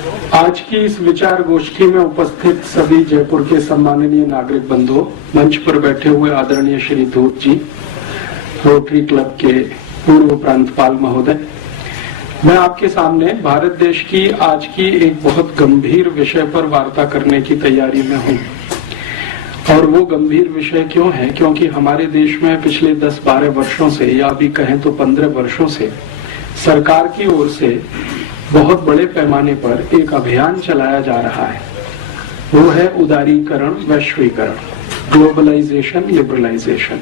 आज की इस विचार गोष्ठी में उपस्थित सभी जयपुर के सम्माननीय नागरिक बंधुओं, मंच पर बैठे हुए आदरणीय श्री धूत जी, रोटरी क्लब के पूर्व प्रांतपाल महोदय, मैं आपके सामने भारत देश की आज की एक बहुत गंभीर विषय पर वार्ता करने की तैयारी में हूँ। और वो गंभीर विषय क्यों है? क्योंकि हमारे देश में पिछले 10-12 वर्षों से, या अभी कहें तो 15 वर्षों से, सरकार की ओर से बहुत बड़े पैमाने पर एक अभियान चलाया जा रहा है। वो है उदारीकरण, वैश्वीकरण, ग्लोबलाइजेशन, लिबरलाइजेशन।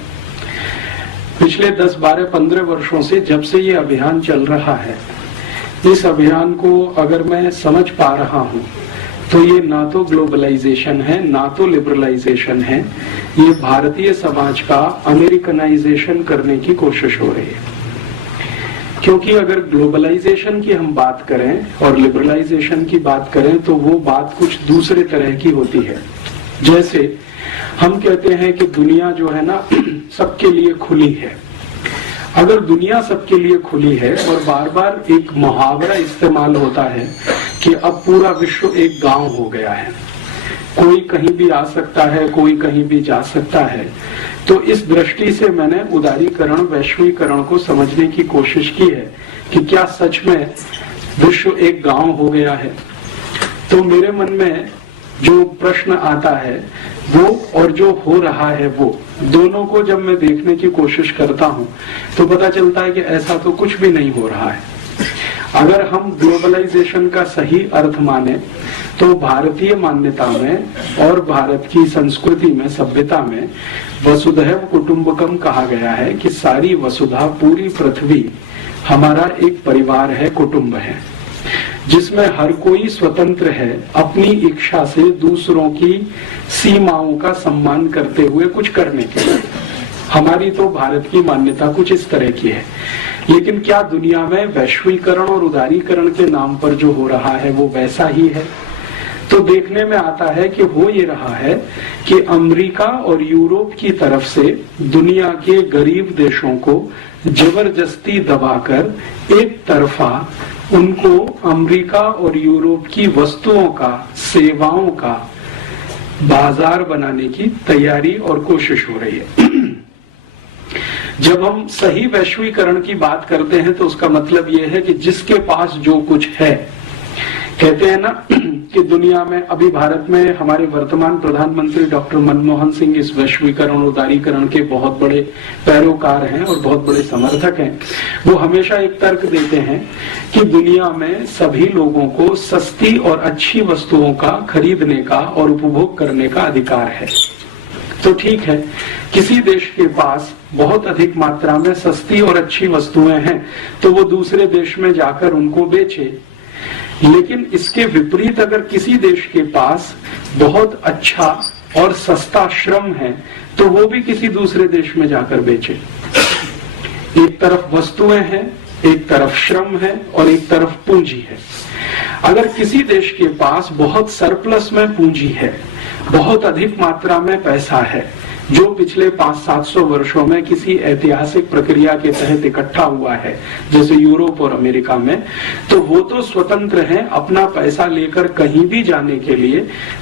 पिछले 10-12-15 वर्षों से जब से ये अभियान चल रहा है, इस अभियान को अगर मैं समझ पा रहा हूँ तो ये ना तो ग्लोबलाइजेशन है, ना तो लिबरलाइजेशन है, ये भारतीय समाज का अमेरिकनाइजेशन करने की कोशिश हो रही है। क्योंकि अगर ग्लोबलाइजेशन की हम बात करें और लिबरलाइजेशन की बात करें तो वो बात कुछ दूसरे तरह की होती है। जैसे हम कहते हैं कि दुनिया जो है ना सबके लिए खुली है। अगर दुनिया सबके लिए खुली है और बार बार एक मुहावरा इस्तेमाल होता है कि अब पूरा विश्व एक गांव हो गया है, कोई कहीं भी आ सकता है, कोई कहीं भी जा सकता है, तो इस दृष्टि से मैंने उदारीकरण, वैश्वीकरण को समझने की कोशिश की है कि क्या सच में विश्व एक गांव हो गया है। तो मेरे मन में जो प्रश्न आता है वो और जो हो रहा है वो दोनों को जब मैं देखने की कोशिश करता हूं तो पता चलता है कि ऐसा तो कुछ भी नहीं हो रहा है। अगर हम ग्लोबलाइजेशन का सही अर्थ माने तो भारतीय मान्यता में और भारत की संस्कृति में, सभ्यता में वसुधैव कुटुंबकम कहा गया है कि सारी वसुधा, पूरी पृथ्वी हमारा एक परिवार है, कुटुंब है, जिसमें हर कोई स्वतंत्र है अपनी इच्छा से दूसरों की सीमाओं का सम्मान करते हुए कुछ करने के लिए। हमारी तो भारत की मान्यता कुछ इस तरह की है। लेकिन क्या दुनिया में वैश्वीकरण और उदारीकरण के नाम पर जो हो रहा है वो वैसा ही है? तो देखने में आता है कि हो ये रहा है कि अमेरिका और यूरोप की तरफ से दुनिया के गरीब देशों को जबरदस्ती दबाकर एक तरफा उनको अमेरिका और यूरोप की वस्तुओं का, सेवाओं का बाजार बनाने की तैयारी और कोशिश हो रही है। जब हम सही वैश्वीकरण की बात करते हैं तो उसका मतलब यह है कि जिसके पास जो कुछ है, कहते हैं ना कि दुनिया में अभी भारत में हमारे वर्तमान प्रधानमंत्री डॉक्टर मनमोहन सिंह इस वैश्वीकरण, उदारीकरण के बहुत बड़े पैरोकार हैं और बहुत बड़े समर्थक हैं। वो हमेशा एक तर्क देते हैं कि दुनिया में सभी लोगों को सस्ती और अच्छी वस्तुओं का खरीदने का और उपभोग करने का अधिकार है। तो ठीक है, किसी देश के पास बहुत अधिक मात्रा में सस्ती और अच्छी वस्तुएं हैं तो वो दूसरे देश में जाकर उनको बेचे। लेकिन इसके विपरीत अगर किसी देश के पास बहुत अच्छा और सस्ता श्रम है तो वो भी किसी दूसरे देश में जाकर बेचे। एक तरफ वस्तुएं हैं, एक तरफ श्रम है और एक तरफ पूंजी है। अगर किसी देश के पास बहुत सरप्लस में पूंजी है, बहुत अधिक मात्रा में पैसा है, जो पिछले 500-700 वर्षों में किसी ऐतिहासिक प्रक्रिया के तहत इकट्ठा हुआ है, जैसे यूरोप और अमेरिका में, तो वो तो स्वतंत्र हैं अपना पैसा लेकर कहीं भी जाने के लिए,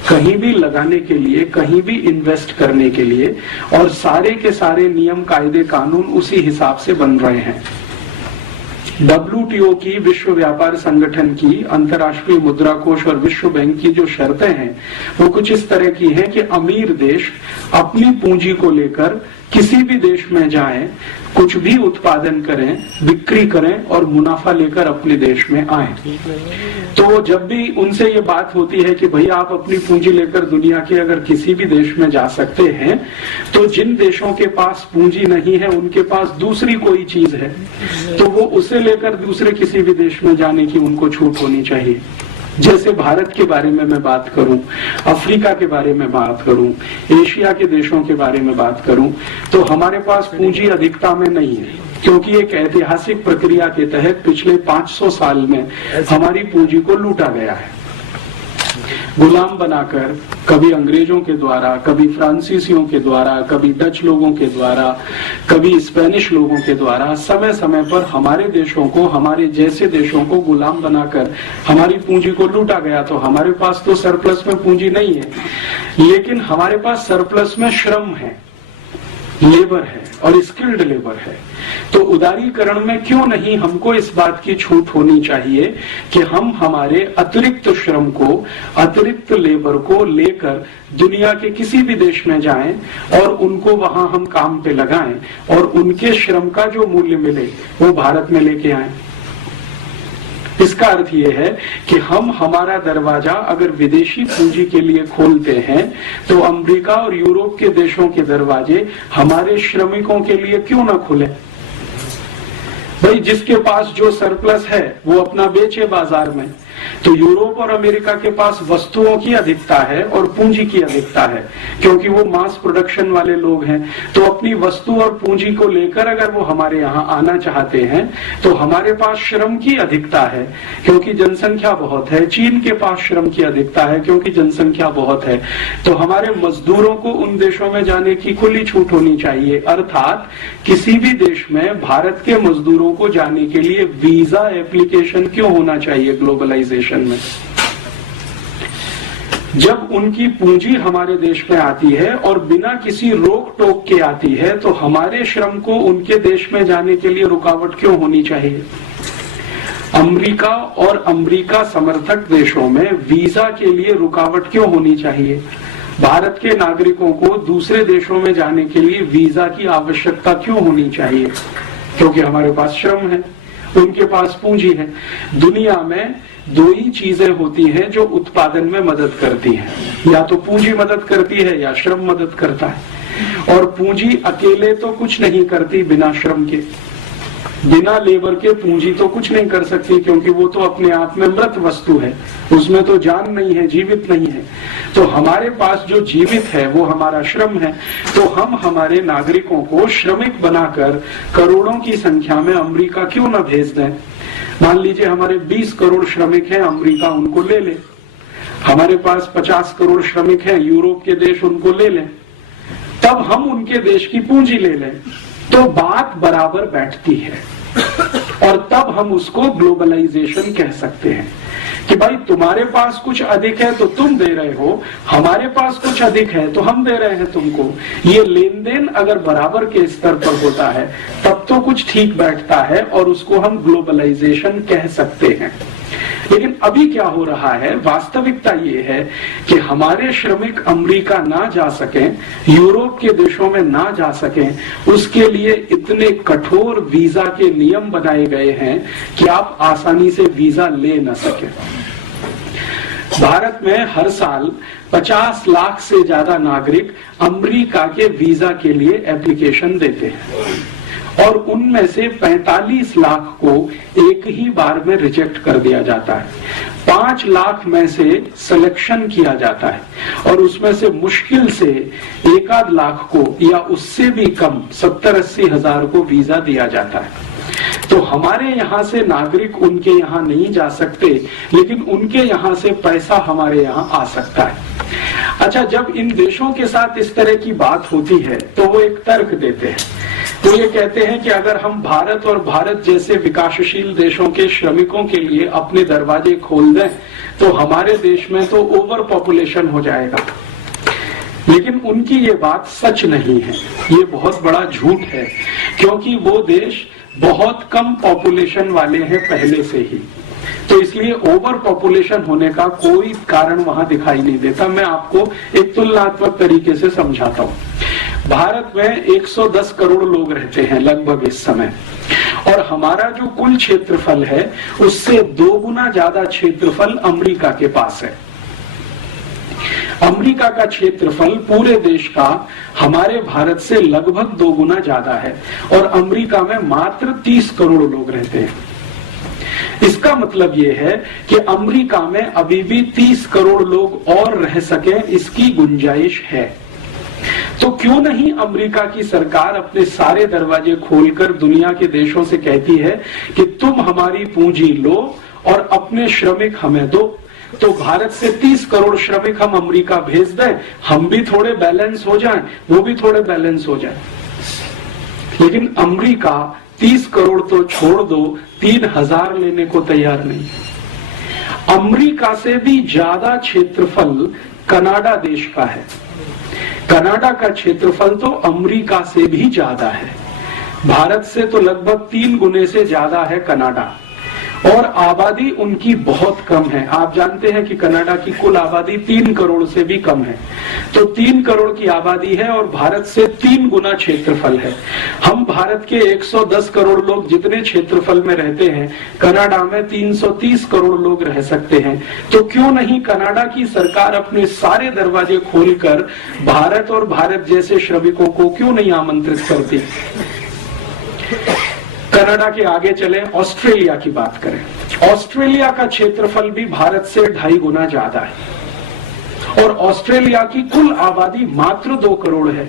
कहीं भी लगाने के लिए, कहीं भी इन्वेस्ट करने के लिए, और सारे के सारे नियम, कायदे, कानून उसी हिसाब से बन रहे हैं। WTO की, विश्व व्यापार संगठन की, अंतर्राष्ट्रीय मुद्रा कोष और विश्व बैंक की जो शर्तें हैं वो कुछ इस तरह की हैं कि अमीर देश अपनी पूंजी को लेकर किसी भी देश में जाएं, कुछ भी उत्पादन करें, बिक्री करें और मुनाफा लेकर अपने देश में आए। तो जब भी उनसे ये बात होती है कि भाई आप अपनी पूंजी लेकर दुनिया के अगर किसी भी देश में जा सकते हैं, तो जिन देशों के पास पूंजी नहीं है उनके पास दूसरी कोई चीज है तो वो उसे लेकर दूसरे किसी भी देश में जाने की उनको छूट होनी चाहिए। जैसे भारत के बारे में मैं बात करूं, अफ्रीका के बारे में बात करूं, एशिया के देशों के बारे में बात करूं, तो हमारे पास पूंजी अधिकता में नहीं है, क्योंकि एक ऐतिहासिक प्रक्रिया के तहत पिछले 500 साल में हमारी पूंजी को लूटा गया है। गुलाम बनाकर, कभी अंग्रेजों के द्वारा, कभी फ्रांसीसियों के द्वारा, कभी डच लोगों के द्वारा, कभी स्पेनिश लोगों के द्वारा समय समय पर हमारे देशों को, हमारे जैसे देशों को गुलाम बनाकर हमारी पूंजी को लूटा गया। तो हमारे पास तो सरप्लस में पूंजी नहीं है, लेकिन हमारे पास सरप्लस में श्रम है, लेबर है और स्किल्ड लेबर है। तो उदारीकरण में क्यों नहीं हमको इस बात की छूट होनी चाहिए कि हम हमारे अतिरिक्त श्रम को, अतिरिक्त लेबर को लेकर दुनिया के किसी भी देश में जाएं और उनको वहां हम काम पे लगाएं और उनके श्रम का जो मूल्य मिले वो भारत में लेके आएं। इसका अर्थ ये है कि हम हमारा दरवाजा अगर विदेशी पूंजी के लिए खोलते हैं तो अमेरिका और यूरोप के देशों के दरवाजे हमारे श्रमिकों के लिए क्यों ना खुले। भाई जिसके पास जो सरप्लस है वो अपना बेचे बाजार में। तो यूरोप और अमेरिका के पास वस्तुओं की अधिकता है और पूंजी की अधिकता है, क्योंकि वो मास प्रोडक्शन वाले लोग हैं। तो अपनी वस्तु और पूंजी को लेकर अगर वो हमारे यहाँ आना चाहते हैं तो हमारे पास श्रम की अधिकता है क्योंकि जनसंख्या बहुत है। चीन के पास श्रम की अधिकता है क्योंकि जनसंख्या बहुत है। तो हमारे मजदूरों को उन देशों में जाने की खुली छूट होनी चाहिए। अर्थात किसी भी देश में भारत के मजदूरों को जाने के लिए वीजा एप्लीकेशन क्यों होना चाहिए ग्लोबलाइजेशन में। जब उनकी पूंजी हमारे देश में आती है और बिना किसी रोक टोक के आती है तो हमारे श्रम को उनके देश में जाने के लिए रुकावट क्यों होनी चाहिए। अमेरिका और अमेरिका समर्थक देशों में वीजा के लिए रुकावट क्यों होनी चाहिए। भारत के नागरिकों को दूसरे देशों में जाने के लिए वीजा की आवश्यकता क्यों होनी चाहिए, क्योंकि हमारे पास श्रम है, उनके पास पूंजी है। दुनिया में दो ही चीजें होती हैं जो उत्पादन में मदद करती हैं, या तो पूंजी मदद करती है या श्रम मदद करता है। और पूंजी अकेले तो कुछ नहीं करती बिना श्रम के, बिना लेबर के पूंजी तो कुछ नहीं कर सकती, क्योंकि वो तो अपने आप में मृत वस्तु है, उसमें तो जान नहीं है, जीवित नहीं है। तो हमारे पास जो जीवित है वो हमारा श्रम है। तो हम हमारे नागरिकों को श्रमिक बनाकर करोड़ों की संख्या में अमेरिका क्यों न भेज दें। मान लीजिए हमारे 20 करोड़ श्रमिक हैं, अमेरिका उनको ले ले। हमारे पास 50 करोड़ श्रमिक हैं, यूरोप के देश उनको ले लें। तब हम उनके देश की पूंजी ले लें तो बात बराबर बैठती है और तब हम उसको ग्लोबलाइजेशन कह सकते हैं कि भाई तुम्हारे पास कुछ अधिक है तो तुम दे रहे हो, हमारे पास कुछ अधिक है तो हम दे रहे हैं तुमको। ये लेन देन अगर बराबर के स्तर पर होता है तब तो कुछ ठीक बैठता है और उसको हम ग्लोबलाइजेशन कह सकते हैं। लेकिन अभी क्या हो रहा है, वास्तविकता ये है कि हमारे श्रमिक अमेरिका ना जा सकें, यूरोप के देशों में ना जा सकें, उसके लिए इतने कठोर वीजा के नियम बनाए गए हैं कि आप आसानी से वीजा ले न सकें। भारत में हर साल 50 लाख से ज्यादा नागरिक अमेरिका के वीजा के लिए एप्लीकेशन देते हैं और उनमें से 45 लाख को एक ही बार में रिजेक्ट कर दिया जाता है। 5 लाख में से सिलेक्शन किया जाता है और उसमें से मुश्किल से 1-8 लाख को या उससे भी कम 70-80 हजार को वीजा दिया जाता है। तो हमारे यहाँ से नागरिक उनके यहाँ नहीं जा सकते, लेकिन उनके यहाँ से पैसा हमारे यहाँ आ सकता है। अच्छा, जब इन देशों के साथ इस तरह की बात होती है तो वो एक तर्क देते हैं। तो ये कहते हैं कि अगर हम भारत और भारत जैसे विकासशील देशों के श्रमिकों के लिए अपने दरवाजे खोल दें तो हमारे देश में तो ओवर पॉपुलेशन हो जाएगा। लेकिन उनकी ये बात सच नहीं है, ये बहुत बड़ा झूठ है, क्योंकि वो देश बहुत कम पॉपुलेशन वाले हैं पहले से ही। तो इसलिए ओवर पॉपुलेशन होने का कोई कारण वहां दिखाई नहीं देता। मैं आपको एक तुलनात्मक तरीके से समझाता हूँ। भारत में 110 करोड़ लोग रहते हैं लगभग इस समय, और हमारा जो कुल क्षेत्रफल है उससे 2 गुना ज्यादा क्षेत्रफल अमेरिका के पास है। अमेरिका का क्षेत्रफल पूरे देश का हमारे भारत से लगभग 2 गुना ज्यादा है और अमेरिका में मात्र 30 करोड़ लोग रहते हैं। इसका मतलब यह है कि अमेरिका में अभी भी 30 करोड़ लोग और रह सकें, इसकी गुंजाइश है। तो क्यों नहीं अमेरिका की सरकार अपने सारे दरवाजे खोलकर दुनिया के देशों से कहती है कि तुम हमारी पूंजी लो और अपने श्रमिक हमें दो। तो भारत से 30 करोड़ श्रमिक हम अमेरिका भेज दें, हम भी थोड़े बैलेंस हो जाएं, वो भी थोड़े बैलेंस हो जाएं। लेकिन अमेरिका 30 करोड़ तो छोड़ दो, 3000 लेने को तैयार नहीं। अमेरिका से भी ज्यादा क्षेत्रफल कनाडा देश का है। कनाडा का क्षेत्रफल तो अमेरिका से भी ज्यादा है। भारत से तो लगभग 3 गुने से ज्यादा है कनाडा, और आबादी उनकी बहुत कम है। आप जानते हैं कि कनाडा की कुल आबादी 3 करोड़ से भी कम है। तो 3 करोड़ की आबादी है और भारत से 3 गुना क्षेत्रफल है। हम भारत के 110 करोड़ लोग जितने क्षेत्रफल में रहते हैं, कनाडा में 330 करोड़ लोग रह सकते हैं। तो क्यों नहीं कनाडा की सरकार अपने सारे दरवाजे खोलकर भारत और भारत जैसे श्रमिकों को क्यों नहीं आमंत्रित करती। कनाडा के आगे चले, ऑस्ट्रेलिया की बात करें। ऑस्ट्रेलिया का क्षेत्रफल भी भारत से 2.5 गुना ज्यादा है और ऑस्ट्रेलिया की कुल आबादी मात्र 2 करोड़ है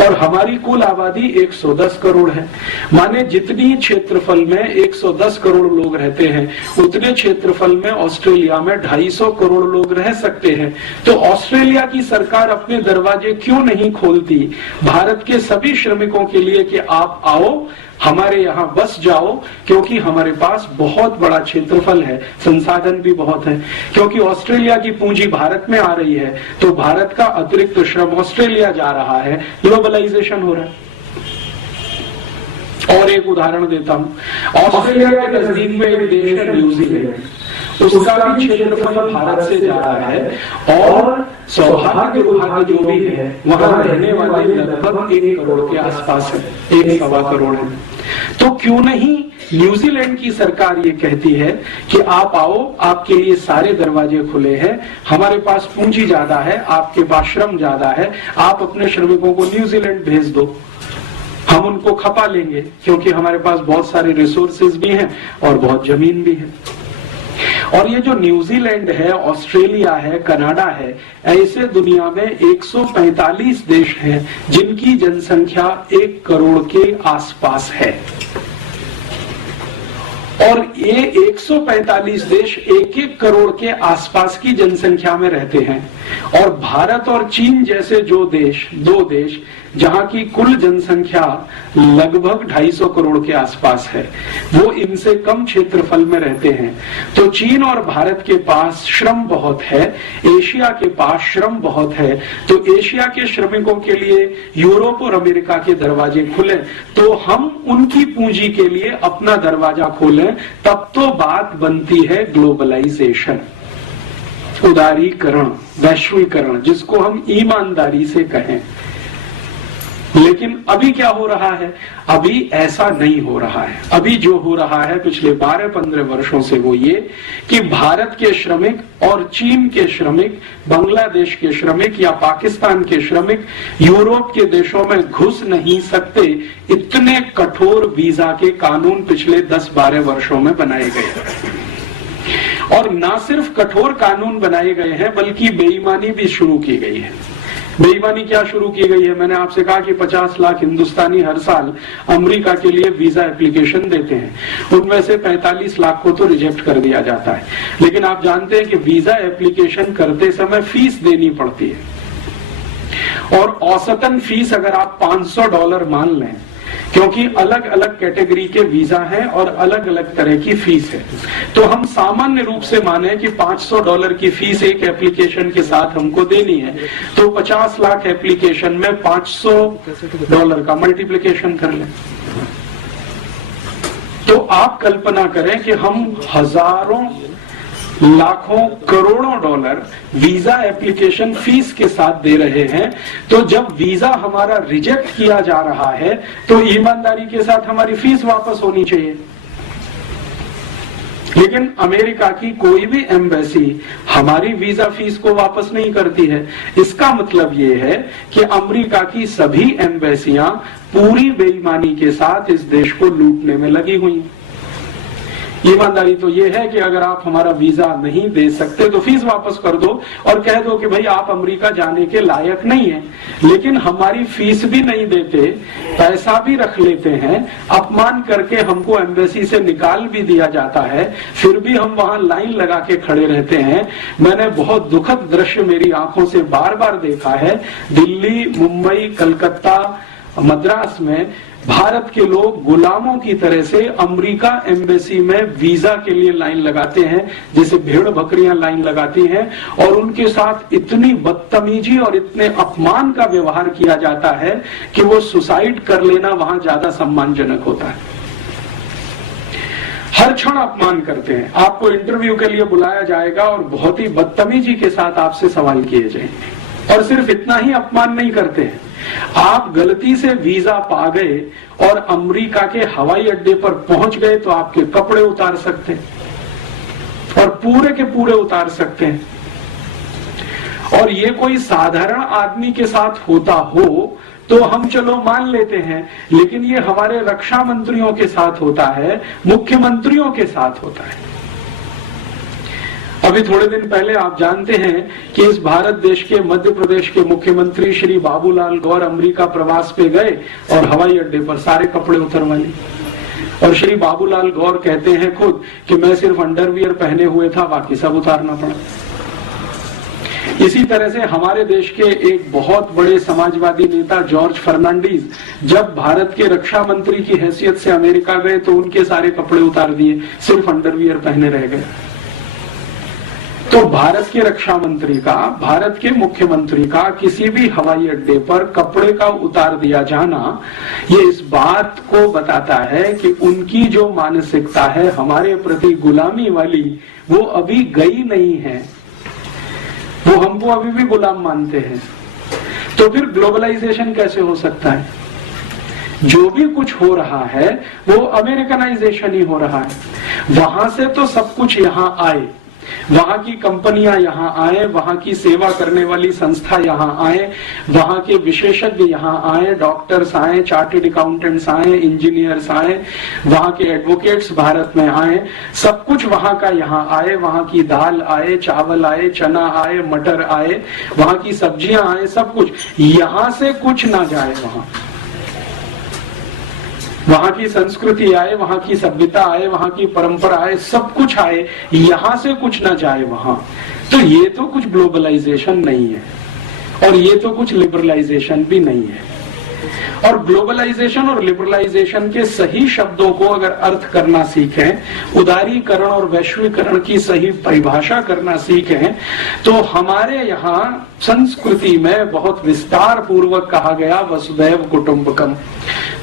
और हमारी कुल आबादी 110 करोड़ है। माने जितनी क्षेत्रफल में 110 करोड़ लोग रहते हैं, उतने क्षेत्रफल में ऑस्ट्रेलिया में 250 करोड़ लोग रह सकते हैं। तो ऑस्ट्रेलिया की सरकार अपने दरवाजे क्यों नहीं खोलती भारत के सभी श्रमिकों के लिए कि आप आओ, हमारे यहाँ बस जाओ, क्योंकि हमारे पास बहुत बड़ा क्षेत्रफल है, संसाधन भी बहुत है। क्योंकि ऑस्ट्रेलिया की पूंजी भारत में आ रही है, तो भारत का अतिरिक्त श्रम ऑस्ट्रेलिया जा रहा है, ग्लोबलाइजेशन हो रहा है। और एक उदाहरण देता हूं, ऑस्ट्रेलिया के नजदीक में एक देश है न्यूजीलैंड, उसका भी क्षेत्रफल भारत से ज्यादा है और सौभाग्य दुर्भाग्य जो भी है, वहां रहने वाले लगभग 1 करोड़ के आसपास है, 1.25 करोड़ है। तो क्यों नहीं न्यूजीलैंड की सरकार ये कहती है कि आप आओ, आपके लिए सारे दरवाजे खुले हैं, हमारे पास पूंजी ज्यादा है, आपके पास श्रम ज्यादा है, आप अपने श्रमिकों को न्यूजीलैंड भेज दो, हम उनको खपा लेंगे, क्योंकि हमारे पास बहुत सारे रिसोर्सेज भी हैं और बहुत जमीन भी है। और ये जो न्यूजीलैंड है, ऑस्ट्रेलिया है, कनाडा है, ऐसे दुनिया में 145 देश हैं जिनकी जनसंख्या 1 करोड़ के आसपास है। और ये 145 देश 1-1 करोड़ के आसपास की जनसंख्या में रहते हैं। और भारत और चीन जैसे जो देश, 2 देश जहां की कुल जनसंख्या लगभग 250 करोड़ के आसपास है, वो इनसे कम क्षेत्रफल में रहते हैं। तो चीन और भारत के पास श्रम बहुत है, एशिया के पास श्रम बहुत है। तो एशिया के श्रमिकों के लिए यूरोप और अमेरिका के दरवाजे खुले, तो हम उनकी पूंजी के लिए अपना दरवाजा खोलें, तब तो बात बनती है ग्लोबलाइजेशन, उदारीकरण, वैश्वीकरण, जिसको हम ईमानदारी से कहें। लेकिन अभी क्या हो रहा है? अभी ऐसा नहीं हो रहा है। अभी जो हो रहा है पिछले 12-15 वर्षों से वो ये कि भारत के श्रमिक और चीन के श्रमिक, बांग्लादेश के श्रमिक या पाकिस्तान के श्रमिक यूरोप के देशों में घुस नहीं सकते। इतने कठोर वीजा के कानून पिछले 10-12 वर्षों में बनाए गए और ना सिर्फ कठोर कानून बनाए गए हैं, बल्कि बेईमानी भी शुरू की गई है। बेईमानी क्या शुरू की गई है? मैंने आपसे कहा कि 50 लाख हिंदुस्तानी हर साल अमेरिका के लिए वीजा एप्लीकेशन देते हैं, उनमें से 45 लाख को तो रिजेक्ट कर दिया जाता है। लेकिन आप जानते हैं कि वीजा एप्लीकेशन करते समय फीस देनी पड़ती है और औसतन फीस अगर आप $500 मान लें, क्योंकि अलग अलग कैटेगरी के वीजा हैं और अलग अलग तरह की फीस है, तो हम सामान्य रूप से माने कि $500 की फीस एक एप्लीकेशन के साथ हमको देनी है, तो 50 लाख एप्लीकेशन में $500 का मल्टीप्लिकेशन कर लें। तो आप कल्पना करें कि हम हजारों, लाखों, करोड़ों डॉलर वीजा एप्लीकेशन फीस के साथ दे रहे हैं। तो जब वीजा हमारा रिजेक्ट किया जा रहा है, तो ईमानदारी के साथ हमारी फीस वापस होनी चाहिए। लेकिन अमेरिका की कोई भी एम्बेसी हमारी वीजा फीस को वापस नहीं करती है। इसका मतलब ये है कि अमेरिका की सभी एम्बेसियां पूरी बेईमानी के साथ इस देश को लूटने में लगी हुई हैं। ईमानदारी तो ये है कि अगर आप हमारा वीजा नहीं दे सकते तो फीस वापस कर दो और कह दो कि भाई आप अमेरिका जाने के लायक नहीं है। लेकिन हमारी फीस भी नहीं देते, पैसा भी रख लेते हैं, अपमान करके हमको एम्बेसी से निकाल भी दिया जाता है, फिर भी हम वहां लाइन लगा के खड़े रहते हैं। मैंने बहुत दुखद दृश्य मेरी आंखों से बार बार देखा है। दिल्ली, मुंबई, कलकत्ता, मद्रास में भारत के लोग गुलामों की तरह से अमेरिका एम्बेसी में वीजा के लिए लाइन लगाते हैं, जैसे भेड़ बकरियां लाइन लगाती हैं, और उनके साथ इतनी बदतमीजी और इतने अपमान का व्यवहार किया जाता है कि वो सुसाइड कर लेना वहां ज्यादा सम्मानजनक होता है। हर क्षण अपमान करते हैं। आपको इंटरव्यू के लिए बुलाया जाएगा और बहुत ही बदतमीजी के साथ आपसे सवाल किए जाएंगे। और सिर्फ इतना ही अपमान नहीं करते हैं, आप गलती से वीजा पा गए और अमेरिका के हवाई अड्डे पर पहुंच गए तो आपके कपड़े उतार सकते हैं और पूरे के पूरे उतार सकते हैं। और ये कोई साधारण आदमी के साथ होता हो तो हम चलो मान लेते हैं, लेकिन ये हमारे रक्षा मंत्रियों के साथ होता है, मुख्यमंत्रियों के साथ होता है। अभी थोड़े दिन पहले आप जानते हैं कि इस भारत देश के मध्य प्रदेश के मुख्यमंत्री श्री बाबूलाल गौर अमेरिका प्रवास पे गए और हवाई अड्डे पर सारे कपड़े उतरवा लिए। और श्री बाबूलाल गौर कहते हैं खुद कि मैं सिर्फ अंडरवियर पहने हुए था, बाकी सब उतारना पड़ा। इसी तरह से हमारे देश के एक बहुत बड़े समाजवादी नेता जॉर्ज फर्नांडीज जब भारत के रक्षा मंत्री की हैसियत से अमेरिका गए तो उनके सारे कपड़े उतार दिए, सिर्फ अंडरवियर पहने रह गए। तो भारत के रक्षा मंत्री का, भारत के मुख्यमंत्री का किसी भी हवाई अड्डे पर कपड़े का उतार दिया जाना, ये इस बात को बताता है कि उनकी जो मानसिकता है हमारे प्रति गुलामी वाली, वो अभी गई नहीं है। वो हमको अभी भी गुलाम मानते हैं। तो फिर ग्लोबलाइजेशन कैसे हो सकता है? जो भी कुछ हो रहा है वो अमेरिकनाइजेशन ही हो रहा है। वहां से तो सब कुछ यहाँ आए, वहां की कंपनियां यहाँ आए, वहां की सेवा करने वाली संस्था यहाँ आए, वहां के विशेषज्ञ यहाँ आए, डॉक्टर्स आए, चार्टेड अकाउंटेंट्स आए, इंजीनियर्स आए, वहां के एडवोकेट्स भारत में आए, सब कुछ वहां का यहाँ आए। वहां की दाल आए, चावल आए, चना आए, मटर आए, वहां की सब्जियां आए, सब कुछ। यहाँ से कुछ ना जाए वहां की संस्कृति आए, वहां की सभ्यता आए, वहां की परंपरा आए, सब कुछ आए, यहां से कुछ ना जाए वहां। तो ये तो कुछ ग्लोबलाइजेशन नहीं है और ये तो कुछ लिबरलाइजेशन भी नहीं है। और ग्लोबलाइजेशन और लिबरलाइजेशन के सही शब्दों को अगर अर्थ करना सीखें, उदारीकरण और वैश्वीकरण की सही परिभाषा करना सीखें, तो हमारे यहाँ संस्कृति में बहुत विस्तार पूर्वक कहा गया वसुधैव कुटुंबकम,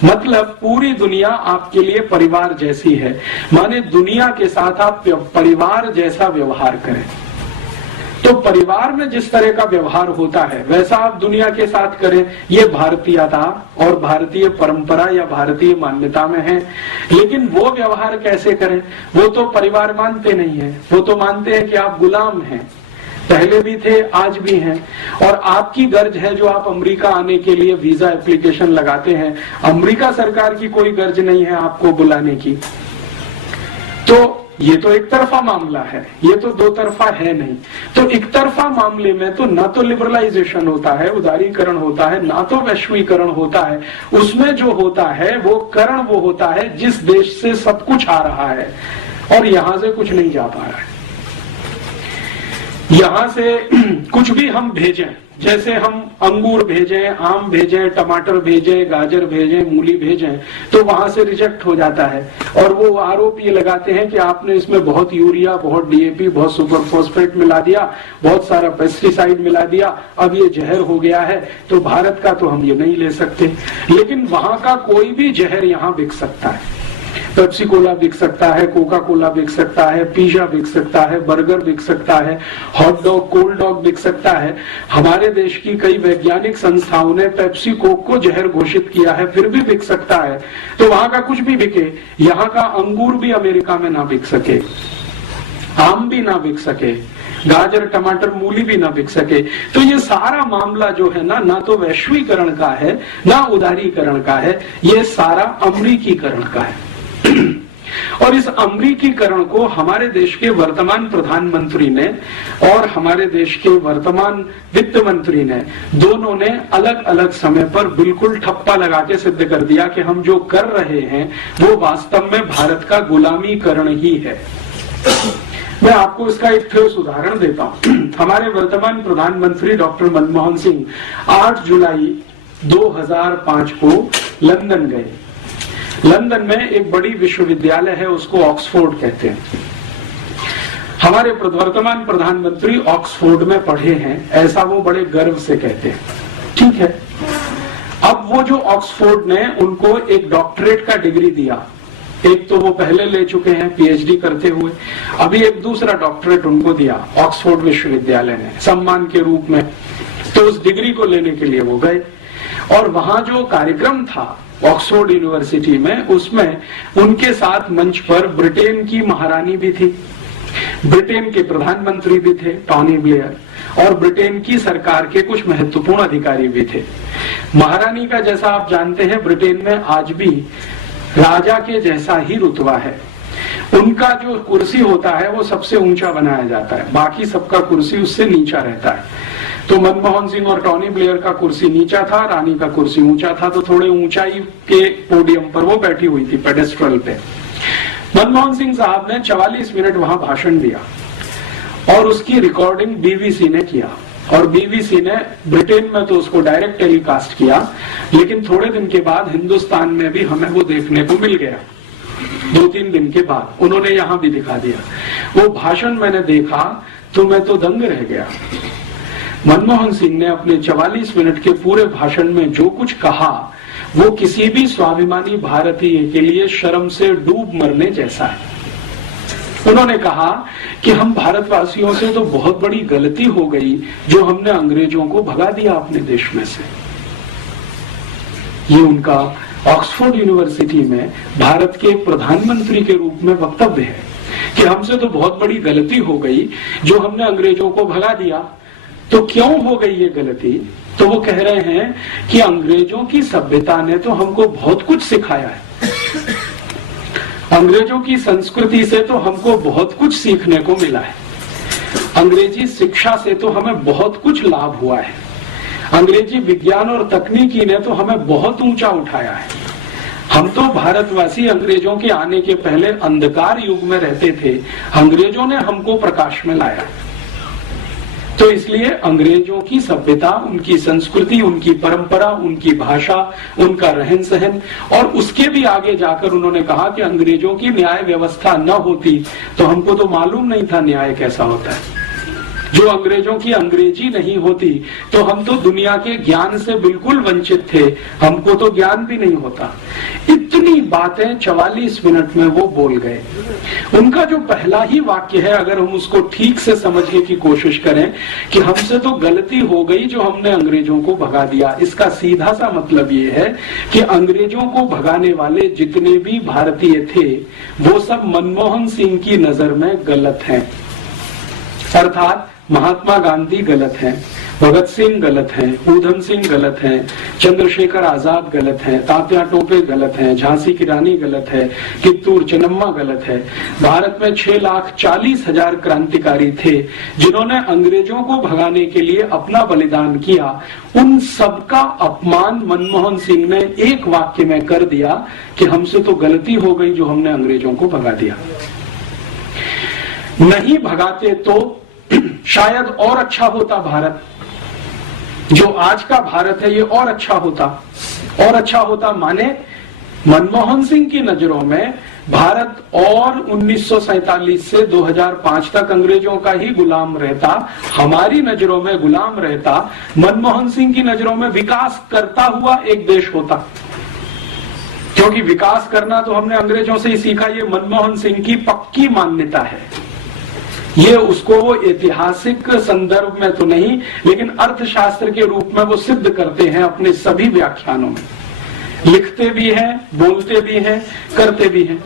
मतलब पूरी दुनिया आपके लिए परिवार जैसी है। माने दुनिया के साथ आप परिवार जैसा व्यवहार करें। तो परिवार में जिस तरह का व्यवहार होता है वैसा आप दुनिया के साथ करें। ये भारतीयता और भारतीय परंपरा या भारतीय मान्यता में है। लेकिन वो व्यवहार कैसे करें? वो तो परिवार मानते नहीं है। वो तो मानते हैं कि आप गुलाम हैं, पहले भी थे, आज भी हैं, और आपकी गर्ज है जो आप अमेरिका आने के लिए वीजा एप्लीकेशन लगाते हैं। अमेरिका सरकार की कोई गर्ज नहीं है आपको बुलाने की। तो ये तो एक तरफा मामला है, ये तो दो तरफा है नहीं। तो एक तरफा मामले में तो ना तो लिबरलाइजेशन होता है, उदारीकरण होता है, ना तो वैश्वीकरण होता है। उसमें जो होता है वो करण वो होता है जिस देश से सब कुछ आ रहा है और यहां से कुछ नहीं जा पा रहा है। यहां से कुछ भी हम भेजें, जैसे हम अंगूर भेजें, आम भेजें, टमाटर भेजें, गाजर भेजें, मूली भेजें, तो वहां से रिजेक्ट हो जाता है। और वो आरोप ये लगाते हैं कि आपने इसमें बहुत यूरिया, बहुत डीएपी, बहुत सुपर फॉस्फेट मिला दिया, बहुत सारा पेस्टिसाइड मिला दिया, अब ये जहर हो गया है, तो भारत का तो हम ये नहीं ले सकते। लेकिन वहां का कोई भी जहर यहाँ बिक सकता है। पेप्सी कोला बिक सकता है, कोका कोला बिक सकता है, पिज्जा बिक सकता है, बर्गर बिक सकता है, हॉट डॉग, कोल्ड डॉग बिक सकता है। हमारे देश की कई वैज्ञानिक संस्थाओं ने पेप्सी कोक को जहर घोषित किया है, फिर भी बिक सकता है। तो वहां का कुछ भी बिके, यहाँ का अंगूर भी अमेरिका में ना बिक सके, आम भी ना बिक सके, गाजर, टमाटर, मूली भी ना बिक सके। तो ये सारा मामला जो है ना तो वैश्वीकरण का है, ना उदारीकरण का है, ये सारा अमरीकीकरण का है। और इस अमरीकीकरण को हमारे देश के वर्तमान प्रधानमंत्री ने और हमारे देश के वर्तमान वित्त मंत्री ने, दोनों ने अलग अलग समय पर बिल्कुल ठप्पा लगा के सिद्ध कर दिया कि हम जो कर रहे हैं वो वास्तव में भारत का गुलामीकरण ही है। मैं आपको इसका एक ठोस उदाहरण देता हूं। हमारे वर्तमान प्रधानमंत्री डॉक्टर मनमोहन सिंह 8 जुलाई 2005 को लंदन गए। लंदन में एक बड़ी विश्वविद्यालय है, उसको ऑक्सफोर्ड कहते हैं। हमारे वर्तमान प्रधानमंत्री ऑक्सफोर्ड में पढ़े हैं, ऐसा वो बड़े गर्व से कहते हैं। ठीक है, अब वो जो ऑक्सफोर्ड ने उनको एक डॉक्टरेट का डिग्री दिया, एक तो वो पहले ले चुके हैं पीएचडी करते हुए, अभी एक दूसरा डॉक्टरेट उनको दिया ऑक्सफोर्ड विश्वविद्यालय ने सम्मान के रूप में। तो उस डिग्री को लेने के लिए वो गए और वहां जो कार्यक्रम था ऑक्सफोर्ड यूनिवर्सिटी में, उसमें उनके साथ मंच पर ब्रिटेन की महारानी भी थी, ब्रिटेन के प्रधानमंत्री भी थे टॉनी ब्लेयर, और ब्रिटेन की सरकार के कुछ महत्वपूर्ण अधिकारी भी थे। महारानी का, जैसा आप जानते हैं, ब्रिटेन में आज भी राजा के जैसा ही रुतबा है। उनका जो कुर्सी होता है वो सबसे ऊंचा बनाया जाता है, बाकी सबका कुर्सी उससे नीचा रहता है। तो मनमोहन सिंह और टॉनी ब्लेयर का कुर्सी नीचा था, रानी का कुर्सी ऊंचा था, तो थोड़े ऊंचाई के पोडियम पर वो बैठी हुई थी, पेडेस्ट्रल पे। मनमोहन सिंह साहब ने 44 मिनट वहां भाषण दिया और उसकी रिकॉर्डिंग बीबीसी ने किया, और बीबीसी ने ब्रिटेन में तो उसको डायरेक्ट टेलीकास्ट किया, लेकिन थोड़े दिन के बाद हिंदुस्तान में भी हमें वो देखने को मिल गया। 2-3 दिन के बाद उन्होंने यहां भी दिखा दिया। वो भाषण मैंने देखा तो मैं तो दंग रह गया। मनमोहन सिंह ने अपने 44 मिनट के पूरे भाषण में जो कुछ कहा वो किसी भी स्वाभिमानी भारतीय के लिए शर्म से डूब मरने जैसा है। उन्होंने कहा कि हम भारतवासियों से तो बहुत बड़ी गलती हो गई जो हमने अंग्रेजों को भगा दिया अपने देश में से। ये उनका ऑक्सफोर्ड यूनिवर्सिटी में भारत के प्रधानमंत्री के रूप में वक्तव्य है कि हमसे तो बहुत बड़ी गलती हो गई जो हमने अंग्रेजों को भगा दिया। तो क्यों हो गई ये गलती? तो वो कह रहे हैं कि अंग्रेजों की सभ्यता ने तो हमको बहुत कुछ सिखाया है, अंग्रेजों की संस्कृति से तो हमको बहुत कुछ सीखने को मिला है, अंग्रेजी शिक्षा से तो हमें बहुत कुछ लाभ हुआ है, अंग्रेजी विज्ञान और तकनीकी ने तो हमें बहुत ऊंचा उठाया है। हम तो भारतवासी अंग्रेजों के आने के पहले अंधकार युग में रहते थे, अंग्रेजों ने हमको प्रकाश में लाया। तो इसलिए अंग्रेजों की सभ्यता, उनकी संस्कृति, उनकी परंपरा, उनकी भाषा, उनका रहन सहन, और उसके भी आगे जाकर उन्होंने कहा कि अंग्रेजों की न्याय व्यवस्था न होती तो हमको तो मालूम नहीं था न्याय कैसा होता है। जो अंग्रेजों की अंग्रेजी नहीं होती तो हम तो दुनिया के ज्ञान से बिल्कुल वंचित थे, हमको तो ज्ञान भी नहीं होता। इतनी बातें 44 मिनट में वो बोल गए। उनका जो पहला ही वाक्य है, अगर हम उसको ठीक से समझने की कोशिश करें कि हमसे तो गलती हो गई जो हमने अंग्रेजों को भगा दिया, इसका सीधा सा मतलब ये है कि अंग्रेजों को भगाने वाले जितने भी भारतीय थे वो सब मनमोहन सिंह की नजर में गलत हैं। अर्थात महात्मा गांधी गलत हैं, भगत सिंह गलत हैं, ऊधम सिंह गलत हैं, चंद्रशेखर आजाद गलत हैं, तात्या टोपे गलत हैं, झांसी की रानी गलत है, कित्तूर चेन्नम्मा गलत है। भारत में 6,40,000 क्रांतिकारी थे जिन्होंने अंग्रेजों को भगाने के लिए अपना बलिदान किया। उन सबका अपमान मनमोहन सिंह ने एक वाक्य में कर दिया कि हमसे तो गलती हो गई जो हमने अंग्रेजों को भगा दिया। नहीं भगाते तो शायद और अच्छा होता भारत, जो आज का भारत है ये और अच्छा होता। और अच्छा होता माने मनमोहन सिंह की नजरों में भारत और 1947 से 2005 तक अंग्रेजों का ही गुलाम रहता, हमारी नजरों में गुलाम रहता। मनमोहन सिंह की नजरों में विकास करता हुआ एक देश होता, क्योंकि विकास करना तो हमने अंग्रेजों से ही सीखा। ये मनमोहन सिंह की पक्की मान्यता है। ये उसको वो ऐतिहासिक संदर्भ में तो नहीं, लेकिन अर्थशास्त्र के रूप में वो सिद्ध करते हैं अपने सभी व्याख्यानों में, लिखते भी हैं, बोलते भी हैं, करते भी हैं।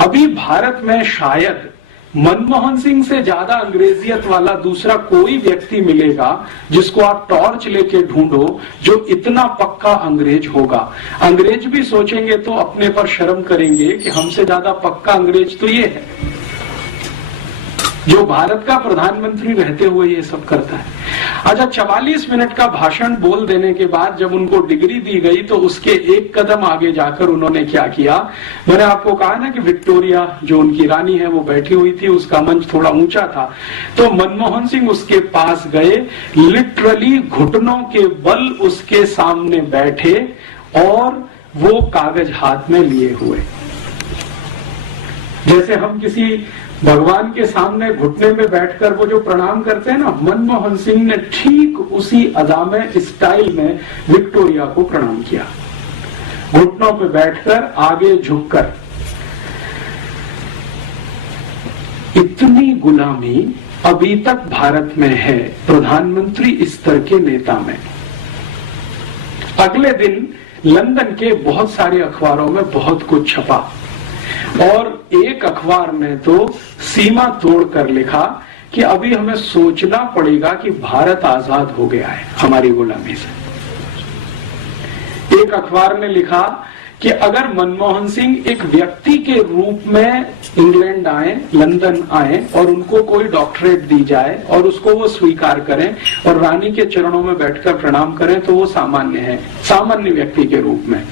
अभी भारत में शायद मनमोहन सिंह से ज्यादा अंग्रेजियत वाला दूसरा कोई व्यक्ति मिलेगा जिसको आप टॉर्च लेके ढूंढो, जो इतना पक्का अंग्रेज होगा। अंग्रेज भी सोचेंगे तो अपने पर शर्म करेंगे कि हमसे ज्यादा पक्का अंग्रेज तो ये है, जो भारत का प्रधानमंत्री रहते हुए ये सब करता है। अच्छा, 44 मिनट का भाषण बोल देने के बाद जब उनको डिग्री दी गई तो उसके एक कदम आगे जाकर उन्होंने क्या किया, मैंने आपको कहा ना कि विक्टोरिया जो उनकी रानी है वो बैठी हुई थी, उसका मंच थोड़ा ऊंचा था, तो मनमोहन सिंह उसके पास गए, लिटरली घुटनों के बल उसके सामने बैठे और वो कागज हाथ में लिए हुए। जैसे हम किसी भगवान के सामने घुटने में बैठकर वो जो प्रणाम करते हैं ना, मनमोहन सिंह ने ठीक उसी अदा में, स्टाइल में विक्टोरिया को प्रणाम किया, घुटनों पे बैठकर, आगे झुककर। इतनी गुलामी अभी तक भारत में है प्रधानमंत्री स्तर के नेता में। अगले दिन लंदन के बहुत सारे अखबारों में बहुत कुछ छपा और एक अखबार ने तो सीमा तोड़कर लिखा कि अभी हमें सोचना पड़ेगा कि भारत आजाद हो गया है हमारी गुलामी से। एक अखबार ने लिखा कि अगर मनमोहन सिंह एक व्यक्ति के रूप में इंग्लैंड आए, लंदन आए और उनको कोई डॉक्टरेट दी जाए और उसको वो स्वीकार करें और रानी के चरणों में बैठकर प्रणाम करें तो वो सामान्य है, सामान्य व्यक्ति के रूप में।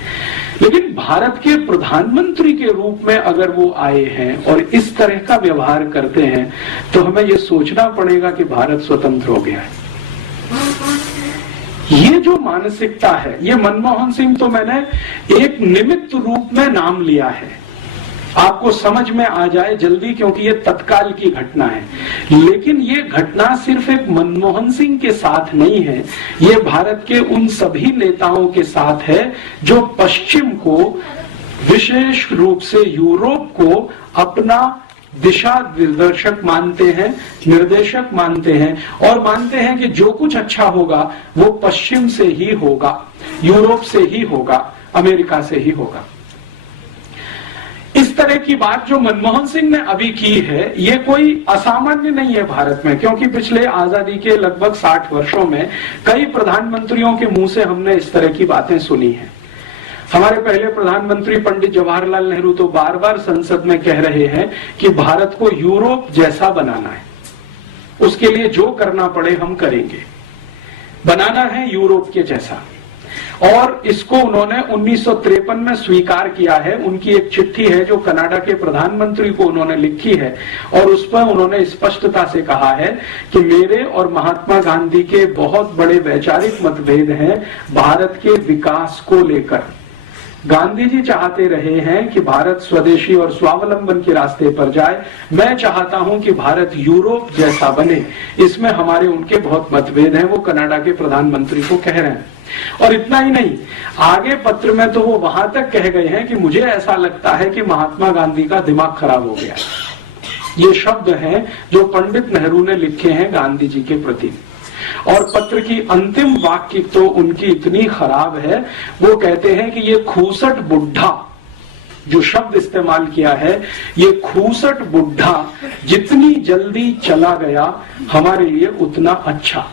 लेकिन भारत के प्रधानमंत्री के रूप में अगर वो आए हैं और इस तरह का व्यवहार करते हैं तो हमें ये सोचना पड़ेगा कि भारत स्वतंत्र हो गया है। ये जो मानसिकता है, ये मनमोहन सिंह तो मैंने एक निमित्त रूप में नाम लिया है, आपको समझ में आ जाए जल्दी, क्योंकि ये तत्काल की घटना है। लेकिन ये घटना सिर्फ एक मनमोहन सिंह के साथ नहीं है, ये भारत के उन सभी नेताओं के साथ है जो पश्चिम को, विशेष रूप से यूरोप को अपना दिशा निर्देशक मानते हैं, निर्देशक मानते हैं और मानते हैं कि जो कुछ अच्छा होगा वो पश्चिम से ही होगा, यूरोप से ही होगा, अमेरिका से ही होगा। इस तरह की बात जो मनमोहन सिंह ने अभी की है, ये कोई असामान्य नहीं है भारत में, क्योंकि पिछले आजादी के लगभग 60 वर्षों में कई प्रधानमंत्रियों के मुंह से हमने इस तरह की बातें सुनी हैं। हमारे पहले प्रधानमंत्री पंडित जवाहरलाल नेहरू तो बार बार संसद में कह रहे हैं कि भारत को यूरोप जैसा बनाना है, उसके लिए जो करना पड़े हम करेंगे, बनाना है यूरोप के जैसा। और इसको उन्होंने 1953 में स्वीकार किया है। उनकी एक चिट्ठी है जो कनाडा के प्रधानमंत्री को उन्होंने लिखी है और उस पर उन्होंने स्पष्टता से कहा है कि मेरे और महात्मा गांधी के बहुत बड़े वैचारिक मतभेद हैं भारत के विकास को लेकर। गांधी जी चाहते रहे हैं कि भारत स्वदेशी और स्वावलंबन के रास्ते पर जाए, मैं चाहता हूं कि भारत यूरोप जैसा बने। इसमें हमारे उनके बहुत मतभेद हैं, वो कनाडा के प्रधानमंत्री को कह रहे हैं। और इतना ही नहीं, आगे पत्र में तो वो वहां तक कह गए हैं कि मुझे ऐसा लगता है कि महात्मा गांधी का दिमाग खराब हो गया। ये शब्द हैं जो पंडित नेहरू ने लिखे हैं गांधी जी के प्रति। और पत्र की अंतिम वाक्य तो उनकी इतनी खराब है, वो कहते हैं कि ये खूसट बुढ़ा, जो शब्द इस्तेमाल किया है, ये खूसट बुढ़ा जितनी जल्दी चला गया हमारे लिए उतना अच्छा।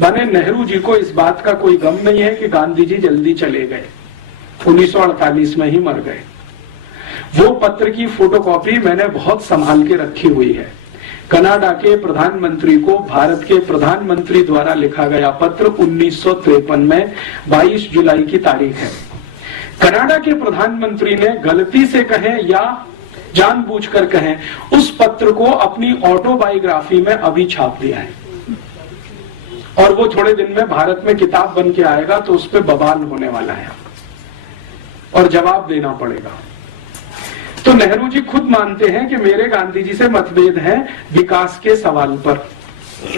माने नेहरू जी को इस बात का कोई गम नहीं है कि गांधी जी जल्दी चले गए, 1948 में ही मर गए। वो पत्र की फोटोकॉपी मैंने बहुत संभाल के रखी हुई है। कनाडा के प्रधानमंत्री को भारत के प्रधानमंत्री द्वारा लिखा गया पत्र 1953 में 22 जुलाई की तारीख है। कनाडा के प्रधानमंत्री ने गलती से कहें या जानबूझकर कहें, उस पत्र को अपनी ऑटोबायोग्राफी में अभी छाप दिया है और वो थोड़े दिन में भारत में किताब बन के आएगा तो उस पर बवाल होने वाला है और जवाब देना पड़ेगा। तो नेहरू जी खुद मानते हैं कि मेरे गांधी जी से मतभेद है विकास के सवाल पर।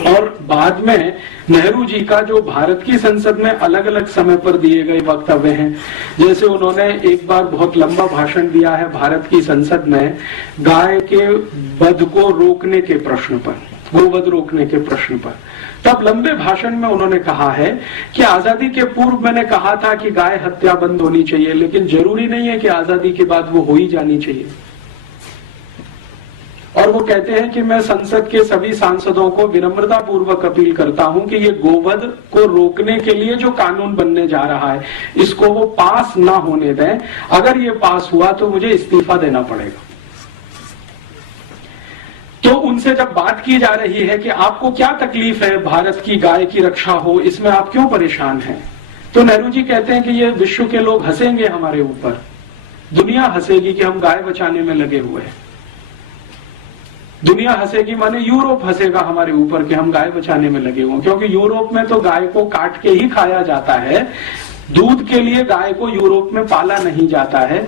और बाद में नेहरू जी का जो भारत की संसद में अलग अलग समय पर दिए गए वक्तव्य हैं, जैसे उन्होंने एक बार बहुत लंबा भाषण दिया है भारत की संसद में गाय के वध को रोकने के प्रश्न पर, गोवध रोकने के प्रश्न पर। तब लंबे भाषण में उन्होंने कहा है कि आजादी के पूर्व मैंने कहा था कि गाय हत्या बंद होनी चाहिए, लेकिन जरूरी नहीं है कि आजादी के बाद वो हो ही जानी चाहिए। और वो कहते हैं कि मैं संसद के सभी सांसदों को विनम्रता पूर्वक अपील करता हूं कि ये गोवध को रोकने के लिए जो कानून बनने जा रहा है इसको वो पास ना होने दें। अगर ये पास हुआ तो मुझे इस्तीफा देना पड़ेगा। तो उनसे जब बात की जा रही है कि आपको क्या तकलीफ है भारत की गाय की रक्षा हो, इसमें आप क्यों परेशान हैं, तो नेहरू जी कहते हैं कि ये विश्व के लोग हंसेंगे हमारे ऊपर, दुनिया हंसेगी कि हम गाय बचाने में लगे हुए हैं। दुनिया हंसेगी माने यूरोप हंसेगा हमारे ऊपर कि हम गाय बचाने में लगे हुए, क्योंकि यूरोप में तो गाय को काट के ही खाया जाता है। दूध के लिए गाय को यूरोप में पाला नहीं जाता है।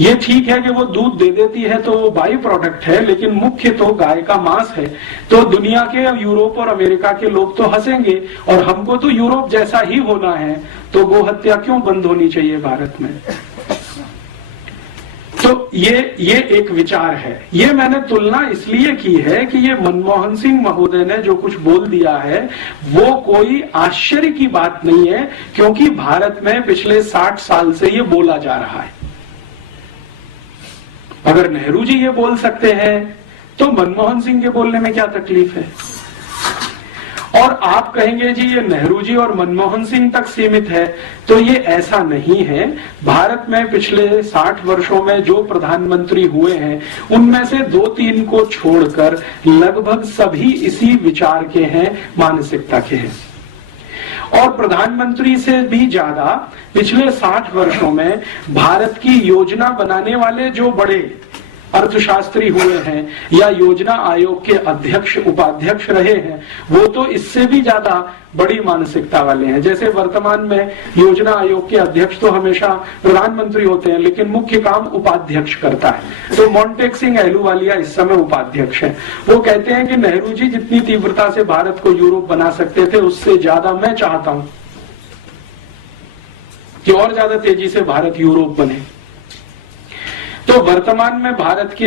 ये ठीक है कि वो दूध दे देती है तो वो बाई प्रोडक्ट है, लेकिन मुख्य तो गाय का मांस है। तो दुनिया के यूरोप और अमेरिका के लोग तो हंसेंगे और हमको तो यूरोप जैसा ही होना है, तो गोहत्या क्यों बंद होनी चाहिए भारत में। तो ये एक विचार है। ये मैंने तुलना इसलिए की है कि ये मनमोहन सिंह महोदय ने जो कुछ बोल दिया है वो कोई आश्चर्य की बात नहीं है, क्योंकि भारत में पिछले 60 साल से ये बोला जा रहा है। अगर नेहरू जी ये बोल सकते हैं तो मनमोहन सिंह के बोलने में क्या तकलीफ है। और आप कहेंगे जी ये नेहरू जी और मनमोहन सिंह तक सीमित है, तो ये ऐसा नहीं है। भारत में पिछले 60 वर्षों में जो प्रधानमंत्री हुए हैं उनमें से 2-3 को छोड़कर लगभग सभी इसी विचार के हैं, मानसिकता के हैं। और प्रधानमंत्री से भी ज्यादा पिछले 60 वर्षों में भारत की योजना बनाने वाले जो बड़े अर्थशास्त्री हुए हैं या योजना आयोग के अध्यक्ष उपाध्यक्ष रहे हैं, वो तो इससे भी ज्यादा बड़ी मानसिकता वाले हैं। जैसे वर्तमान में योजना आयोग के अध्यक्ष तो हमेशा प्रधानमंत्री होते हैं, लेकिन मुख्य काम उपाध्यक्ष करता है। तो मोंटेक सिंह अहलूवालिया इस समय उपाध्यक्ष हैं। वो कहते हैं कि नेहरू जी जितनी तीव्रता से भारत को यूरोप बना सकते थे, उससे ज्यादा मैं चाहता हूं कि और ज्यादा तेजी से भारत यूरोप बने। तो वर्तमान में भारत के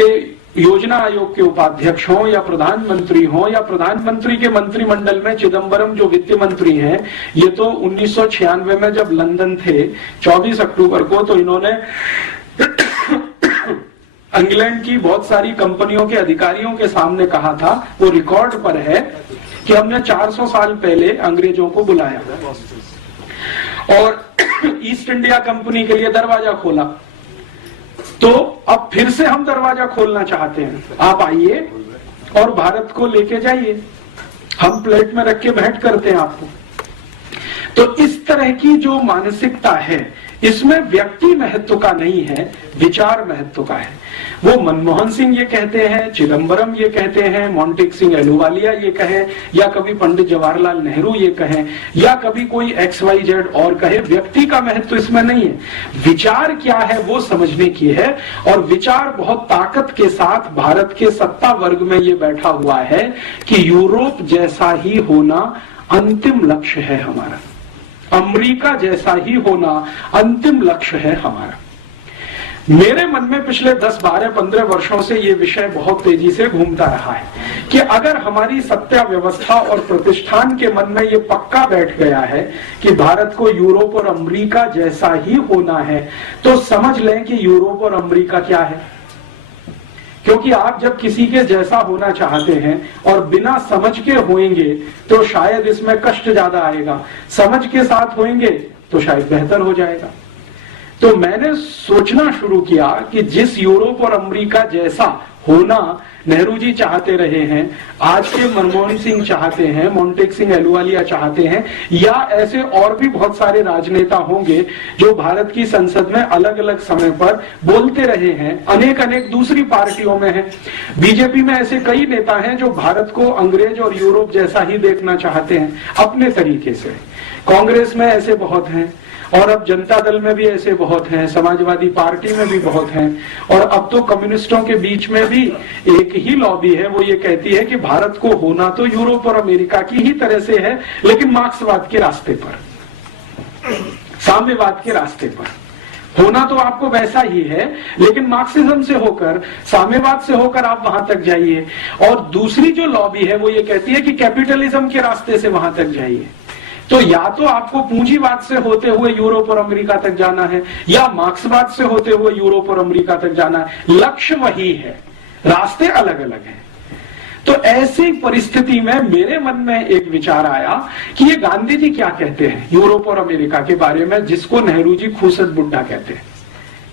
योजना आयोग के उपाध्यक्ष हों या प्रधानमंत्री हों या प्रधानमंत्री के मंत्रिमंडल में चिदम्बरम जो वित्त मंत्री हैं, ये तो 1996 में जब लंदन थे 24 अक्टूबर को, तो इन्होंने इंग्लैंड की बहुत सारी कंपनियों के अधिकारियों के सामने कहा था, वो रिकॉर्ड पर है, कि हमने 400 साल पहले अंग्रेजों को बुलाया और ईस्ट इंडिया कंपनी के लिए दरवाजा खोला। तो अब फिर से हम दरवाजा खोलना चाहते हैं, आप आइए और भारत को लेके जाइए, हम प्लेट में रख के भेंट करते हैं आपको। तो इस तरह की जो मानसिकता है इसमें व्यक्ति महत्व का नहीं है, विचार महत्व का है। वो मनमोहन सिंह ये कहते हैं, चिदम्बरम ये कहते हैं, मोंटेक सिंह अहलूवालिया ये कहे, या कभी पंडित जवाहरलाल नेहरू ये कहें, या कभी कोई XYZ और कहे, व्यक्ति का महत्व इसमें नहीं है। विचार क्या है वो समझने की है। और विचार बहुत ताकत के साथ भारत के सत्ता वर्ग में ये बैठा हुआ है कि यूरोप जैसा ही होना अंतिम लक्ष्य है हमारा, अमेरिका जैसा ही होना अंतिम लक्ष्य है हमारा। मेरे मन में पिछले 10, 12, 15 वर्षों से ये विषय बहुत तेजी से घूमता रहा है कि अगर हमारी सत्ता व्यवस्था और प्रतिष्ठान के मन में ये पक्का बैठ गया है कि भारत को यूरोप और अमेरिका जैसा ही होना है, तो समझ लें कि यूरोप और अमेरिका क्या है। क्योंकि आप जब किसी के जैसा होना चाहते हैं और बिना समझ के होएंगे तो शायद इसमें कष्ट ज्यादा आएगा, समझ के साथ होएंगे तो शायद बेहतर हो जाएगा। तो मैंने सोचना शुरू किया कि जिस यूरोप और अमेरिका जैसा होना नेहरू जी चाहते रहे हैं, आज के मनमोहन सिंह चाहते हैं, मोंटेक सिंह अहलूवालिया चाहते हैं, या ऐसे और भी बहुत सारे राजनेता होंगे जो भारत की संसद में अलग अलग समय पर बोलते रहे हैं, अनेक दूसरी पार्टियों में हैं। बीजेपी में ऐसे कई नेता हैं जो भारत को अंग्रेज और यूरोप जैसा ही देखना चाहते हैं अपने तरीके से। कांग्रेस में ऐसे बहुत हैं और अब जनता दल में भी ऐसे बहुत हैं, समाजवादी पार्टी में भी बहुत हैं, और अब तो कम्युनिस्टों के बीच में भी एक ही लॉबी है, वो ये कहती है कि भारत को होना तो यूरोप और अमेरिका की ही तरह से है, लेकिन मार्क्सवाद के रास्ते पर, साम्यवाद के रास्ते पर होना तो आपको वैसा ही है, लेकिन मार्क्सिज्म से होकर, साम्यवाद से होकर आप वहां तक जाइए। और दूसरी जो लॉबी है वो ये कहती है कि कैपिटलिज्म के रास्ते से वहां तक जाइए। तो या तो आपको पूंजीवाद से होते हुए यूरोप और अमेरिका तक जाना है, या मार्क्सवाद से होते हुए यूरोप और अमेरिका तक जाना है। लक्ष्य वही है, रास्ते अलग अलग हैं। तो ऐसी परिस्थिति में मेरे मन में एक विचार आया कि ये गांधी जी क्या कहते हैं यूरोप और अमेरिका के बारे में, जिसको नेहरू जी खूसट बुड्ढा कहते हैं।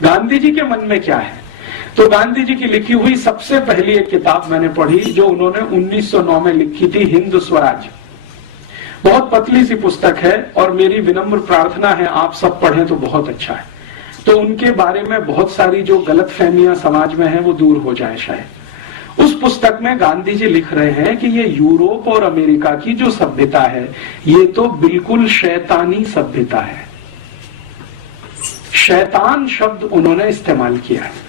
गांधी जी के मन में क्या है? तो गांधी जी की लिखी हुई सबसे पहली एक किताब मैंने पढ़ी जो उन्होंने 1909 में लिखी थी, हिंद स्वराज। बहुत पतली सी पुस्तक है और मेरी विनम्र प्रार्थना है आप सब पढ़ें तो बहुत अच्छा है, तो उनके बारे में बहुत सारी जो गलतफहमियां समाज में है वो दूर हो जाए शायद। उस पुस्तक में गांधी जी लिख रहे हैं कि ये यूरोप और अमेरिका की जो सभ्यता है ये तो बिल्कुल शैतानी सभ्यता है। शैतान शब्द उन्होंने इस्तेमाल किया है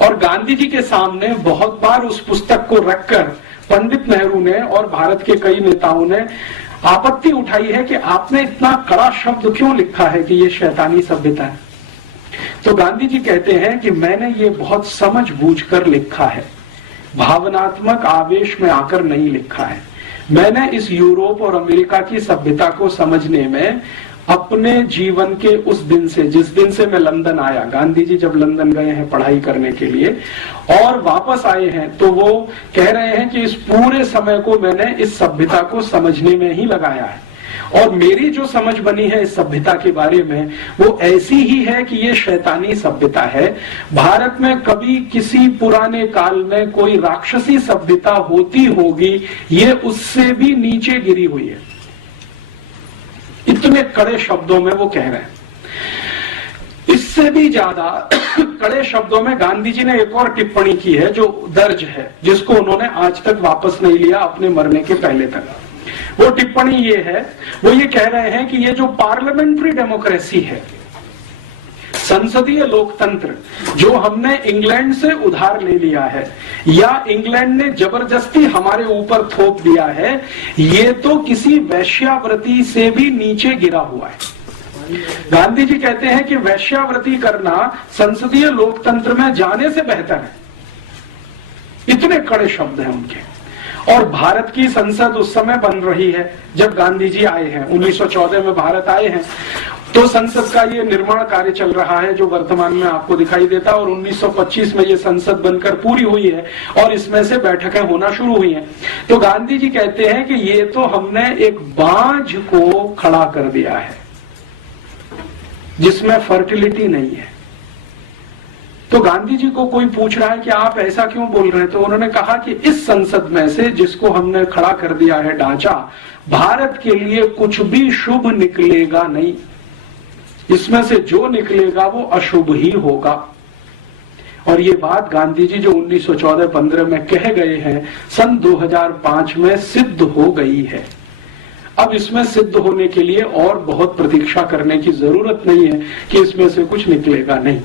और गांधी जी के सामने बहुत बार उस पुस्तक को रखकर पंडित नेहरू ने और भारत के कई नेताओं ने आपत्ति उठाई है कि आपने इतना कड़ा शब्द क्यों लिखा है कि ये शैतानी सभ्यता है। तो गांधी जी कहते हैं कि मैंने ये बहुत समझ बूझकर लिखा है, भावनात्मक आवेश में आकर नहीं लिखा है। मैंने इस यूरोप और अमेरिका की सभ्यता को समझने में अपने जीवन के उस दिन से, जिस दिन से मैं लंदन आया, गांधी जी जब लंदन गए हैं पढ़ाई करने के लिए और वापस आए हैं, तो वो कह रहे हैं कि इस पूरे समय को मैंने इस सभ्यता को समझने में ही लगाया है और मेरी जो समझ बनी है इस सभ्यता के बारे में वो ऐसी ही है कि ये शैतानी सभ्यता है। भारत में कभी किसी पुराने काल में कोई राक्षसी सभ्यता होती होगी, ये उससे भी नीचे गिरी हुई है। इतने कड़े शब्दों में वो कह रहे हैं। इससे भी ज्यादा कड़े शब्दों में गांधी जी ने एक और टिप्पणी की है जो दर्ज है, जिसको उन्होंने आज तक वापस नहीं लिया अपने मरने के पहले तक। वो टिप्पणी ये है, वो ये कह रहे हैं कि ये जो पार्लियामेंट्री डेमोक्रेसी है, संसदीय लोकतंत्र जो हमने इंग्लैंड से उधार ले लिया है या इंग्लैंड ने जबरदस्ती हमारे ऊपर थोप दिया है, ये तो किसी वैश्यावृत्ति से भी नीचे गिरा हुआ है। गांधी जी कहते हैं कि वैश्यावृत्ति करना संसदीय लोकतंत्र में जाने से बेहतर है। इतने कड़े शब्द हैं उनके। और भारत की संसद उस समय बन रही है जब गांधी जी आए हैं, 1914 में भारत आए हैं, तो संसद का ये निर्माण कार्य चल रहा है जो वर्तमान में आपको दिखाई देता है और 1925 में ये संसद बनकर पूरी हुई है और इसमें से बैठकें होना शुरू हुई हैं। तो गांधी जी कहते हैं कि ये तो हमने एक बांझ को खड़ा कर दिया है जिसमें फर्टिलिटी नहीं है। तो गांधी जी को कोई पूछ रहा है कि आप ऐसा क्यों बोल रहे हैं, तो उन्होंने कहा कि इस संसद में से जिसको हमने खड़ा कर दिया है ढांचा, भारत के लिए कुछ भी शुभ निकलेगा नहीं, इसमें से जो निकलेगा वो अशुभ ही होगा। और ये बात गांधी जी जो 1914-15 में कह गए हैं, सन 2005 में सिद्ध हो गई है। अब इसमें सिद्ध होने के लिए और बहुत प्रतीक्षा करने की जरूरत नहीं है कि इसमें से कुछ निकलेगा नहीं।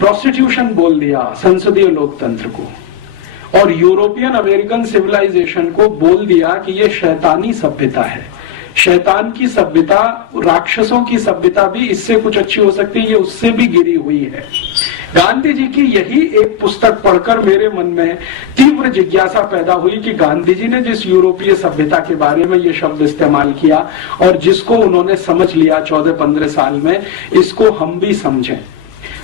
प्रोस्टिट्यूशन बोल दिया संसदीय लोकतंत्र को और यूरोपियन अमेरिकन सिविलाइजेशन को बोल दिया कि ये शैतानी सभ्यता है। शैतान की सभ्यता, राक्षसों की सभ्यता भी इससे कुछ अच्छी हो सकती है, ये उससे भी गिरी हुई है। गांधी जी की यही एक पुस्तक पढ़कर मेरे मन में तीव्र जिज्ञासा पैदा हुई कि गांधी जी ने जिस यूरोपीय सभ्यता के बारे में ये शब्द इस्तेमाल किया और जिसको उन्होंने समझ लिया 14-15 साल में, इसको हम भी समझें।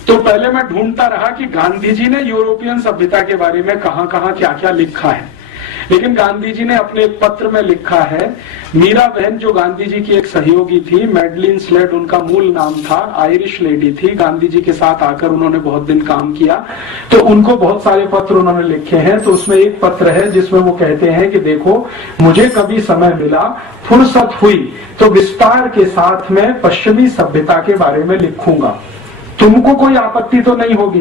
तो पहले मैं ढूंढता रहा कि गांधी जी ने यूरोपियन सभ्यता के बारे में कहां कहां क्या क्या लिखा है, लेकिन गांधी जी ने अपने एक पत्र में लिखा है। मीरा बहन जो गांधी जी की एक सहयोगी थी, मैडलिन स्लेड उनका मूल नाम था, आयरिश लेडी थी, गांधी जी के साथ आकर उन्होंने बहुत दिन काम किया, तो उनको बहुत सारे पत्र उन्होंने लिखे हैं। तो उसमें एक पत्र है जिसमें वो कहते हैं कि देखो, मुझे कभी समय मिला, फुर्सत हुई तो विस्तार के साथ में पश्चिमी सभ्यता के बारे में लिखूंगा, तुमको कोई आपत्ति तो नहीं होगी।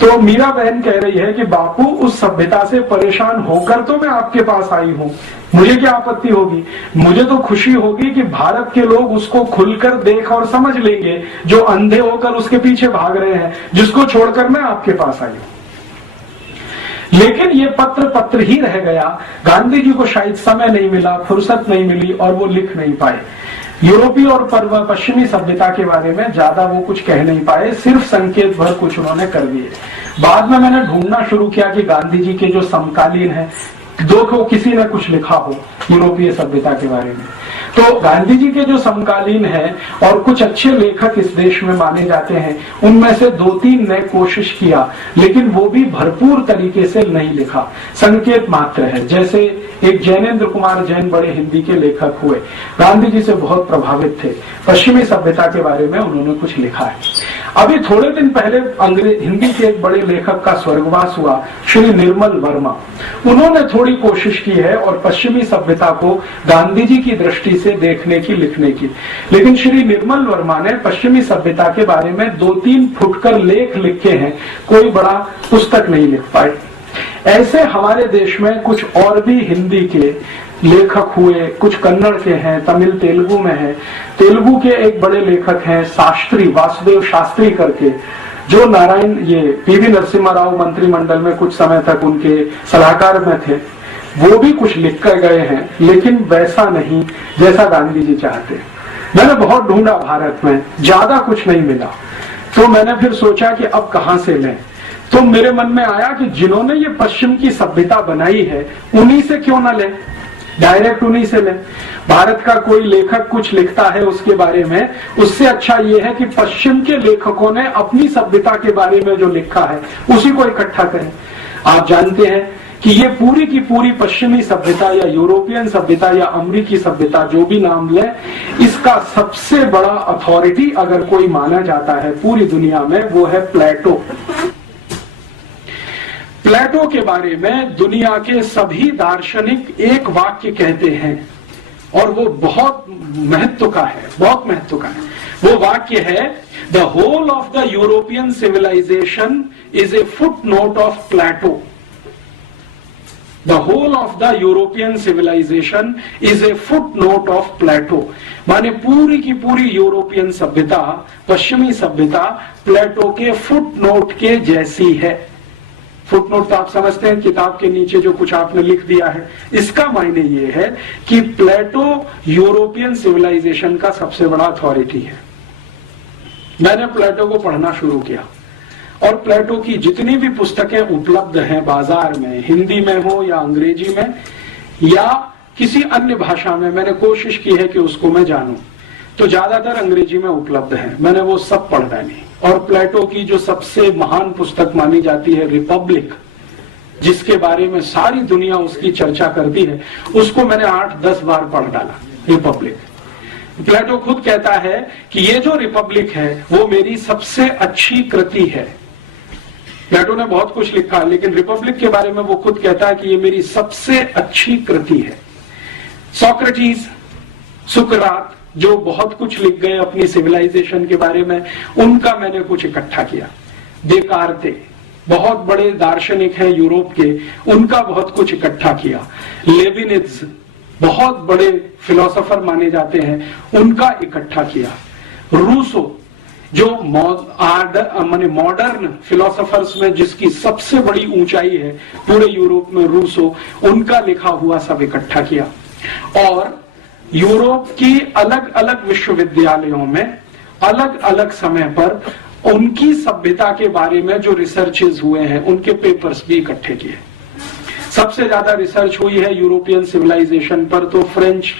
तो मीरा बहन कह रही है कि बापू, उस सभ्यता से परेशान होकर तो मैं आपके पास आई हूं, मुझे क्या आपत्ति होगी, मुझे तो खुशी होगी कि भारत के लोग उसको खुलकर देख और समझ लेंगे जो अंधे होकर उसके पीछे भाग रहे हैं, जिसको छोड़कर मैं आपके पास आई हूं। लेकिन ये पत्र ही रह गया। गांधी जी को शायद समय नहीं मिला, फुर्सत नहीं मिली और वो लिख नहीं पाए। यूरोपीय और पश्चिमी सभ्यता के बारे में ज्यादा वो कुछ कह नहीं पाए, सिर्फ संकेत भर कुछ उन्होंने कर दिए। बाद में मैंने ढूंढना शुरू किया कि गांधी जी के जो समकालीन हैं, दो को किसी ने कुछ लिखा हो यूरोपीय सभ्यता के बारे में। तो गांधी जी के जो समकालीन हैं और कुछ अच्छे लेखक इस देश में माने जाते हैं, उनमें से 2-3 ने कोशिश किया, लेकिन वो भी भरपूर तरीके से नहीं लिखा, संकेत मात्र है। जैसे एक जैनेन्द्र कुमार जैन बड़े हिंदी के लेखक हुए, गांधी जी से बहुत प्रभावित थे, पश्चिमी सभ्यता के बारे में उन्होंने कुछ लिखा है। अभी थोड़े दिन पहले हिंदी के एक बड़े लेखक का स्वर्गवास हुआ, श्री निर्मल वर्मा। उन्होंने थोड़ी कोशिश की है और पश्चिमी सभ्यता को गांधी जी की दृष्टि से देखने की, लिखने की, लेकिन श्री निर्मल वर्मा ने पश्चिमी सभ्यता के बारे में 2-3 फुटकर लेख लिखे हैं, कोई बड़ा पुस्तक नहीं लिख पाए। ऐसे हमारे देश में कुछ और भी हिंदी के लेखक हुए, कुछ कन्नड़ के हैं, तमिल तेलुगु में है। तेलुगु के एक बड़े लेखक हैं शास्त्री, वासुदेव शास्त्री करके, जो नारायण ये पीवी नरसिम्हा राव मंत्रिमंडल में कुछ समय तक उनके सलाहकार में थे। वो भी कुछ लिख कर गए हैं, लेकिन वैसा नहीं जैसा गांधी जी चाहते। मैंने बहुत ढूंढा भारत में, ज्यादा कुछ नहीं मिला। तो मैंने फिर सोचा कि अब कहां से लें। तो मेरे मन में आया कि जिन्होंने ये पश्चिम की सभ्यता बनाई है, उन्हीं से क्यों ना ले, डायरेक्ट उन्हीं से ले। भारत का कोई लेखक कुछ लिखता है उसके बारे में, उससे अच्छा ये है कि पश्चिम के लेखकों ने अपनी सभ्यता के बारे में जो लिखा है उसी को इकट्ठा करें। आप जानते हैं कि ये पूरी की पूरी पश्चिमी सभ्यता या यूरोपियन सभ्यता या अमेरिकी सभ्यता, जो भी नाम ले, इसका सबसे बड़ा अथॉरिटी अगर कोई माना जाता है पूरी दुनिया में, वो है प्लेटो। प्लेटो के बारे में दुनिया के सभी दार्शनिक एक वाक्य कहते हैं और वो बहुत महत्व का है, बहुत महत्व का है। वो वाक्य है, the whole of the European civilisation is a foot note of Plato. The whole of the European civilisation is a foot note of Plato. माने पूरी की पूरी यूरोपियन सभ्यता, पश्चिमी सभ्यता प्लेटो के फुट नोट के जैसी है। फुटनोट तो आप समझते हैं, किताब के नीचे जो कुछ आपने लिख दिया है। इसका मायने ये है कि प्लेटो यूरोपियन सिविलाइजेशन का सबसे बड़ा अथॉरिटी है। मैंने प्लेटो को पढ़ना शुरू किया और प्लेटो की जितनी भी पुस्तकें उपलब्ध हैं बाजार में, हिंदी में हो या अंग्रेजी में या किसी अन्य भाषा में, मैंने कोशिश की है कि उसको मैं जानूं। तो ज्यादातर अंग्रेजी में उपलब्ध है, मैंने वो सब पढ़ डाली। और प्लेटो की जो सबसे महान पुस्तक मानी जाती है रिपब्लिक, जिसके बारे में सारी दुनिया उसकी चर्चा करती है, उसको मैंने 8-10 बार पढ़ डाला। रिपब्लिक, प्लेटो खुद कहता है कि ये जो रिपब्लिक है वो मेरी सबसे अच्छी कृति है। प्लेटो ने बहुत कुछ लिखा, लेकिन रिपब्लिक के बारे में वो खुद कहता है कि ये मेरी सबसे अच्छी कृति है। सोक्रेटिस, सुकरात, जो बहुत कुछ लिख गए अपनी सिविलाइजेशन के बारे में, उनका मैंने कुछ इकट्ठा किया। देकार्ते, बहुत बड़े दार्शनिक हैं यूरोप के, उनका बहुत कुछ इकट्ठा किया। लेविनिज, बहुत बड़े फिलोसोफर माने जाते हैं, उनका इकट्ठा किया। रूसो, जो मॉडर्न फिलोसोफर्स में जिसकी सबसे बड़ी ऊंचाई है पूरे यूरोप में, रूसो, उनका लिखा हुआ सब इकट्ठा किया। और यूरोप की अलग अलग विश्वविद्यालयों में अलग अलग समय पर उनकी सभ्यता के बारे में जो रिसर्चेस हुए हैं, उनके पेपर्स भी इकट्ठे किए। सबसे ज्यादा रिसर्च हुई है यूरोपियन सिविलाइजेशन पर, तो फ्रेंच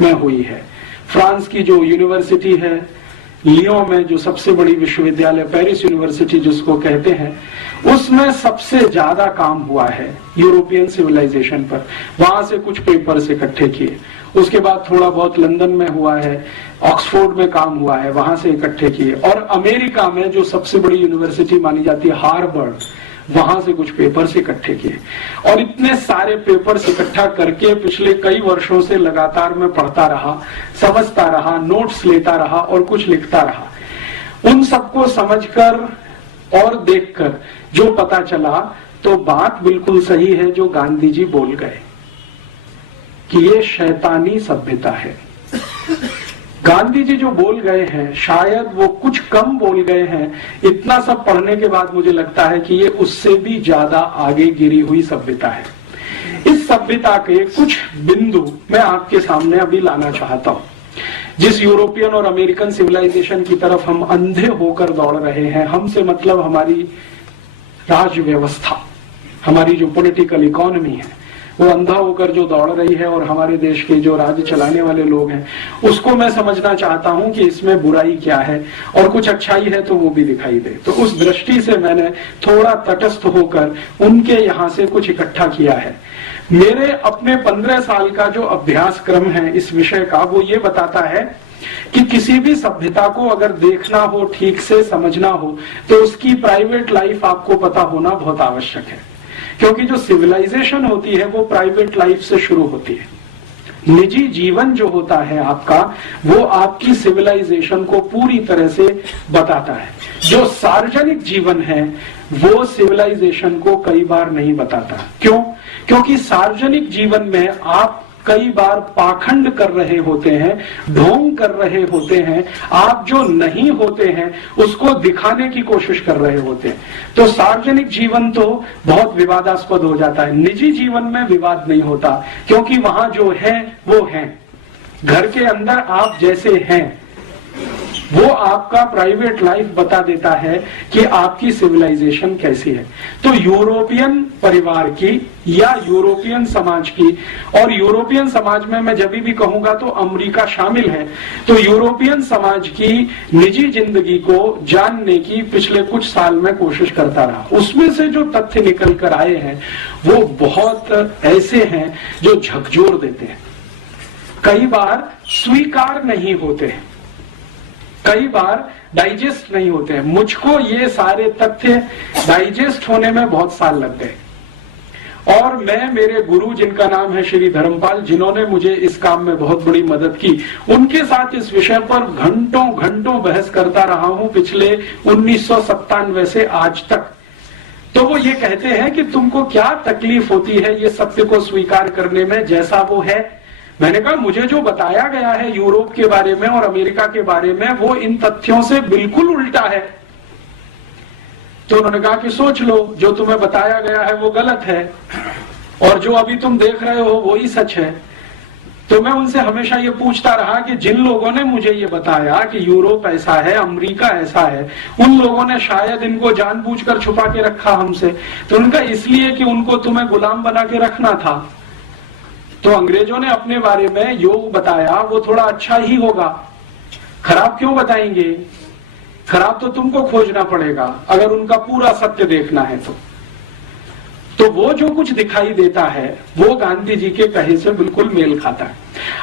में हुई है। फ्रांस की जो यूनिवर्सिटी है लियों में, जो सबसे बड़ी विश्वविद्यालय, पेरिस यूनिवर्सिटी जिसको कहते हैं, उसमें सबसे ज्यादा काम हुआ है यूरोपियन सिविलाइजेशन पर। वहां से कुछ पेपर्स इकट्ठे किए। उसके बाद थोड़ा बहुत लंदन में हुआ है, ऑक्सफोर्ड में काम हुआ है, वहां से इकट्ठे किए। और अमेरिका में जो सबसे बड़ी यूनिवर्सिटी मानी जाती है हार्वर्ड, वहां से कुछ पेपर्स इकट्ठे किए। और इतने सारे पेपर्स इकट्ठा करके पिछले कई वर्षों से लगातार मैं पढ़ता रहा, समझता रहा, नोट्स लेता रहा और कुछ लिखता रहा। उन सबको समझकर और देखकर जो पता चला, तो बात बिल्कुल सही है जो गांधी जी बोल गए कि ये शैतानी सभ्यता है। गांधी जी जो बोल गए हैं, शायद वो कुछ कम बोल गए हैं। इतना सब पढ़ने के बाद मुझे लगता है कि ये उससे भी ज्यादा आगे गिरी हुई सभ्यता है। इस सभ्यता के कुछ बिंदु मैं आपके सामने अभी लाना चाहता हूं। जिस यूरोपियन और अमेरिकन सिविलाइजेशन की तरफ हम अंधे होकर दौड़ रहे हैं, हमसे मतलब हमारी राज व्यवस्था, हमारी जो पॉलिटिकल इकोनॉमी है, वो अंधा होकर जो दौड़ रही है और हमारे देश के जो राज्य चलाने वाले लोग हैं उसको मैं समझना चाहता हूं कि इसमें बुराई क्या है और कुछ अच्छाई है तो वो भी दिखाई दे। तो उस दृष्टि से मैंने थोड़ा तटस्थ होकर उनके यहाँ से कुछ इकट्ठा किया है। मेरे अपने 15 साल का जो अभ्यास क्रम है इस विषय का, वो ये बताता है कि किसी भी सभ्यता को अगर देखना हो, ठीक से समझना हो, तो उसकी प्राइवेट लाइफ आपको पता होना बहुत आवश्यक है। क्योंकि जो सिविलाइजेशन होती है वो प्राइवेट लाइफ से शुरू होती है। निजी जीवन जो होता है आपका, वो आपकी सिविलाइजेशन को पूरी तरह से बताता है। जो सार्वजनिक जीवन है वो सिविलाइजेशन को कई बार नहीं बताता। क्यों? क्योंकि सार्वजनिक जीवन में आप कई बार पाखंड कर रहे होते हैं, ढोंग कर रहे होते हैं, आप जो नहीं होते हैं उसको दिखाने की कोशिश कर रहे होते हैं। तो सार्वजनिक जीवन तो बहुत विवादास्पद हो जाता है। निजी जीवन में विवाद नहीं होता क्योंकि वहां जो है वो है। घर के अंदर आप जैसे हैं वो आपका प्राइवेट लाइफ बता देता है कि आपकी सिविलाइजेशन कैसी है। तो यूरोपियन परिवार की या यूरोपियन समाज की, और यूरोपियन समाज में मैं जब भी कहूंगा तो अमेरिका शामिल है, तो यूरोपियन समाज की निजी जिंदगी को जानने की पिछले कुछ साल में कोशिश करता रहा। उसमें से जो तथ्य निकल कर आए हैं वो बहुत ऐसे हैं जो झकझोर देते हैं, कई बार स्वीकार नहीं होते हैं, कई बार डाइजेस्ट नहीं होते हैं। मुझको ये सारे तथ्य डाइजेस्ट होने में बहुत साल लग गए और मैं, मेरे गुरु जिनका नाम है श्री धर्मपाल, जिन्होंने मुझे इस काम में बहुत बड़ी मदद की, उनके साथ इस विषय पर घंटों घंटों बहस करता रहा हूं पिछले 1997 से आज तक। तो वो ये कहते हैं कि तुमको क्या तकलीफ होती है ये सत्य को स्वीकार करने में जैसा वो है। मैंने कहा मुझे जो बताया गया है यूरोप के बारे में और अमेरिका के बारे में वो इन तथ्यों से बिल्कुल उल्टा है। तो उन्होंने कहा कि सोच लो, जो तुम्हें बताया गया है वो गलत है और जो अभी तुम देख रहे हो वो ही सच है। तो मैं उनसे हमेशा ये पूछता रहा कि जिन लोगों ने मुझे ये बताया कि यूरोप ऐसा है, अमेरिका ऐसा है, उन लोगों ने शायद इनको जानबूझकर छुपा के रखा हमसे। तो उनका इसलिए कि उनको तुम्हें गुलाम बना के रखना था। तो अंग्रेजों ने अपने बारे में योग बताया वो थोड़ा अच्छा ही होगा, खराब क्यों बताएंगे? खराब तो तुमको खोजना पड़ेगा अगर उनका पूरा सत्य देखना है तो वो जो कुछ दिखाई देता है वो गांधी जी के कहे से बिल्कुल मेल खाता है।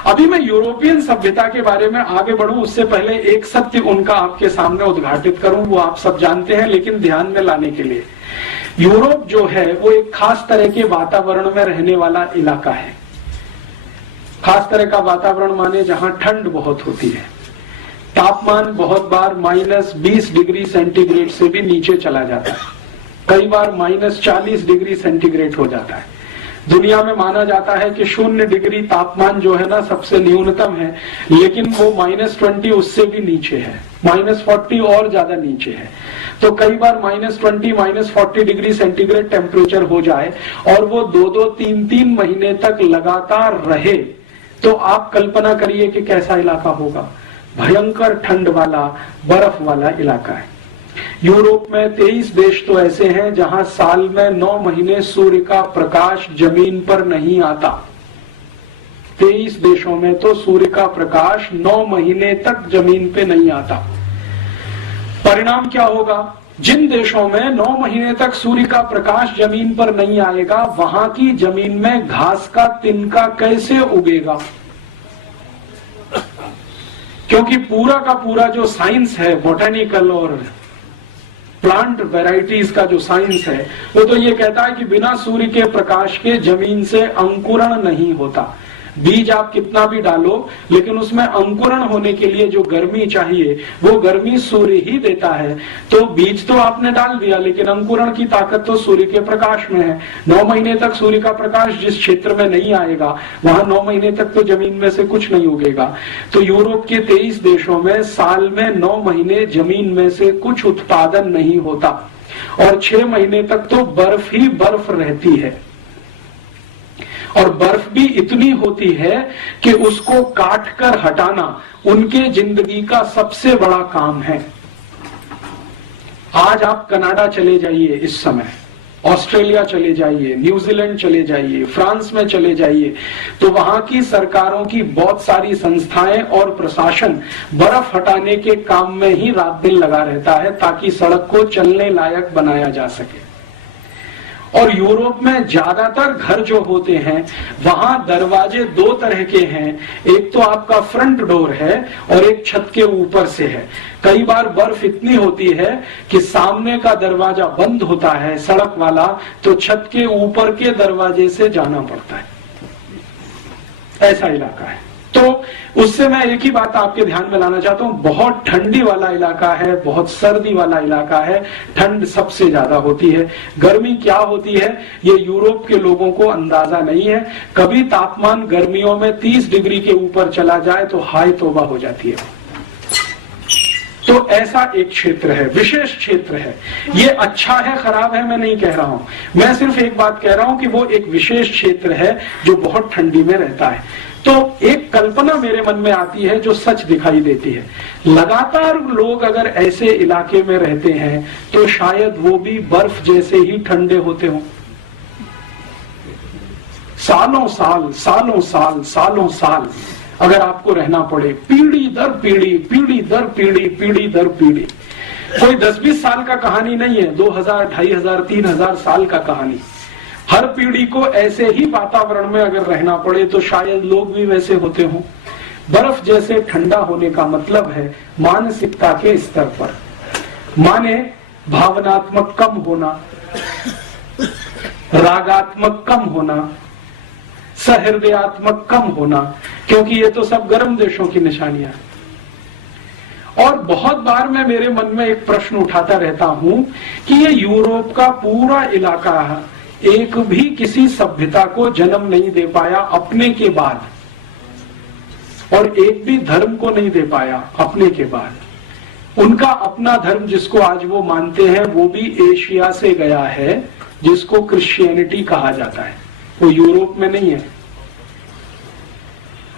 अभी मैं यूरोपियन सभ्यता के बारे में आगे बढ़ूं उससे पहले एक सत्य उनका आपके सामने उद्घाटित करूं। वो आप सब जानते हैं लेकिन ध्यान में लाने के लिए, यूरोप जो है वो एक खास तरह के वातावरण में रहने वाला इलाका है। खास तरह का वातावरण माने जहां ठंड बहुत होती है, तापमान बहुत बार -20 डिग्री सेंटीग्रेड से भी नीचे चला जाता है, कई बार -40 डिग्री सेंटीग्रेड हो जाता है। दुनिया में माना जाता है कि 0 डिग्री तापमान जो है ना सबसे न्यूनतम है, लेकिन वो -20 उससे भी नीचे है, -40 और ज्यादा नीचे है। तो कई बार -20 -40 डिग्री सेंटीग्रेड टेम्परेचर हो जाए और वो 2-2 3-3 महीने तक लगातार रहे, तो आप कल्पना करिए कि कैसा इलाका होगा। भयंकर ठंड वाला, बर्फ वाला इलाका है। यूरोप में 23 देश तो ऐसे हैं जहां साल में 9 महीने सूर्य का प्रकाश जमीन पर नहीं आता। 23 देशों में तो सूर्य का प्रकाश 9 महीने तक जमीन पे नहीं आता। परिणाम क्या होगा? जिन देशों में 9 महीने तक सूर्य का प्रकाश जमीन पर नहीं आएगा, वहां की जमीन में घास का तिनका कैसे उगेगा? क्योंकि पूरा का पूरा जो साइंस है, बोटेनिकल और प्लांट वैरायटीज का जो साइंस है, वो तो ये कहता है कि बिना सूर्य के प्रकाश के जमीन से अंकुरण नहीं होता। बीज आप कितना भी डालो, लेकिन उसमें अंकुरण होने के लिए जो गर्मी चाहिए वो गर्मी सूर्य ही देता है। तो बीज तो आपने डाल दिया, लेकिन अंकुरण की ताकत तो सूर्य के प्रकाश में है। 9 महीने तक सूर्य का प्रकाश जिस क्षेत्र में नहीं आएगा, वहां 9 महीने तक तो जमीन में से कुछ नहीं उगेगा। तो यूरोप के 23 देशों में साल में 9 महीने जमीन में से कुछ उत्पादन नहीं होता और 6 महीने तक तो बर्फ ही बर्फ रहती है। और बर्फ भी इतनी होती है कि उसको काट कर हटाना उनके जिंदगी का सबसे बड़ा काम है। आज आप कनाडा चले जाइए इस समय ऑस्ट्रेलिया चले जाइए, न्यूजीलैंड चले जाइए, फ्रांस में चले जाइए, तो वहां की सरकारों की बहुत सारी संस्थाएं और प्रशासन बर्फ हटाने के काम में ही रात दिन लगा रहता है ताकि सड़क को चलने लायक बनाया जा सके। और यूरोप में ज्यादातर घर जो होते हैं वहां दरवाजे दो तरह के हैं, एक तो आपका फ्रंट डोर है और एक छत के ऊपर से है। कई बार बर्फ इतनी होती है कि सामने का दरवाजा बंद होता है सड़क वाला, तो छत के ऊपर के दरवाजे से जाना पड़ता है। ऐसा इलाका है। तो उससे मैं एक ही बात आपके ध्यान में लाना चाहता हूं, बहुत ठंडी वाला इलाका है, बहुत सर्दी वाला इलाका है, ठंड सबसे ज्यादा होती है। गर्मी क्या होती है ये यूरोप के लोगों को अंदाजा नहीं है। कभी तापमान गर्मियों में 30 डिग्री के ऊपर चला जाए तो हाय तौबा हो जाती है। तो ऐसा एक क्षेत्र है, विशेष क्षेत्र है। ये अच्छा है खराब है मैं नहीं कह रहा हूं, मैं सिर्फ एक बात कह रहा हूं कि वो एक विशेष क्षेत्र है जो बहुत ठंडी में रहता है। तो एक कल्पना मेरे मन में आती है जो सच दिखाई देती है। लगातार लोग अगर ऐसे इलाके में रहते हैं तो शायद वो भी बर्फ जैसे ही ठंडे होते हों। सालों साल सालों साल सालों साल अगर आपको रहना पड़े, पीढ़ी दर पीढ़ी, पीढ़ी दर पीढ़ी, पीढ़ी दर पीढ़ी, कोई 10-20 साल का कहानी नहीं है, 2000, 2500, 3000 साल का कहानी। हर पीढ़ी को ऐसे ही वातावरण में अगर रहना पड़े तो शायद लोग भी वैसे होते हों। बर्फ जैसे ठंडा होने का मतलब है मानसिकता के स्तर पर, माने भावनात्मक कम होना, रागात्मक कम होना, सहृदयात्मक कम होना, क्योंकि ये तो सब गर्म देशों की निशानियां हैं। और बहुत बार मैं मेरे मन में एक प्रश्न उठाता रहता हूं कि ये यूरोप का पूरा इलाका एक भी किसी सभ्यता को जन्म नहीं दे पाया अपने के बाद, और एक भी धर्म को नहीं दे पाया अपने के बाद। उनका अपना धर्म जिसको आज वो मानते हैं वो भी एशिया से गया है, जिसको क्रिश्चियनिटी कहा जाता है, वो यूरोप में नहीं है।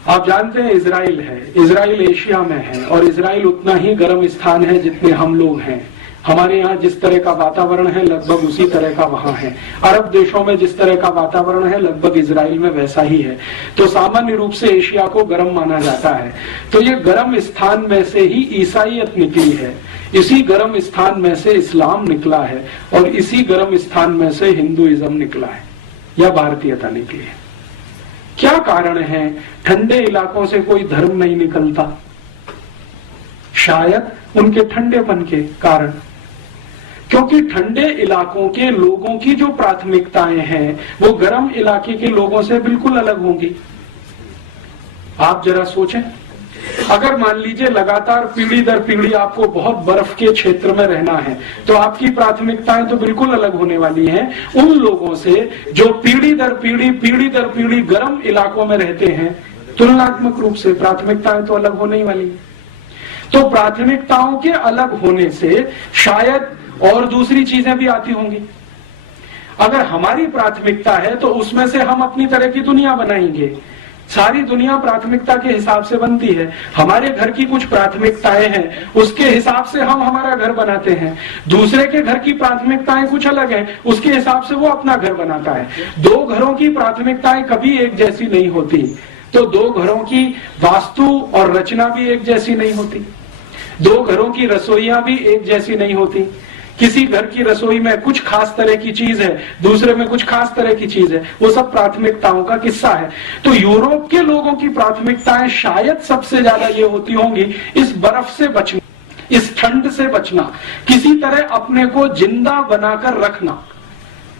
आप जानते हैं इजराइल है, इजराइल एशिया में है और इजराइल उतना ही गर्म स्थान है जितने हम लोग हैं। हमारे यहाँ जिस तरह का वातावरण है लगभग उसी तरह का वहां है। अरब देशों में जिस तरह का वातावरण है लगभग इजराइल में वैसा ही है। तो सामान्य रूप से एशिया को गर्म माना जाता है। तो ये गर्म स्थान में से ही ईसाईयत निकली है, इसी गर्म स्थान में से इस्लाम निकला है और इसी गर्म स्थान में से हिंदुइज्म निकला है या भारतीयता निकली है। क्या कारण है ठंडे इलाकों से कोई धर्म नहीं निकलता? शायद उनके ठंडेपन के कारण, क्योंकि ठंडे इलाकों के लोगों की जो प्राथमिकताएं हैं वो गर्म इलाके के लोगों से बिल्कुल अलग होंगी। आप जरा सोचें, अगर मान लीजिए लगातार पीढ़ी दर पीढ़ी आपको बहुत बर्फ के क्षेत्र में रहना है तो आपकी प्राथमिकताएं तो बिल्कुल अलग होने वाली हैं उन लोगों से जो पीढ़ी दर पीढ़ी गर्म इलाकों में रहते हैं। तुलनात्मक रूप से प्राथमिकताएं तो अलग होने ही वाली है। तो प्राथमिकताओं के अलग होने से शायद और दूसरी चीजें भी आती होंगी। अगर हमारी प्राथमिकता है तो उसमें से हम अपनी तरह की दुनिया बनाएंगे। सारी दुनिया प्राथमिकता के हिसाब से बनती है। हमारे घर की कुछ प्राथमिकताएं हैं, उसके हिसाब से हम हमारा घर बनाते हैं। दूसरे के घर की प्राथमिकताएं कुछ अलग हैं, उसके हिसाब से वो अपना घर बनाता है। दो घरों की प्राथमिकताएं कभी एक जैसी नहीं होती, तो दो घरों की वास्तु और रचना भी एक जैसी नहीं होती। दो घरों की रसोइयां भी एक जैसी नहीं होती। किसी घर की रसोई में कुछ खास तरह की चीज है, दूसरे में कुछ खास तरह की चीज है। वो सब प्राथमिकताओं का किस्सा है। तो यूरोप के लोगों की प्राथमिकताएं शायद सबसे ज्यादा ये होती होंगी, इस बर्फ से बचना, इस ठंड से बचना, किसी तरह अपने को जिंदा बनाकर रखना,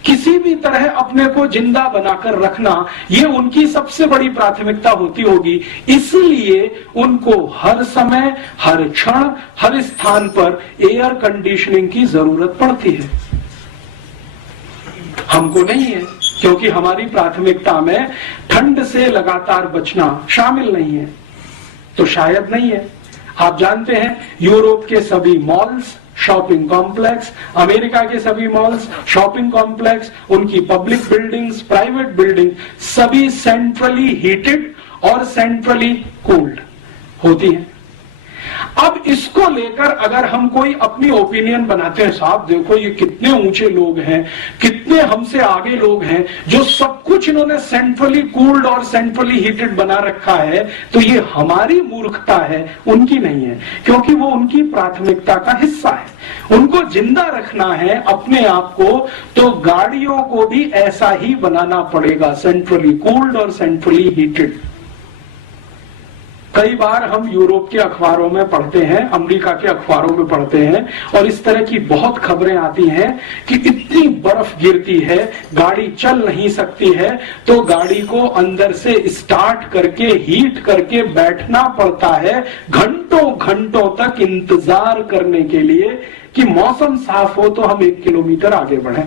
किसी भी तरह अपने को जिंदा बनाकर रखना, ये उनकी सबसे बड़ी प्राथमिकता होती होगी। इसलिए उनको हर समय, हर क्षण, हर स्थान पर एयर कंडीशनिंग की जरूरत पड़ती है। हमको नहीं है, क्योंकि हमारी प्राथमिकता में ठंड से लगातार बचना शामिल नहीं है। तो शायद नहीं है। आप जानते हैं यूरोप के सभी मॉल्स, शॉपिंग कॉम्प्लेक्स, अमेरिका के सभी मॉल्स, शॉपिंग कॉम्प्लेक्स, उनकी पब्लिक बिल्डिंग्स, प्राइवेट बिल्डिंग, सभी सेंट्रली हीटेड और सेंट्रली कूल्ड होती हैं। अब इसको लेकर अगर हम कोई अपनी ओपिनियन बनाते हैं, साहब देखो ये कितने ऊंचे लोग हैं, कितने हमसे आगे लोग हैं, जो सब कुछ इन्होंने सेंट्रली कूल्ड और सेंट्रली हीटेड बना रखा है, तो ये हमारी मूर्खता है, उनकी नहीं है, क्योंकि वो उनकी प्राथमिकता का हिस्सा है। उनको जिंदा रखना है अपने आप को, तो गाड़ियों को भी ऐसा ही बनाना पड़ेगा, सेंट्रली कूल्ड और सेंट्रली हीटेड। कई बार हम यूरोप के अखबारों में पढ़ते हैं, अमेरिका के अखबारों में पढ़ते हैं, और इस तरह की बहुत खबरें आती हैं कि इतनी बर्फ गिरती है, गाड़ी चल नहीं सकती है, तो गाड़ी को अंदर से स्टार्ट करके हीट करके बैठना पड़ता है, घंटों घंटों तक इंतजार करने के लिए कि मौसम साफ हो तो हम 1 किलोमीटर आगे बढ़ें।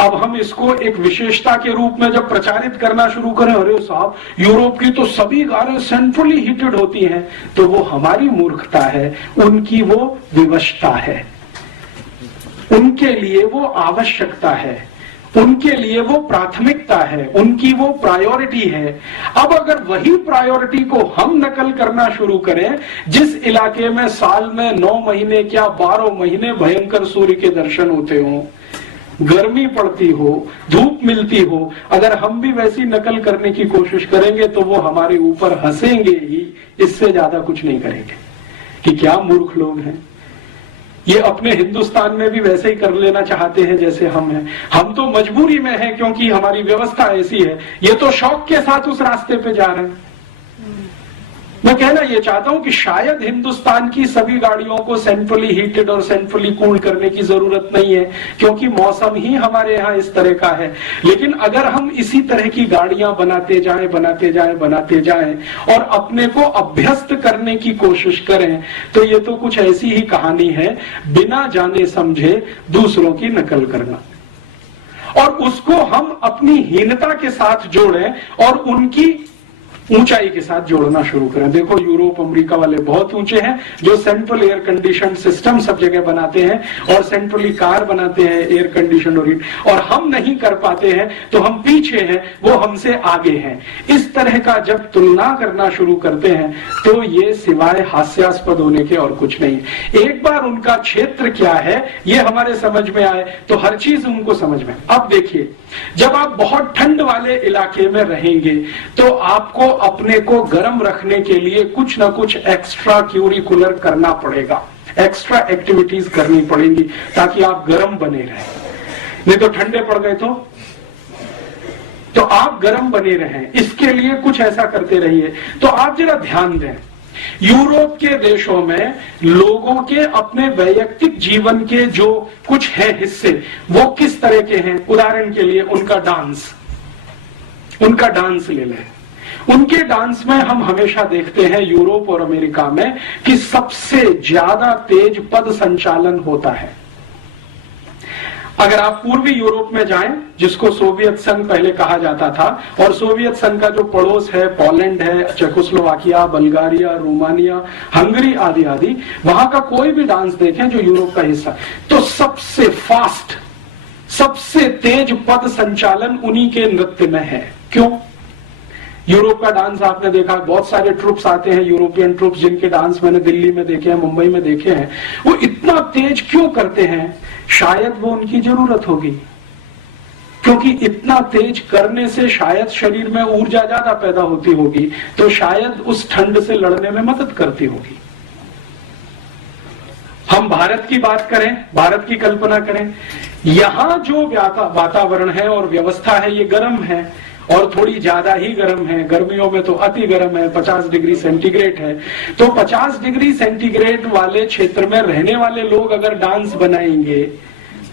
अब हम इसको एक विशेषता के रूप में जब प्रचारित करना शुरू करें, अरे साहब यूरोप की तो सभी कारें सेंट्रली हीटेड होती हैं, तो वो हमारी मूर्खता है, उनकी वो विवशता है, उनके लिए वो आवश्यकता है, उनके लिए वो प्राथमिकता है, उनकी वो प्रायोरिटी है। अब अगर वही प्रायोरिटी को हम नकल करना शुरू करें, जिस इलाके में साल में 9 महीने क्या 12 महीने भयंकर सूर्य के दर्शन होते हों, गर्मी पड़ती हो, धूप मिलती हो, अगर हम भी वैसी नकल करने की कोशिश करेंगे तो वो हमारे ऊपर हंसेंगे ही, इससे ज्यादा कुछ नहीं करेंगे कि क्या मूर्ख लोग हैं। ये अपने हिंदुस्तान में भी वैसे ही कर लेना चाहते हैं जैसे हम हैं। हम तो मजबूरी में हैं क्योंकि हमारी व्यवस्था ऐसी है, ये तो शौक के साथ उस रास्ते पे जा रहे हैं। मैं कहना ये चाहता हूं कि शायद हिंदुस्तान की सभी गाड़ियों को सेंट्रली हीटेड और सेंट्रली कूल्ड करने की जरूरत नहीं है, क्योंकि मौसम ही हमारे यहाँ इस तरह का है। लेकिन अगर हम इसी तरह की गाड़ियां बनाते जाएं और अपने को अभ्यस्त करने की कोशिश करें, तो ये तो कुछ ऐसी ही कहानी है, बिना जाने समझे दूसरों की नकल करना, और उसको हम अपनी हीनता के साथ जोड़ें और उनकी ऊंचाई के साथ जोड़ना शुरू करें। देखो यूरोप अमेरिका वाले बहुत ऊंचे हैं, जो सेंट्रल एयर कंडीशन सिस्टम सब जगह बनाते हैं और सेंट्रली कार बनाते हैं एयर कंडीशन और हीट, और हम नहीं कर पाते हैं, तो हम पीछे हैं, वो हमसे आगे हैं। इस तरह का जब तुलना करना शुरू करते हैं तो ये सिवाय हास्यास्पद होने के और कुछ नहीं। एक बार उनका क्षेत्र क्या है ये हमारे समझ में आए तो हर चीज उनको समझ में। अब देखिए, जब आप बहुत ठंड वाले इलाके में रहेंगे तो आपको अपने को गर्म रखने के लिए कुछ ना कुछ एक्स्ट्रा क्यूरिकुलर करना पड़ेगा, एक्स्ट्रा एक्टिविटीज करनी पड़ेंगी ताकि आप गर्म बने रहें। नहीं तो ठंडे पड़ गए तो आप गर्म बने रहें, इसके लिए कुछ ऐसा करते रहिए। तो आप जरा ध्यान दें, यूरोप के देशों में लोगों के अपने वैयक्तिक जीवन के जो कुछ है हिस्से, वो किस तरह के हैं। उदाहरण के लिए उनका डांस ले लें। उनके डांस में हम हमेशा देखते हैं यूरोप और अमेरिका में कि सबसे ज्यादा तेज पद संचालन होता है। अगर आप पूर्वी यूरोप में जाएं, जिसको सोवियत संघ पहले कहा जाता था, और सोवियत संघ का जो पड़ोस है, पोलैंड है, चेकोस्लोवाकिया, बल्गारिया, रोमानिया, हंगरी आदि आदि, वहां का कोई भी डांस देखें जो यूरोप का हिस्सा, तो सबसे फास्ट, सबसे तेज पद संचालन उन्हीं के नृत्य में है। क्यों? यूरोप का डांस आपने देखा, बहुत सारे ट्रुप्स आते हैं, यूरोपियन ट्रुप्स, जिनके डांस मैंने दिल्ली में देखे हैं, मुंबई में देखे हैं। वो इतना तेज क्यों करते हैं? शायद वो उनकी जरूरत होगी, क्योंकि इतना तेज करने से शायद शरीर में ऊर्जा ज्यादा पैदा होती होगी, तो शायद उस ठंड से लड़ने में मदद करती होगी। हम भारत की बात करें, भारत की कल्पना करें, यहां जो वातावरण है और व्यवस्था है ये गर्म है, और थोड़ी ज्यादा ही गर्म है। गर्मियों में तो अति गर्म है, 50 डिग्री सेंटीग्रेड है। तो 50 डिग्री सेंटीग्रेड वाले क्षेत्र में रहने वाले लोग अगर डांस बनाएंगे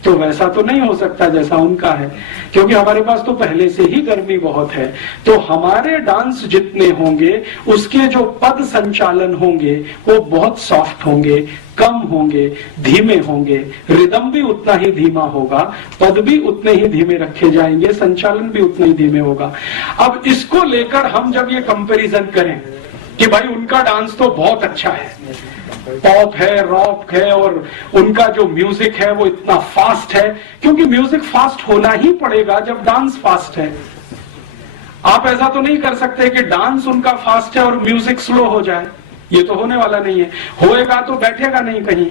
तो वैसा तो नहीं हो सकता जैसा उनका है, क्योंकि हमारे पास तो पहले से ही गर्मी बहुत है। तो हमारे डांस जितने होंगे उसके जो पद संचालन होंगे वो बहुत सॉफ्ट होंगे, कम होंगे, धीमे होंगे, रिदम भी उतना ही धीमा होगा, पद भी उतने ही धीमे रखे जाएंगे, संचालन भी उतना ही धीमे होगा। अब इसको लेकर हम जब ये कंपैरिजन करें कि भाई उनका डांस तो बहुत अच्छा है, पॉप है, रॉक है, और उनका जो म्यूजिक है वो इतना फास्ट है, क्योंकि म्यूजिक फास्ट होना ही पड़ेगा जब डांस फास्ट है। आप ऐसा तो नहीं कर सकते कि डांस उनका फास्ट है और म्यूजिक स्लो हो जाए, ये तो होने वाला नहीं है। होएगा तो बैठेगा नहीं कहीं,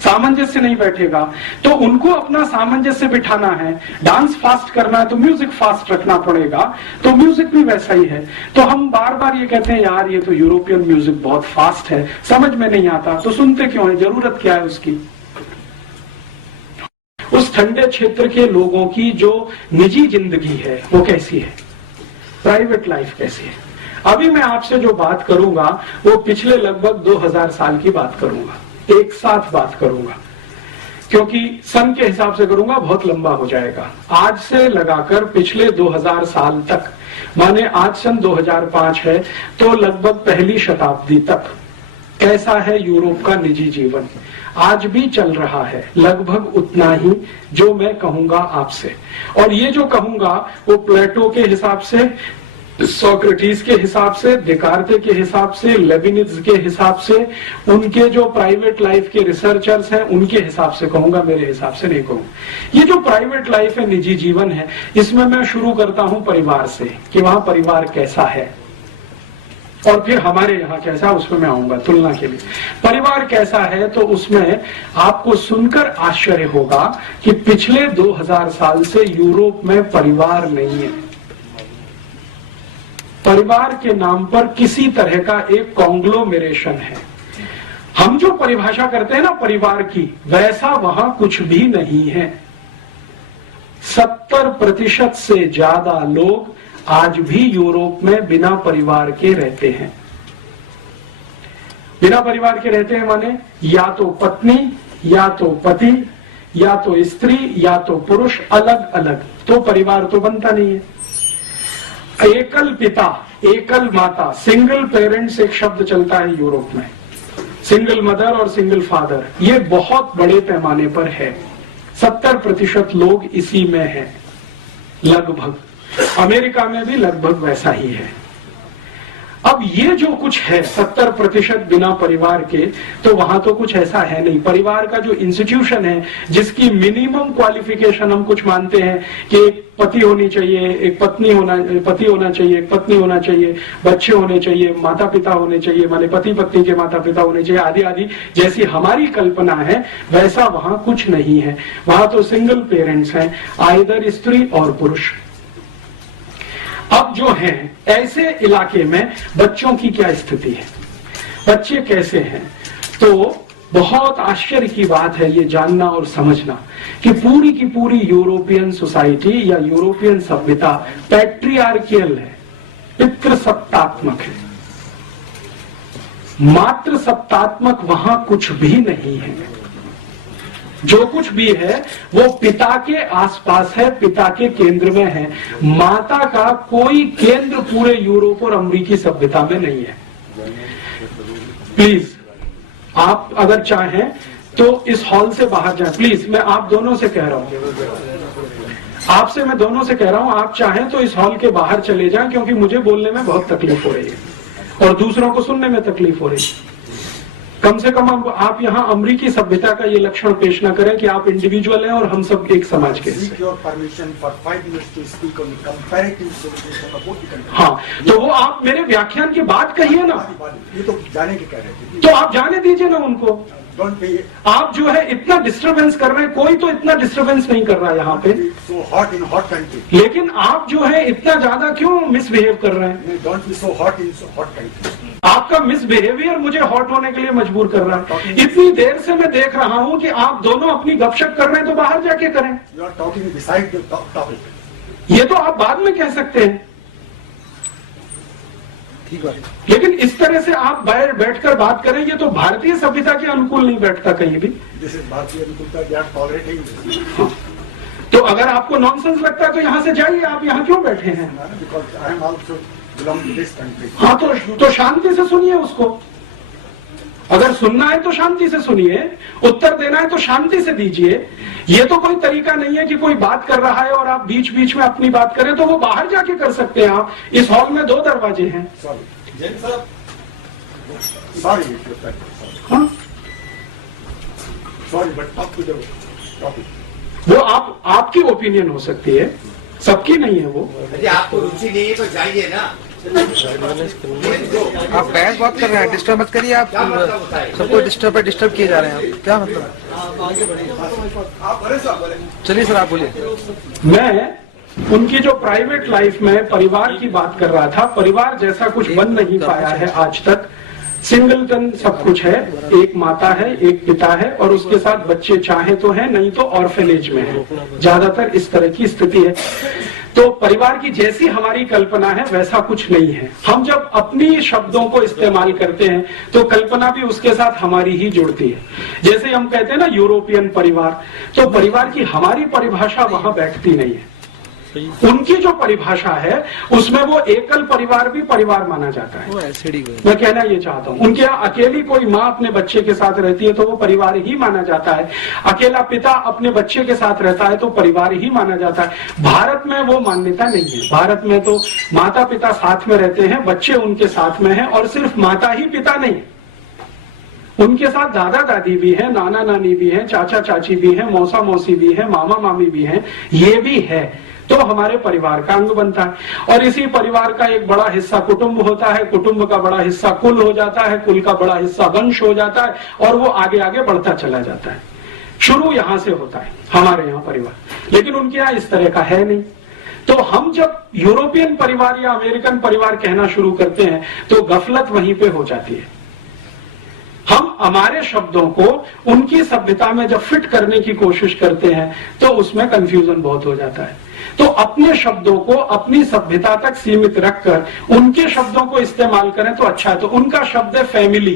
सामंजस्य नहीं बैठेगा। तो उनको अपना सामंजस्य बिठाना है। डांस फास्ट करना है तो म्यूजिक फास्ट रखना पड़ेगा, तो म्यूजिक भी वैसा ही है। तो हम बार बार ये कहते हैं यार ये तो यूरोपियन म्यूजिक बहुत फास्ट है, समझ में नहीं आता, तो सुनते क्यों है, जरूरत क्या है उसकी। उस ठंडे क्षेत्र के लोगों की जो निजी जिंदगी है वो कैसी है, प्राइवेट लाइफ कैसी है। अभी मैं आपसे जो बात करूंगा वो पिछले लगभग 2000 साल की बात करूंगा, एक साथ बात करूंगा, क्योंकि सन के हिसाब से करूंगा बहुत लंबा हो जाएगा। आज से लगाकर पिछले 2000 साल तक, माने आज सन 2005 है तो लगभग पहली शताब्दी तक कैसा है यूरोप का निजी जीवन, आज भी चल रहा है लगभग उतना ही जो मैं कहूंगा आपसे। और ये जो कहूंगा वो प्लेटो के हिसाब से, सोक्रेटिस के हिसाब से, डेकार्ते के हिसाब से, लेविनिज के हिसाब से, उनके जो प्राइवेट लाइफ के रिसर्चर्स हैं उनके हिसाब से कहूंगा, मेरे हिसाब से नहीं कहूंगा। ये जो प्राइवेट लाइफ है, निजी जीवन है, इसमें मैं शुरू करता हूं परिवार से कि वहां परिवार कैसा है, और फिर हमारे यहाँ कैसा, उसमें मैं आऊंगा तुलना के लिए। परिवार कैसा है तो उसमें आपको सुनकर आश्चर्य होगा कि पिछले 2000 साल से यूरोप में परिवार नहीं है। परिवार के नाम पर किसी तरह का एक कॉन्ग्लोमेरेशन है। हम जो परिभाषा करते हैं ना परिवार की, वैसा वहां कुछ भी नहीं है। 70% से ज्यादा लोग आज भी यूरोप में बिना परिवार के रहते हैं। बिना परिवार के रहते हैं माने या तो पत्नी, या तो पति, या तो स्त्री, या तो पुरुष, अलग अलग, तो परिवार तो बनता नहीं है। एकल पिता, एकल माता, सिंगल पेरेंट्स एक शब्द चलता है यूरोप में, सिंगल मदर और सिंगल फादर, ये बहुत बड़े पैमाने पर है। 70% लोग इसी में हैं लगभग। अमेरिका में भी लगभग वैसा ही है। अब ये जो कुछ है 70% बिना परिवार के, तो वहां तो कुछ ऐसा है नहीं। परिवार का जो इंस्टीट्यूशन है, जिसकी मिनिमम क्वालिफिकेशन हम कुछ मानते हैं कि एक पति होनी चाहिए, एक पत्नी होना, पति होना चाहिए, एक पत्नी होना चाहिए, बच्चे होने चाहिए, माता पिता होने चाहिए, माने पति पत्नी के माता पिता होने चाहिए, आदि आदि, जैसी हमारी कल्पना है वैसा वहां कुछ नहीं है। वहां तो सिंगल पेरेंट्स हैं, आइदर स्त्री और पुरुष। अब जो है ऐसे इलाके में बच्चों की क्या स्थिति है, बच्चे कैसे हैं, तो बहुत आश्चर्य की बात है ये जानना और समझना कि पूरी की पूरी यूरोपियन सोसाइटी या यूरोपियन सभ्यता पैट्रियार्कियल है, पितृसत्तात्मक है। मातृ सत्तात्मक वहां कुछ भी नहीं है। जो कुछ भी है वो पिता के आसपास है, पिता के केंद्र में है। माता का कोई केंद्र पूरे यूरोप और अमेरिकी सभ्यता में नहीं है। प्लीज आप अगर चाहें तो इस हॉल से बाहर जाएं, प्लीज। मैं आप दोनों से कह रहा हूं, आपसे मैं दोनों से कह रहा हूं, आप चाहें तो इस हॉल के बाहर चले जाएं, क्योंकि मुझे बोलने में बहुत तकलीफ हो रही है और दूसरों को सुनने में तकलीफ हो रही है। कम से कम आप यहाँ अमेरिकी सभ्यता का ये लक्षण पेश न करें कि आप इंडिविजुअल हैं और हम सब एक समाज के हैं। हाँ, तो वो आप मेरे व्याख्यान की बात कहिए ना, ये तो जाने के कह रहे थे, तो आप जाने दीजिए ना उनको। आप जो है इतना डिस्टरबेंस कर रहे हैं, कोई तो इतना डिस्टरबेंस नहीं कर रहा है यहाँ पे। so hot in hot country. लेकिन आप जो है इतना ज्यादा क्यों मिसबिहेव कर रहे हैं? Don't be so hot in so hot country. आपका मिसबिहेवियर मुझे हॉट होने के लिए मजबूर कर रहा है। इतनी देर से मैं देख रहा हूँ कि आप दोनों अपनी गपशप कर रहे हैं, तो बाहर जाके करें। You are talking beside the topic. ये तो आप बाद में कह सकते हैं, ठीक है, लेकिन इस तरह से आप बाहर बैठकर बात करें, ये तो भारतीय सभ्यता के अनुकूल नहीं बैठता कहीं भी। जैसे भारतीय अनुकूलता they are tolerating. हाँ। तो अगर आपको नॉनसेंस लगता है तो यहाँ से जाइए, आप यहाँ क्यों बैठे हैं? Because I am also belong to this country. हाँ, तो शांति से सुनिए उसको। अगर सुनना है तो शांति से सुनिए, उत्तर देना है तो शांति से दीजिए। ये तो कोई तरीका नहीं है कि कोई बात कर रहा है और आप बीच बीच में अपनी बात करें, तो वो बाहर जाके कर सकते हैं। आप इस हॉल में 2 दरवाजे हैं। हाँ, Sorry, but talk to the topic. वो आपकी ओपिनियन हो सकती है, सबकी नहीं है वो। आपको रुचि नहीं है तो जाइए ना। आप बहस बहुत कर रहे हैं, डिस्टर्ब मत करिए। आप सबको डिस्टर्ब किए जा रहे हैं। आप क्या मतलब? चलिए सर, आप बोलिए। मैं उनकी जो प्राइवेट लाइफ में परिवार की बात कर रहा था। परिवार जैसा कुछ बन नहीं पाया है आज तक। सिंगलटन सब कुछ है, एक माता है, एक पिता है और उसके साथ बच्चे चाहे तो हैं, नहीं तो ऑर्फेनेज में है। ज्यादातर इस तरह की स्थिति है। तो परिवार की जैसी हमारी कल्पना है वैसा कुछ नहीं है। हम जब अपनी शब्दों को इस्तेमाल करते हैं तो कल्पना भी उसके साथ हमारी ही जुड़ती है। जैसे हम कहते हैं ना यूरोपियन परिवार, तो परिवार की हमारी परिभाषा वहां बैठती नहीं है। उनकी जो परिभाषा है उसमें वो एकल परिवार भी परिवार माना जाता है। मैं कहना ये चाहता हूँ, उनके यहाँ अकेली कोई माँ अपने बच्चे के साथ रहती है तो वो परिवार ही माना जाता है। अकेला पिता अपने बच्चे के साथ रहता है तो परिवार ही माना जाता है। भारत में वो मान्यता नहीं है। भारत में तो माता पिता साथ में रहते हैं, बच्चे उनके साथ में हैं और सिर्फ माता ही पिता नहीं, उनके साथ दादा दादी भी है, नाना नानी भी है, चाचा चाची भी है, मौसा मौसी भी है, मामा मामी भी है। ये भी है तो हमारे परिवार का अंग बनता है। और इसी परिवार का एक बड़ा हिस्सा कुटुंब होता है, कुटुंब का बड़ा हिस्सा कुल हो जाता है, कुल का बड़ा हिस्सा वंश हो जाता है और वो आगे आगे बढ़ता चला जाता है। शुरू यहां से होता है हमारे यहाँ परिवार, लेकिन उनके यहाँ इस तरह का है नहीं। तो हम जब यूरोपियन परिवार या अमेरिकन परिवार कहना शुरू करते हैं तो गफलत वहीं पे हो जाती है। हम हमारे शब्दों को उनकी सभ्यता में जब फिट करने की कोशिश करते हैं तो उसमें कंफ्यूजन बहुत हो जाता है। तो अपने शब्दों को अपनी सभ्यता तक सीमित रखकर उनके शब्दों को इस्तेमाल करें तो अच्छा है। तो उनका शब्द है फैमिली।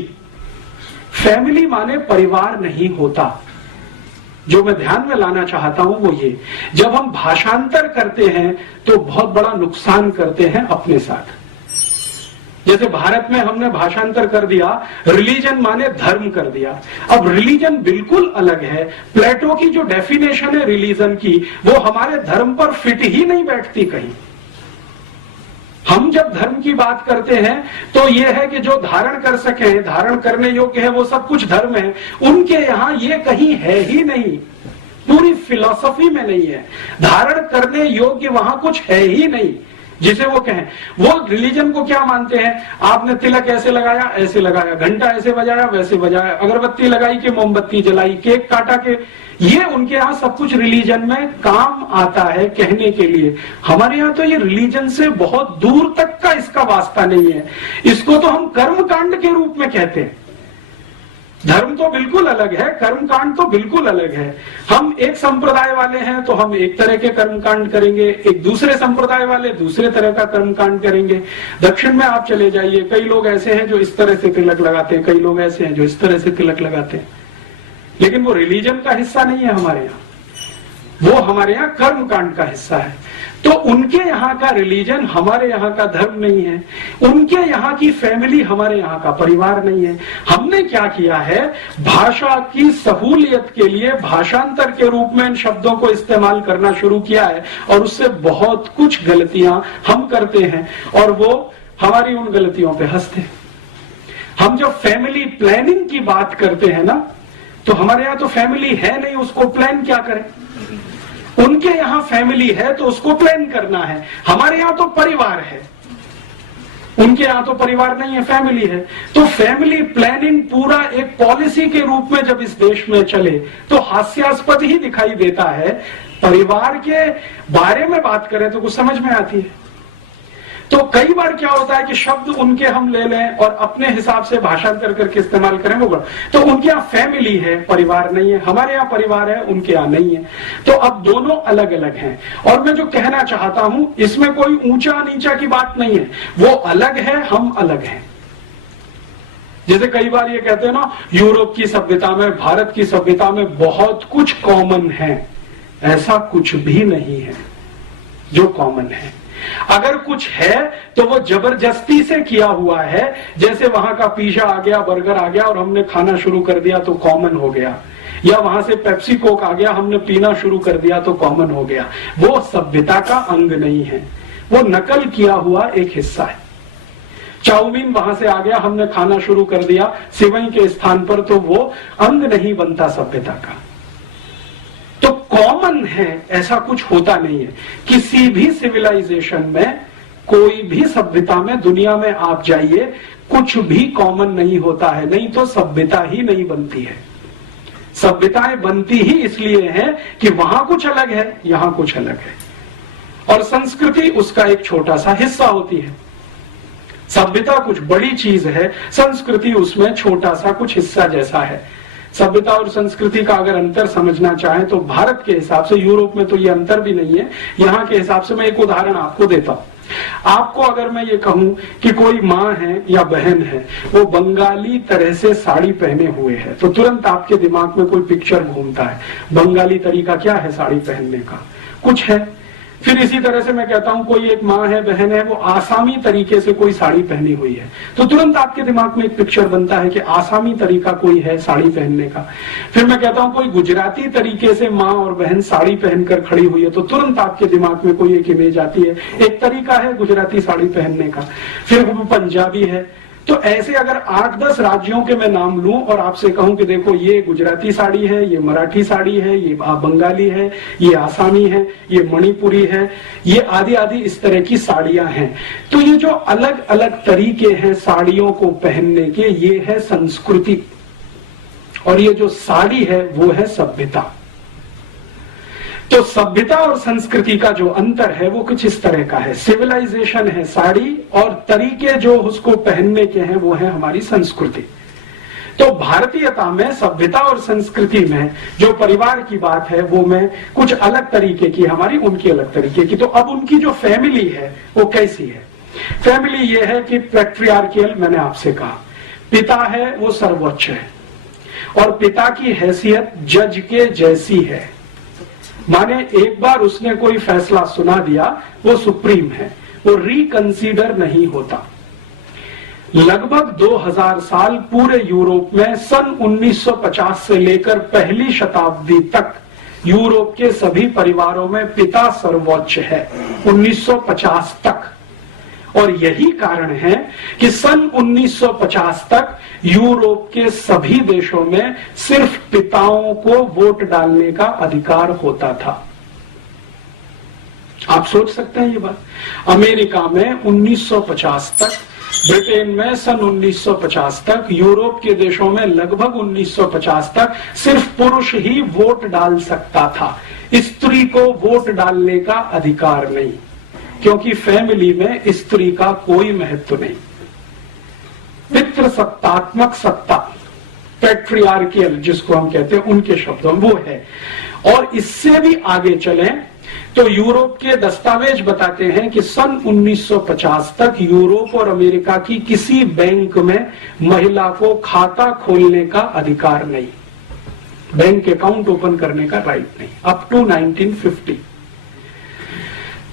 फैमिली माने परिवार नहीं होता। जो मैं ध्यान में लाना चाहता हूं वो ये, जब हम भाषांतर करते हैं तो बहुत बड़ा नुकसान करते हैं अपने साथ। जैसे भारत में हमने भाषांतर कर दिया, रिलीजन माने धर्म कर दिया। अब रिलीजन बिल्कुल अलग है। प्लेटो की जो डेफिनेशन है रिलीजन की, वो हमारे धर्म पर फिट ही नहीं बैठती कहीं। हम जब धर्म की बात करते हैं तो ये है कि जो धारण कर सके, धारण करने योग्य है, वो सब कुछ धर्म है। उनके यहाँ ये कहीं है ही नहीं, पूरी फिलॉसफी में नहीं है। धारण करने योग्य वहां कुछ है ही नहीं जिसे वो कहें। वो रिलीजन को क्या मानते हैं? आपने तिलक ऐसे लगाया, ऐसे लगाया, घंटा ऐसे बजाया, वैसे बजाया, अगरबत्ती लगाई कि मोमबत्ती जलाई, केक काटा के, ये उनके यहाँ सब कुछ रिलीजन में काम आता है कहने के लिए। हमारे यहाँ तो ये रिलीजन से बहुत दूर तक का इसका वास्ता नहीं है। इसको तो हम कर्मकांड के रूप में कहते हैं। धर्म तो बिल्कुल अलग है, कर्मकांड तो बिल्कुल अलग है। हम एक संप्रदाय वाले हैं तो हम एक तरह के कर्मकांड करेंगे, एक दूसरे संप्रदाय वाले दूसरे तरह का कर्मकांड करेंगे। दक्षिण में आप चले जाइए, कई लोग ऐसे हैं जो इस तरह से तिलक लगाते हैं, कई लोग ऐसे हैं जो इस तरह से तिलक लगाते हैं, लेकिन वो रिलीजन का हिस्सा नहीं है हमारे यहाँ, वो हमारे यहाँ कर्मकांड का हिस्सा है। तो उनके यहाँ का रिलीजन हमारे यहाँ का धर्म नहीं है, उनके यहाँ की फैमिली हमारे यहाँ का परिवार नहीं है। हमने क्या किया है, भाषा की सहूलियत के लिए भाषांतर के रूप में इन शब्दों को इस्तेमाल करना शुरू किया है और उससे बहुत कुछ गलतियां हम करते हैं और वो हमारी उन गलतियों पे हंसते हैं। हम जब फैमिली प्लानिंग की बात करते हैं ना, तो हमारे यहाँ तो फैमिली है नहीं, उसको प्लान क्या करें। उनके यहाँ फैमिली है तो उसको प्लान करना है। हमारे यहाँ तो परिवार है, उनके यहाँ तो परिवार नहीं है, फैमिली है। तो फैमिली प्लानिंग पूरा एक पॉलिसी के रूप में जब इस देश में चले तो हास्यास्पद ही दिखाई देता है। परिवार के बारे में बात करें तो कुछ समझ में आती है। तो कई बार क्या होता है कि शब्द उनके हम ले लें और अपने हिसाब से भाषांतर करके इस्तेमाल करें, वो तो उनके यहाँ फैमिली है, परिवार नहीं है। हमारे यहाँ परिवार है, उनके यहाँ नहीं है। तो अब दोनों अलग अलग हैं। और मैं जो कहना चाहता हूं, इसमें कोई ऊंचा नीचा की बात नहीं है। वो अलग है, हम अलग हैं। जैसे कई बार ये कहते हैं ना, यूरोप की सभ्यता में, भारत की सभ्यता में बहुत कुछ कॉमन है। ऐसा कुछ भी नहीं है जो कॉमन है। अगर कुछ है तो वो जबरदस्ती से किया हुआ है। जैसे वहां का पिज्जा आ गया, बर्गर आ गया और हमने खाना शुरू कर दिया तो कॉमन हो गया, या वहां से पेप्सी कोक आ गया, हमने पीना शुरू कर दिया तो कॉमन हो गया। वो सभ्यता का अंग नहीं है, वो नकल किया हुआ एक हिस्सा है। चाउमीन वहां से आ गया, हमने खाना शुरू कर दिया सिवई के स्थान पर, तो वो अंग नहीं बनता सभ्यता का। तो कॉमन है ऐसा कुछ होता नहीं है। किसी भी सिविलाइजेशन में कोई भी सभ्यता में दुनिया में आप जाइए, कुछ भी कॉमन नहीं होता है, नहीं तो सभ्यता ही नहीं बनती है। सभ्यताएं बनती ही इसलिए हैं कि वहां कुछ अलग है, यहां कुछ अलग है, और संस्कृति उसका एक छोटा सा हिस्सा होती है। सभ्यता कुछ बड़ी चीज है, संस्कृति उसमें छोटा सा कुछ हिस्सा जैसा है। सभ्यता और संस्कृति का अगर अंतर समझना चाहें तो भारत के हिसाब से, यूरोप में तो ये अंतर भी नहीं है, यहां के हिसाब से मैं एक उदाहरण आपको देता हूं। आपको अगर मैं ये कहूं कि कोई माँ है या बहन है, वो बंगाली तरह से साड़ी पहने हुए है, तो तुरंत आपके दिमाग में कोई पिक्चर घूमता है। बंगाली तरीका क्या है साड़ी पहनने का? कुछ है। फिर इसी तरह से मैं कहता हूं कोई एक माँ है, बहन है, वो आसामी तरीके से कोई साड़ी पहनी हुई है, तो तुरंत आपके दिमाग में एक पिक्चर बनता है कि आसामी तरीका कोई है साड़ी पहनने का। फिर मैं कहता हूं कोई गुजराती तरीके से माँ और बहन साड़ी पहनकर खड़ी हुई है, तो तुरंत आपके दिमाग में कोई एक इमेज आती है, एक तरीका है गुजराती साड़ी पहनने का। फिर वो पंजाबी है। तो ऐसे अगर 8-10 राज्यों के मैं नाम लूं और आपसे कहूं कि देखो ये गुजराती साड़ी है, ये मराठी साड़ी है, ये बंगाली है, ये आसामी है, ये मणिपुरी है, ये आदि आदि इस तरह की साड़ियां हैं, तो ये जो अलग अलग तरीके हैं साड़ियों को पहनने के, ये है संस्कृति, और ये जो साड़ी है वो है सभ्यता। तो सभ्यता और संस्कृति का जो अंतर है वो कुछ इस तरह का है। सिविलाइजेशन है साड़ी, और तरीके जो उसको पहनने के हैं वो है हमारी संस्कृति। तो भारतीयता में, सभ्यता और संस्कृति में जो परिवार की बात है वो में कुछ अलग तरीके की, हमारी उनकी अलग तरीके की। तो अब उनकी जो फैमिली है वो कैसी है? फैमिली ये है कि पैट्रियार्कियल, मैंने आपसे कहा, पिता है वो सर्वोच्च है, और पिता की हैसियत जज के जैसी है। माने एक बार उसने कोई फैसला सुना दिया, वो सुप्रीम है, वो रिकंसीडर नहीं होता। लगभग 2000 साल पूरे यूरोप में सन 1950 से लेकर पहली शताब्दी तक यूरोप के सभी परिवारों में पिता सर्वोच्च है, 1950 तक। और यही कारण है कि सन 1950 तक यूरोप के सभी देशों में सिर्फ पिताओं को वोट डालने का अधिकार होता था। आप सोच सकते हैं ये बात? अमेरिका में 1950 तक, ब्रिटेन में सन 1950 तक, यूरोप के देशों में लगभग 1950 तक सिर्फ पुरुष ही वोट डाल सकता था, स्त्री को वोट डालने का अधिकार नहीं, क्योंकि फैमिली में स्त्री का कोई महत्व नहीं। पितृसत्तात्मक सत्ता, पैट्रियार्कियल जिसको हम कहते हैं, उनके शब्दों में वो है। और इससे भी आगे चलें तो यूरोप के दस्तावेज बताते हैं कि सन 1950 तक यूरोप और अमेरिका की किसी बैंक में महिला को खाता खोलने का अधिकार नहीं, बैंक अकाउंट ओपन करने का राइट नहीं, अप टू 1950।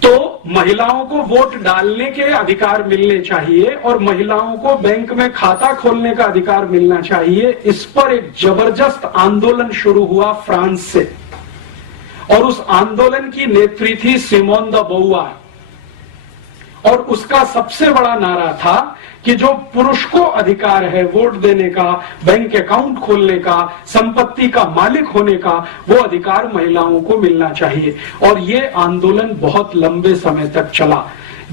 तो महिलाओं को वोट डालने के अधिकार मिलने चाहिए और महिलाओं को बैंक में खाता खोलने का अधिकार मिलना चाहिए। इस पर एक जबरदस्त आंदोलन शुरू हुआ फ्रांस से, और उस आंदोलन की नेत्री थी सिमोन द बोवार, और उसका सबसे बड़ा नारा था कि जो पुरुष को अधिकार है वोट देने का, बैंक अकाउंट खोलने का, संपत्ति का मालिक होने का, वो अधिकार महिलाओं को मिलना चाहिए। और ये आंदोलन बहुत लंबे समय तक चला।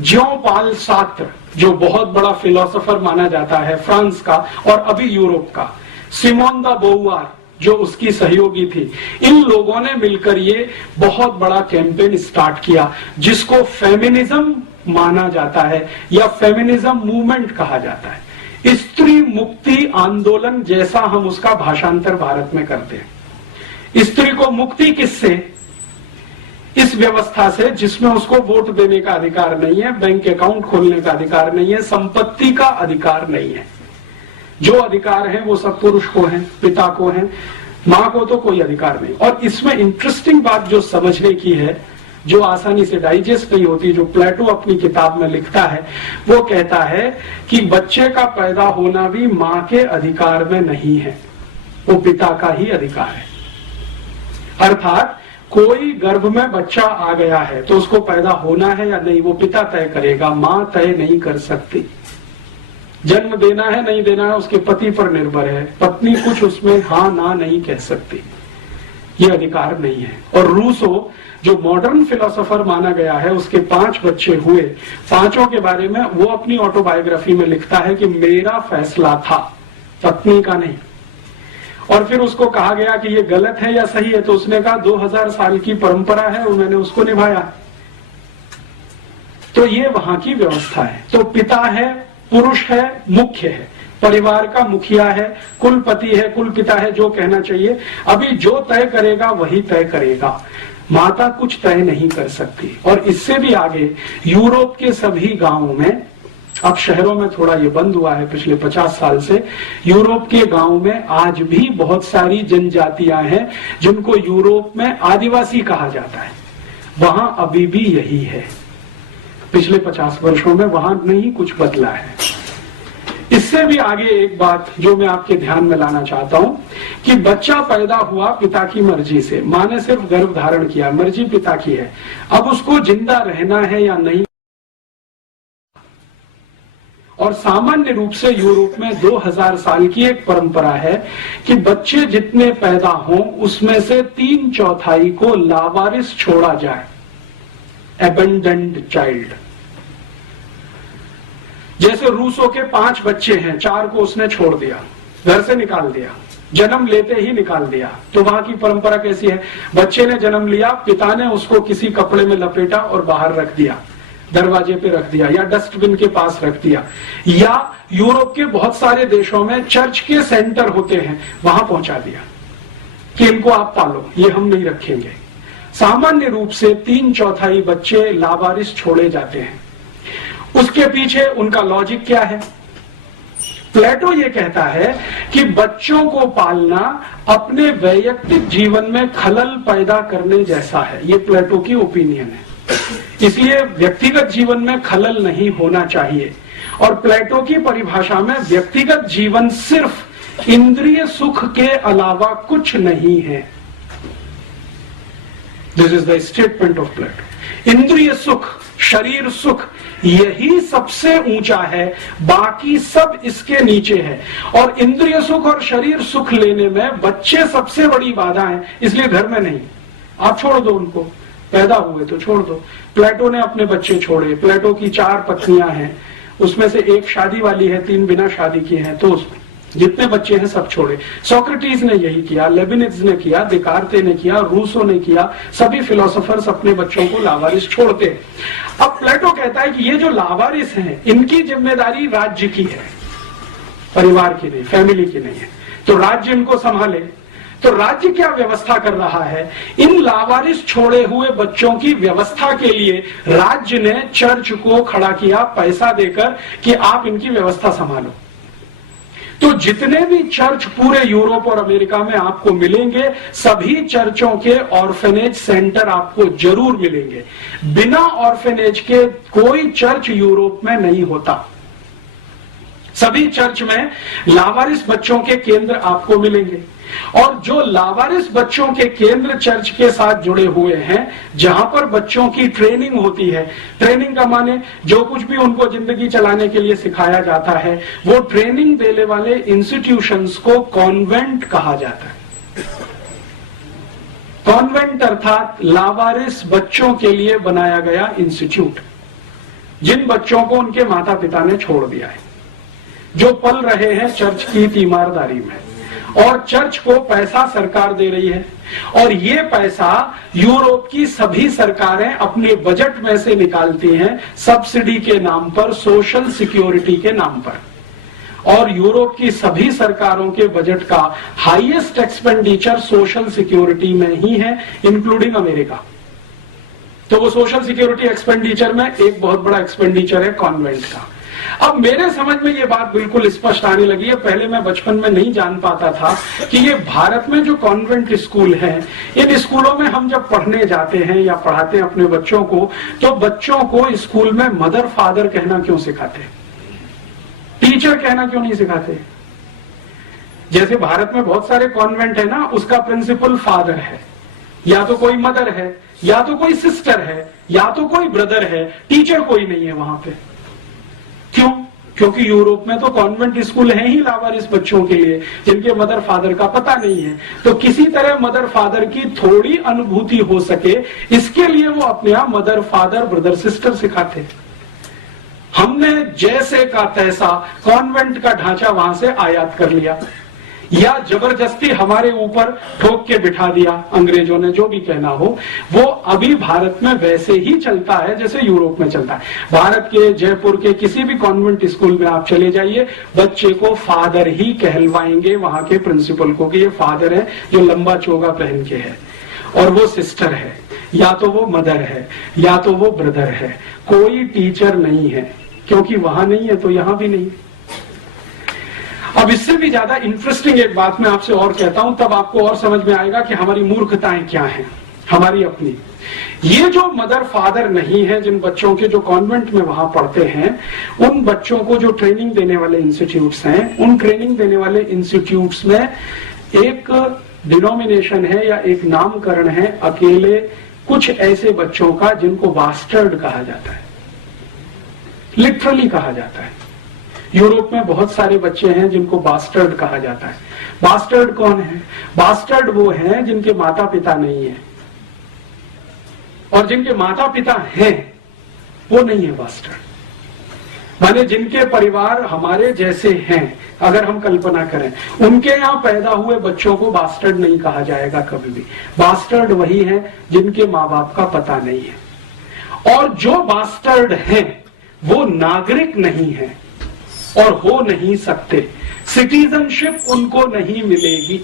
ज्यों पाल सार्त्र, जो बहुत बड़ा फिलोसोफर माना जाता है फ्रांस का और अभी यूरोप का, सिमोन द बोवार जो उसकी सहयोगी थी, इन लोगों ने मिलकर ये बहुत बड़ा कैंपेन स्टार्ट किया, जिसको फेमिनिज्म माना जाता है या फेमिनिज्म मूवमेंट कहा जाता है। स्त्री मुक्ति आंदोलन जैसा हम उसका भाषांतर भारत में करते हैं। स्त्री को मुक्ति किससे? इस व्यवस्था से जिसमें उसको वोट देने का अधिकार नहीं है, बैंक अकाउंट खोलने का अधिकार नहीं है, संपत्ति का अधिकार नहीं है। जो अधिकार है वो सब पुरुष को है, पिता को है, मां को तो कोई अधिकार नहीं। और इसमें इंटरेस्टिंग बात जो समझने की है, जो आसानी से डाइजेस्ट नहीं होती, जो प्लेटो अपनी किताब में लिखता है, वो कहता है कि बच्चे का पैदा होना भी मां के अधिकार में नहीं है, वो पिता का ही अधिकार है। अर्थात कोई गर्भ में बच्चा आ गया है तो उसको पैदा होना है या नहीं वो पिता तय करेगा, मां तय नहीं कर सकती। जन्म देना है नहीं देना है उसके पति पर निर्भर है, पत्नी कुछ उसमें हाँ ना नहीं कह सकती, ये अधिकार नहीं है। और रूसो जो मॉडर्न फिलोसोफर माना गया है, उसके 5 बच्चे हुए, पांचों के बारे में वो अपनी ऑटोबायोग्राफी में लिखता है कि मेरा फैसला था, पत्नी का नहीं। और फिर उसको कहा गया कि ये गलत है या सही है, तो उसने कहा 2000 साल की परंपरा है और मैंने उसको निभाया। तो ये वहां की व्यवस्था है। तो पिता है, पुरुष है, मुख्य है, परिवार का मुखिया है, कुलपति है, कुलपिता है, जो कहना चाहिए। अभी जो तय करेगा वही तय करेगा, माता कुछ तय नहीं कर सकती। और इससे भी आगे यूरोप के सभी गांवों में, अब शहरों में थोड़ा ये बंद हुआ है पिछले 50 साल से, यूरोप के गांवों में आज भी बहुत सारी जनजातियां हैं जिनको यूरोप में आदिवासी कहा जाता है। वहां अभी भी यही है। पिछले 50 वर्षों में वहां नहीं कुछ बदला है। इससे भी आगे एक बात जो मैं आपके ध्यान में लाना चाहता हूं कि बच्चा पैदा हुआ पिता की मर्जी से, मां ने सिर्फ गर्भ धारण किया, मर्जी पिता की है। अब उसको जिंदा रहना है या नहीं। और सामान्य रूप से यूरोप में 2000 साल की एक परंपरा है कि बच्चे जितने पैदा हों उसमें से 3/4 को लावारिस छोड़ा जाए, एबेंडन्ड चाइल्ड। जैसे रूसो के 5 बच्चे हैं, 4 को उसने छोड़ दिया, घर से निकाल दिया, जन्म लेते ही निकाल दिया। तो वहां की परंपरा कैसी है? बच्चे ने जन्म लिया, पिता ने उसको किसी कपड़े में लपेटा और बाहर रख दिया, दरवाजे पे रख दिया या डस्टबिन के पास रख दिया। या यूरोप के बहुत सारे देशों में चर्च के सेंटर होते हैं, वहां पहुंचा दिया कि इनको आप पालो, ये हम नहीं रखेंगे। सामान्य रूप से 3/4 बच्चे लावारिस छोड़े जाते हैं। उसके पीछे उनका लॉजिक क्या है? प्लेटो ये कहता है कि बच्चों को पालना अपने वैयक्तिक जीवन में खलल पैदा करने जैसा है। ये प्लेटो की ओपिनियन है। इसलिए व्यक्तिगत जीवन में खलल नहीं होना चाहिए। और प्लेटो की परिभाषा में व्यक्तिगत जीवन सिर्फ इंद्रिय सुख के अलावा कुछ नहीं है। This is the statement of Plato. इंद्रिय सुख, शरीर सुख, यही सबसे ऊंचा है, बाकी सब इसके नीचे है। और इंद्रिय सुख और शरीर सुख लेने में बच्चे सबसे बड़ी बाधा है, इसलिए घर में नहीं। आप छोड़ दो उनको, पैदा हुए तो छोड़ दो। प्लेटो ने अपने बच्चे छोड़े। प्लेटो की 4 पत्नियां हैं, उसमें से 1 शादी वाली है, 3 बिना शादी की हैं, तो जितने बच्चे हैं सब छोड़े। सोक्रेटिस ने यही किया, लेबिनिज ने किया, देकार्ते ने किया, रूसो ने किया। सभी फिलोसोफर्स अपने बच्चों को लावारिस छोड़ते हैं। अब प्लेटो कहता है कि ये जो लावारिस हैं, इनकी जिम्मेदारी राज्य की है, परिवार की नहीं, फैमिली की नहीं है। तो राज्य इनको संभाले। तो राज्य क्या व्यवस्था कर रहा है? इन लावारिस छोड़े हुए बच्चों की व्यवस्था के लिए राज्य ने चर्च को खड़ा किया पैसा देकर कि आप इनकी व्यवस्था संभालो। तो जितने भी चर्च पूरे यूरोप और अमेरिका में आपको मिलेंगे, सभी चर्चों के ऑर्फेनेज सेंटर आपको जरूर मिलेंगे। बिना ऑर्फेनेज के कोई चर्च यूरोप में नहीं होता। सभी चर्च में लावारिस बच्चों के केंद्र आपको मिलेंगे। और जो लावारिस बच्चों के केंद्र चर्च के साथ जुड़े हुए हैं, जहां पर बच्चों की ट्रेनिंग होती है, ट्रेनिंग का माने जो कुछ भी उनको जिंदगी चलाने के लिए सिखाया जाता है, वो ट्रेनिंग देने वाले इंस्टीट्यूशंस को कॉन्वेंट कहा जाता है। कॉन्वेंट अर्थात लावारिस बच्चों के लिए बनाया गया इंस्टीट्यूट, जिन बच्चों को उनके माता पिता ने छोड़ दिया है, जो पल रहे हैं चर्च की तीमारदारी में। और चर्च को पैसा सरकार दे रही है, और ये पैसा यूरोप की सभी सरकारें अपने बजट में से निकालती हैं, सब्सिडी के नाम पर, सोशल सिक्योरिटी के नाम पर। और यूरोप की सभी सरकारों के बजट का हाईएस्ट एक्सपेंडिचर सोशल सिक्योरिटी में ही है, इंक्लूडिंग अमेरिका। तो वो सोशल सिक्योरिटी एक्सपेंडिचर में एक बहुत बड़ा एक्सपेंडिचर है कॉन्वेंट का। अब मेरे समझ में ये बात बिल्कुल स्पष्ट आने लगी है। पहले मैं बचपन में नहीं जान पाता था कि ये भारत में जो कॉन्वेंट स्कूल हैं, इन स्कूलों में हम जब पढ़ने जाते हैं या पढ़ाते हैं अपने बच्चों को, तो बच्चों को स्कूल में मदर फादर कहना क्यों सिखाते, टीचर कहना क्यों नहीं सिखाते? जैसे भारत में बहुत सारे कॉन्वेंट है ना, उसका प्रिंसिपल फादर है, या तो कोई मदर है, या तो कोई सिस्टर है, या तो कोई ब्रदर है, टीचर कोई नहीं है वहां पे। क्यों? क्योंकि यूरोप में तो कॉन्वेंट स्कूल है ही लावारिस बच्चों के लिए जिनके मदर फादर का पता नहीं है। तो किसी तरह मदर फादर की थोड़ी अनुभूति हो सके इसके लिए वो अपने यहाँ मदर फादर ब्रदर सिस्टर सिखाते हैं। हमने जैसे का तैसा कॉन्वेंट का ढांचा वहां से आयात कर लिया या जबरदस्ती हमारे ऊपर ठोक के बिठा दिया अंग्रेजों ने, जो भी कहना हो। वो अभी भारत में वैसे ही चलता है जैसे यूरोप में चलता है। भारत के जयपुर के किसी भी कॉन्वेंट स्कूल में आप चले जाइए, बच्चे को फादर ही कहलवाएंगे वहां के प्रिंसिपल को कि ये फादर है जो लंबा चोगा पहन के है, और वो सिस्टर है, या तो वो मदर है, या तो वो ब्रदर है। कोई टीचर नहीं है, क्योंकि वहां नहीं है तो यहां भी नहीं। अब इससे भी ज्यादा इंटरेस्टिंग एक बात मैं आपसे और कहता हूं, तब आपको और समझ में आएगा कि हमारी मूर्खताएं क्या हैं, हमारी अपनी। ये जो मदर फादर नहीं है जिन बच्चों के जो कॉन्वेंट में वहां पढ़ते हैं, उन बच्चों को जो ट्रेनिंग देने वाले इंस्टीट्यूट्स हैं, उन ट्रेनिंग देने वाले इंस्टीट्यूट्स में एक डिनोमिनेशन है या एक नामकरण है अकेले कुछ ऐसे बच्चों का जिनको बास्टर्ड कहा जाता है, लिटरली कहा जाता है। यूरोप में बहुत सारे बच्चे हैं जिनको बास्टर्ड कहा जाता है। बास्टर्ड कौन है? बास्टर्ड वो हैं जिनके माता पिता नहीं है, और जिनके माता पिता हैं वो नहीं है बास्टर्ड। माने जिनके परिवार हमारे जैसे हैं, अगर हम कल्पना करें, उनके यहाँ पैदा हुए बच्चों को बास्टर्ड नहीं कहा जाएगा कभी भी। बास्टर्ड वही है जिनके माँ बाप का पता नहीं है, और जो बास्टर्ड हैं वो नागरिक नहीं है और हो नहीं सकते। सिटीजनशिप उनको नहीं मिलेगी।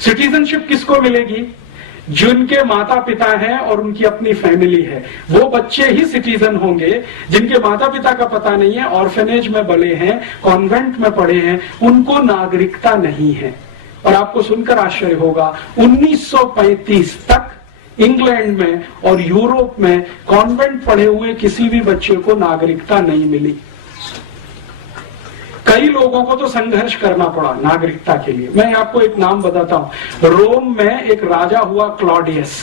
सिटीजनशिप किसको मिलेगी? जिनके माता पिता हैं और उनकी अपनी फैमिली है, वो बच्चे ही सिटीजन होंगे। जिनके माता पिता का पता नहीं है, ऑर्फनेज में बड़े हैं, कॉन्वेंट में पढ़े हैं, उनको नागरिकता नहीं है। और आपको सुनकर आश्चर्य होगा, 1935 तक इंग्लैंड में और यूरोप में कॉन्वेंट पढ़े हुए किसी भी बच्चे को नागरिकता नहीं मिली। कई लोगों को तो संघर्ष करना पड़ा नागरिकता के लिए। मैं आपको एक नाम बताता हूं। रोम में एक राजा हुआ क्लॉडियस,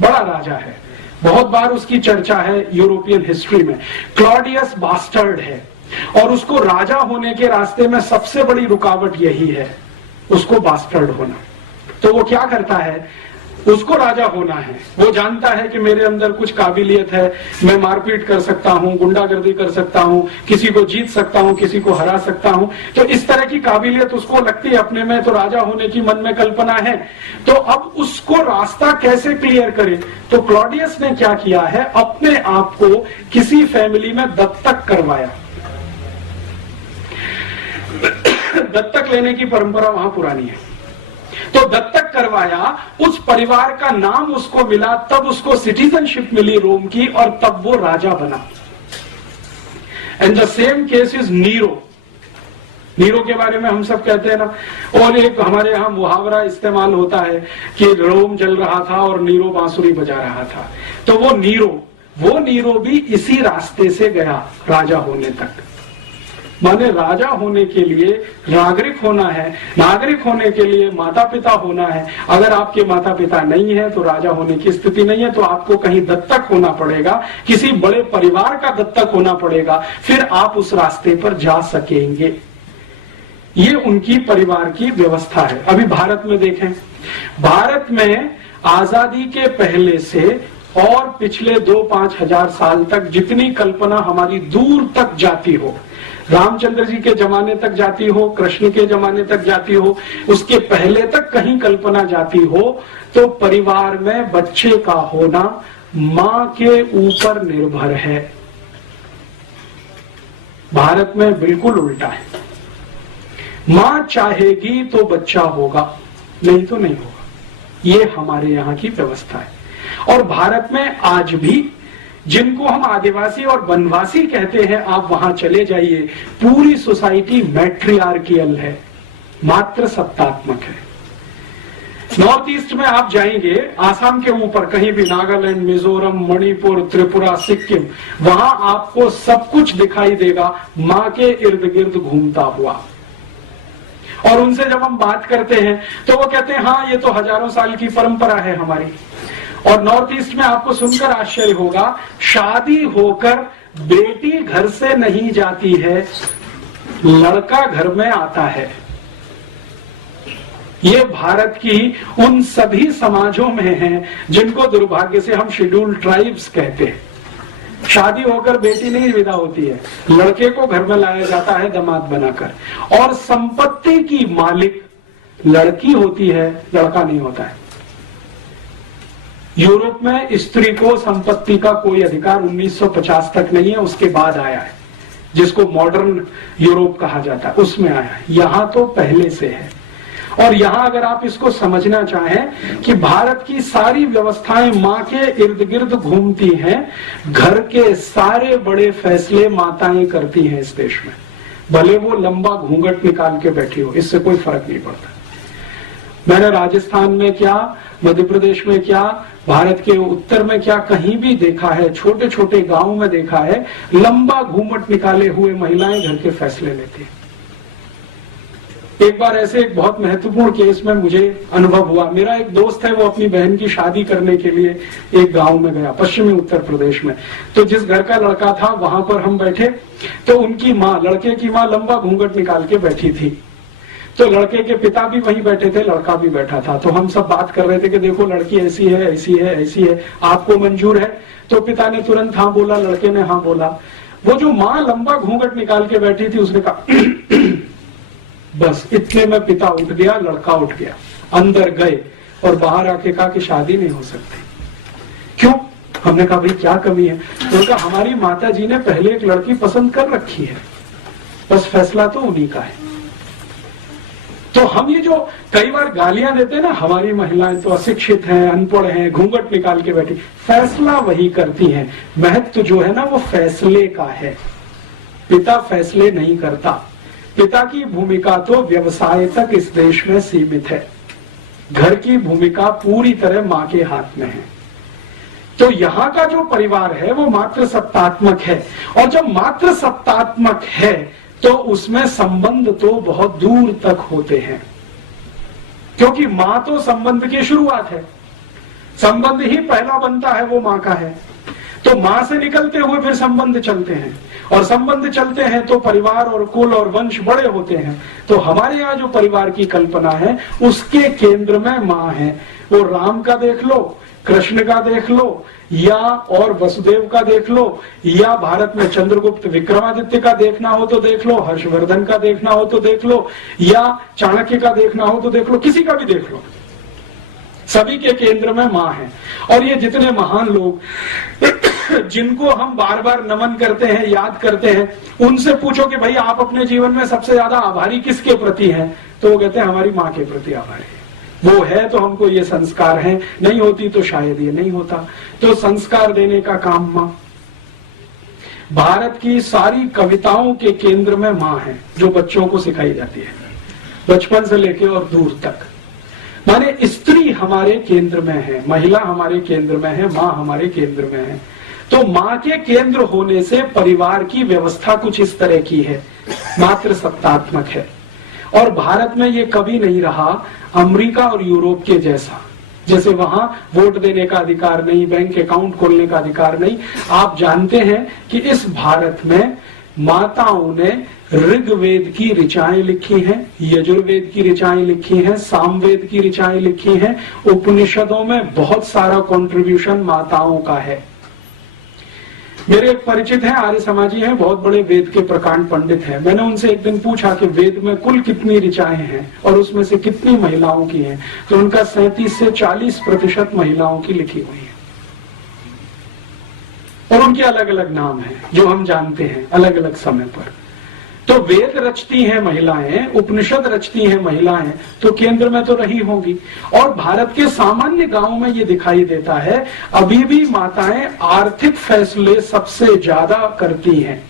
बड़ा राजा है, बहुत बार उसकी चर्चा है यूरोपियन हिस्ट्री में। क्लॉडियस बास्टर्ड है, और उसको राजा होने के रास्ते में सबसे बड़ी रुकावट यही है, उसको बास्टर्ड होना। तो वो क्या करता है, उसको राजा होना है, वो जानता है कि मेरे अंदर कुछ काबिलियत है, मैं मारपीट कर सकता हूं, गुंडागर्दी कर सकता हूं, किसी को जीत सकता हूं, किसी को हरा सकता हूं। तो इस तरह की काबिलियत उसको लगती है अपने में, तो राजा होने की मन में कल्पना है। तो अब उसको रास्ता कैसे क्लियर करे? तो क्लॉडियस ने क्या किया है, अपने आप को किसी फैमिली में दत्तक करवाया। दत्तक लेने की परंपरा वहां पुरानी है, तो दत्तक करवाया, उस परिवार का नाम उसको मिला, तब उसको सिटीजनशिप मिली रोम की, और तब वो राजा बना। And the same case is Nero. Nero के बारे में हम सब कहते हैं ना, और एक हमारे यहाँ मुहावरा इस्तेमाल होता है कि रोम जल रहा था और नीरो बांसुरी बजा रहा था। तो वो नीरो भी इसी रास्ते से गया राजा होने तक। माने राजा होने के लिए नागरिक होना है, नागरिक होने के लिए माता पिता होना है। अगर आपके माता पिता नहीं है तो राजा होने की स्थिति नहीं है, तो आपको कहीं दत्तक होना पड़ेगा, किसी बड़े परिवार का दत्तक होना पड़ेगा, फिर आप उस रास्ते पर जा सकेंगे। ये उनकी परिवार की व्यवस्था है। अभी भारत में देखें, भारत में आजादी के पहले से और पिछले 2-5 हजार साल तक जितनी कल्पना हमारी दूर तक जाती हो, रामचंद्र जी के जमाने तक जाती हो, कृष्ण के जमाने तक जाती हो, उसके पहले तक कहीं कल्पना जाती हो, तो परिवार में बच्चे का होना मां के ऊपर निर्भर है। भारत में बिल्कुल उल्टा है, मां चाहेगी तो बच्चा होगा, नहीं तो नहीं होगा। ये हमारे यहाँ की व्यवस्था है। और भारत में आज भी जिनको हम आदिवासी और वनवासी कहते हैं, आप वहां चले जाइए, पूरी सोसाइटी मैट्रियार्कियल है, मात्र सत्तात्मक है। नॉर्थ ईस्ट में आप जाएंगे, आसाम के ऊपर कहीं भी, नागालैंड, मिजोरम, मणिपुर, त्रिपुरा, सिक्किम, वहां आपको सब कुछ दिखाई देगा मां के इर्द गिर्द घूमता हुआ। और उनसे जब हम बात करते हैं तो वो कहते हैं हाँ ये तो हजारों साल की परंपरा है हमारी। और नॉर्थ ईस्ट में आपको सुनकर आश्चर्य होगा, शादी होकर बेटी घर से नहीं जाती है, लड़का घर में आता है। ये भारत की उन सभी समाजों में है जिनको दुर्भाग्य से हम शेड्यूल ट्राइब्स कहते हैं। शादी होकर बेटी नहीं विदा होती है, लड़के को घर में लाया जाता है दामाद बनाकर, और संपत्ति की मालिक लड़की होती है, लड़का नहीं होता है। यूरोप में स्त्री को संपत्ति का कोई अधिकार 1950 तक नहीं है, उसके बाद आया है, जिसको मॉडर्न यूरोप कहा जाता है, उसमें आया है। यहां तो पहले से है। और यहां अगर आप इसको समझना चाहें कि भारत की सारी व्यवस्थाएं मां के इर्द गिर्द घूमती हैं, घर के सारे बड़े फैसले माताएं करती हैं इस देश में, भले वो लंबा घूंघट निकाल के बैठी हो, इससे कोई फर्क नहीं पड़ता। मैंने राजस्थान में क्या, मध्य प्रदेश में क्या, भारत के उत्तर में क्या, कहीं भी देखा है, छोटे छोटे गांव में देखा है, लंबा घूमट निकाले हुए महिलाएं घर के फैसले लेती हैं। एक बार ऐसे एक बहुत महत्वपूर्ण केस में मुझे अनुभव हुआ। मेरा एक दोस्त है, वो अपनी बहन की शादी करने के लिए एक गांव में गया, पश्चिमी उत्तर प्रदेश में। तो जिस घर का लड़का था वहां पर हम बैठे, तो उनकी माँ, लड़के की माँ लंबा घूंघट निकाल के बैठी थी। तो लड़के के पिता भी वहीं बैठे थे, लड़का भी बैठा था। तो हम सब बात कर रहे थे कि देखो लड़की ऐसी है, ऐसी है, ऐसी है, आपको मंजूर है? तो पिता ने तुरंत हाँ बोला, लड़के ने हाँ बोला। वो जो माँ लंबा घूंघट निकाल के बैठी थी, उसने कहा बस इतने में पिता उठ गया, लड़का उठ गया, अंदर गए और बाहर आके कहा कि शादी नहीं हो सकती। क्यों? हमने कहा भाई क्या कमी है? तो उनका हमारी माता जी ने पहले एक लड़की पसंद कर रखी है, बस फैसला तो उन्हीं का है। तो हम ये जो कई बार गालियां देते हैं ना, हमारी महिलाएं तो अशिक्षित हैं, अनपढ़ हैं, घूंघट निकाल के बैठी, फैसला वही करती हैं। महत्व जो है ना वो फैसले का है, पिता फैसले नहीं करता। पिता की भूमिका तो व्यवसाय तक इस देश में सीमित है, घर की भूमिका पूरी तरह मां के हाथ में है। तो यहाँ का जो परिवार है वो मात्र सत्तात्मक है, और जब मात्र सत्तात्मक है तो उसमें संबंध तो बहुत दूर तक होते हैं, क्योंकि मां तो संबंध की शुरुआत है, संबंध ही पहला बनता है वो मां का है। तो मां से निकलते हुए फिर संबंध चलते हैं, और संबंध चलते हैं तो परिवार और कुल और वंश बड़े होते हैं। तो हमारे यहाँ जो परिवार की कल्पना है उसके केंद्र में मां है। वो राम का देख लो, कृष्ण का देख लो, या और वसुदेव का देख लो, या भारत में चंद्रगुप्त विक्रमादित्य का देखना हो तो देख लो, हर्षवर्धन का देखना हो तो देख लो, या चाणक्य का देखना हो तो देख लो, किसी का भी देख लो, सभी के केंद्र में मां है। और ये जितने महान लोग जिनको हम बार बार नमन करते हैं, याद करते हैं, उनसे पूछो कि भाई आप अपने जीवन में सबसे ज्यादा आभारी किसके प्रति हैं, तो वो कहते हैं हमारी मां के प्रति आभारी है। वो है तो हमको ये संस्कार है, नहीं होती तो शायद ये नहीं होता। तो संस्कार देने का काम मां। भारत की सारी कविताओं के केंद्र में मां है, जो बच्चों को सिखाई जाती है बचपन से लेके और दूर तक। माने स्त्री हमारे केंद्र में है, महिला हमारे केंद्र में है, मां हमारे केंद्र में है। तो मां के केंद्र होने से परिवार की व्यवस्था कुछ इस तरह की है, मात्र सत्तात्मक है। और भारत में ये कभी नहीं रहा अमेरिका और यूरोप के जैसा, जैसे वहां वोट देने का अधिकार नहीं, बैंक अकाउंट खोलने का अधिकार नहीं। आप जानते हैं कि इस भारत में माताओं ने ऋग्वेद की ऋचाएं लिखी हैं, यजुर्वेद की ऋचाएं लिखी हैं, सामवेद की ऋचाएं लिखी हैं। उपनिषदों में बहुत सारा कंट्रीब्यूशन माताओं का है। मेरे एक परिचित हैं, आर्य समाजी हैं, बहुत बड़े वेद के प्रकांड पंडित हैं। मैंने उनसे एक दिन पूछा कि वेद में कुल कितनी ऋचाएं हैं और उसमें से कितनी महिलाओं की हैं, तो उनका 37 से 40% महिलाओं की लिखी हुई है। और उनके अलग अलग नाम हैं जो हम जानते हैं अलग अलग समय पर। तो वेद रचती हैं महिलाएं, उपनिषद रचती हैं महिलाएं, तो केंद्र में तो रही होंगी। और भारत के सामान्य गांवों में ये दिखाई देता है अभी भी माताएं आर्थिक फैसले सबसे ज्यादा करती हैं,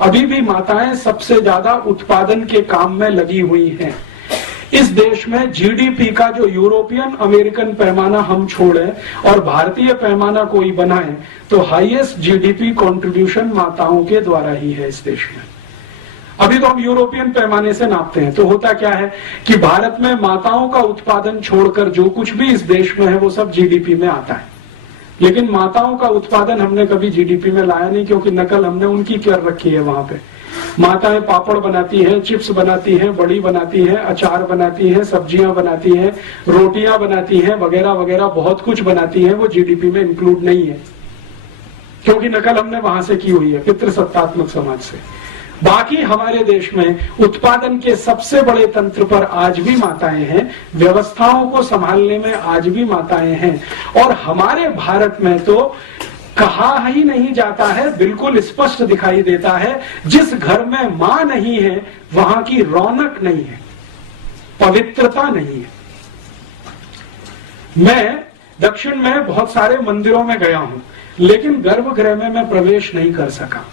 अभी भी माताएं सबसे ज्यादा उत्पादन के काम में लगी हुई हैं। इस देश में जीडीपी का जो यूरोपियन अमेरिकन पैमाना हम छोड़े और भारतीय पैमाना कोई बनाए तो हाईएस्ट जीडीपी कंट्रीब्यूशन माताओं के द्वारा ही है इस देश में। अभी तो हम यूरोपियन पैमाने से नापते हैं, तो होता क्या है कि भारत में माताओं का उत्पादन छोड़कर जो कुछ भी इस देश में है वो सब जीडीपी में आता है। लेकिन माताओं का उत्पादन हमने कभी जीडीपी में लाया नहीं, क्योंकि नकल हमने उनकी कर रखी है। वहां पे माताएं पापड़ बनाती हैं, चिप्स बनाती हैं, बड़ी बनाती हैं, अचार बनाती हैं, सब्जियां बनाती हैं, रोटियां बनाती हैं, वगैरह वगैरह बहुत कुछ बनाती हैं। वो जीडीपी में इंक्लूड नहीं है, क्योंकि नकल हमने वहां से की हुई है, पितृसत्तात्मक समाज से। बाकी हमारे देश में उत्पादन के सबसे बड़े तंत्र पर आज भी माताएं हैं, व्यवस्थाओं को संभालने में आज भी माताएं हैं। और हमारे भारत में तो कहा ही नहीं जाता है, बिल्कुल स्पष्ट दिखाई देता है, जिस घर में मां नहीं है वहां की रौनक नहीं है, पवित्रता नहीं है। मैं दक्षिण में बहुत सारे मंदिरों में गया हूं, लेकिन गर्भगृह में मैं प्रवेश नहीं कर सका।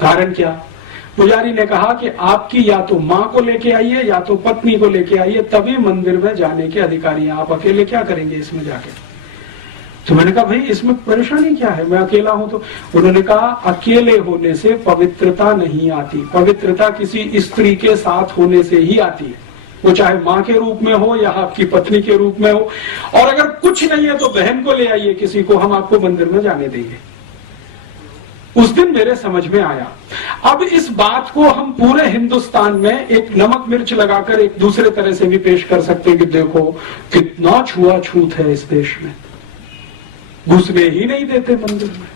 कारण क्या? पुजारी ने कहा कि आपकी या तो मां को लेके आइए या तो पत्नी को लेके आइए, तभी मंदिर में जाने के अधिकारी हैं। आप अकेले क्या करेंगे इसमें जाके? तो मैंने कहा भाई इसमें परेशानी क्या है, मैं अकेला हूं तो। उन्होंने कहा अकेले होने से पवित्रता नहीं आती, पवित्रता किसी स्त्री के साथ होने से ही आती है, वो चाहे मां के रूप में हो या आपकी पत्नी के रूप में हो। और अगर कुछ नहीं है तो बहन को ले आइए किसी को, हम आपको मंदिर में जाने देंगे। उस दिन मेरे समझ में आया। अब इस बात को हम पूरे हिंदुस्तान में एक नमक मिर्च लगाकर एक दूसरे तरह से भी पेश कर सकते हैं कि देखो कितना छुआछूत है इस देश में, घुसने ही नहीं देते मंदिर में।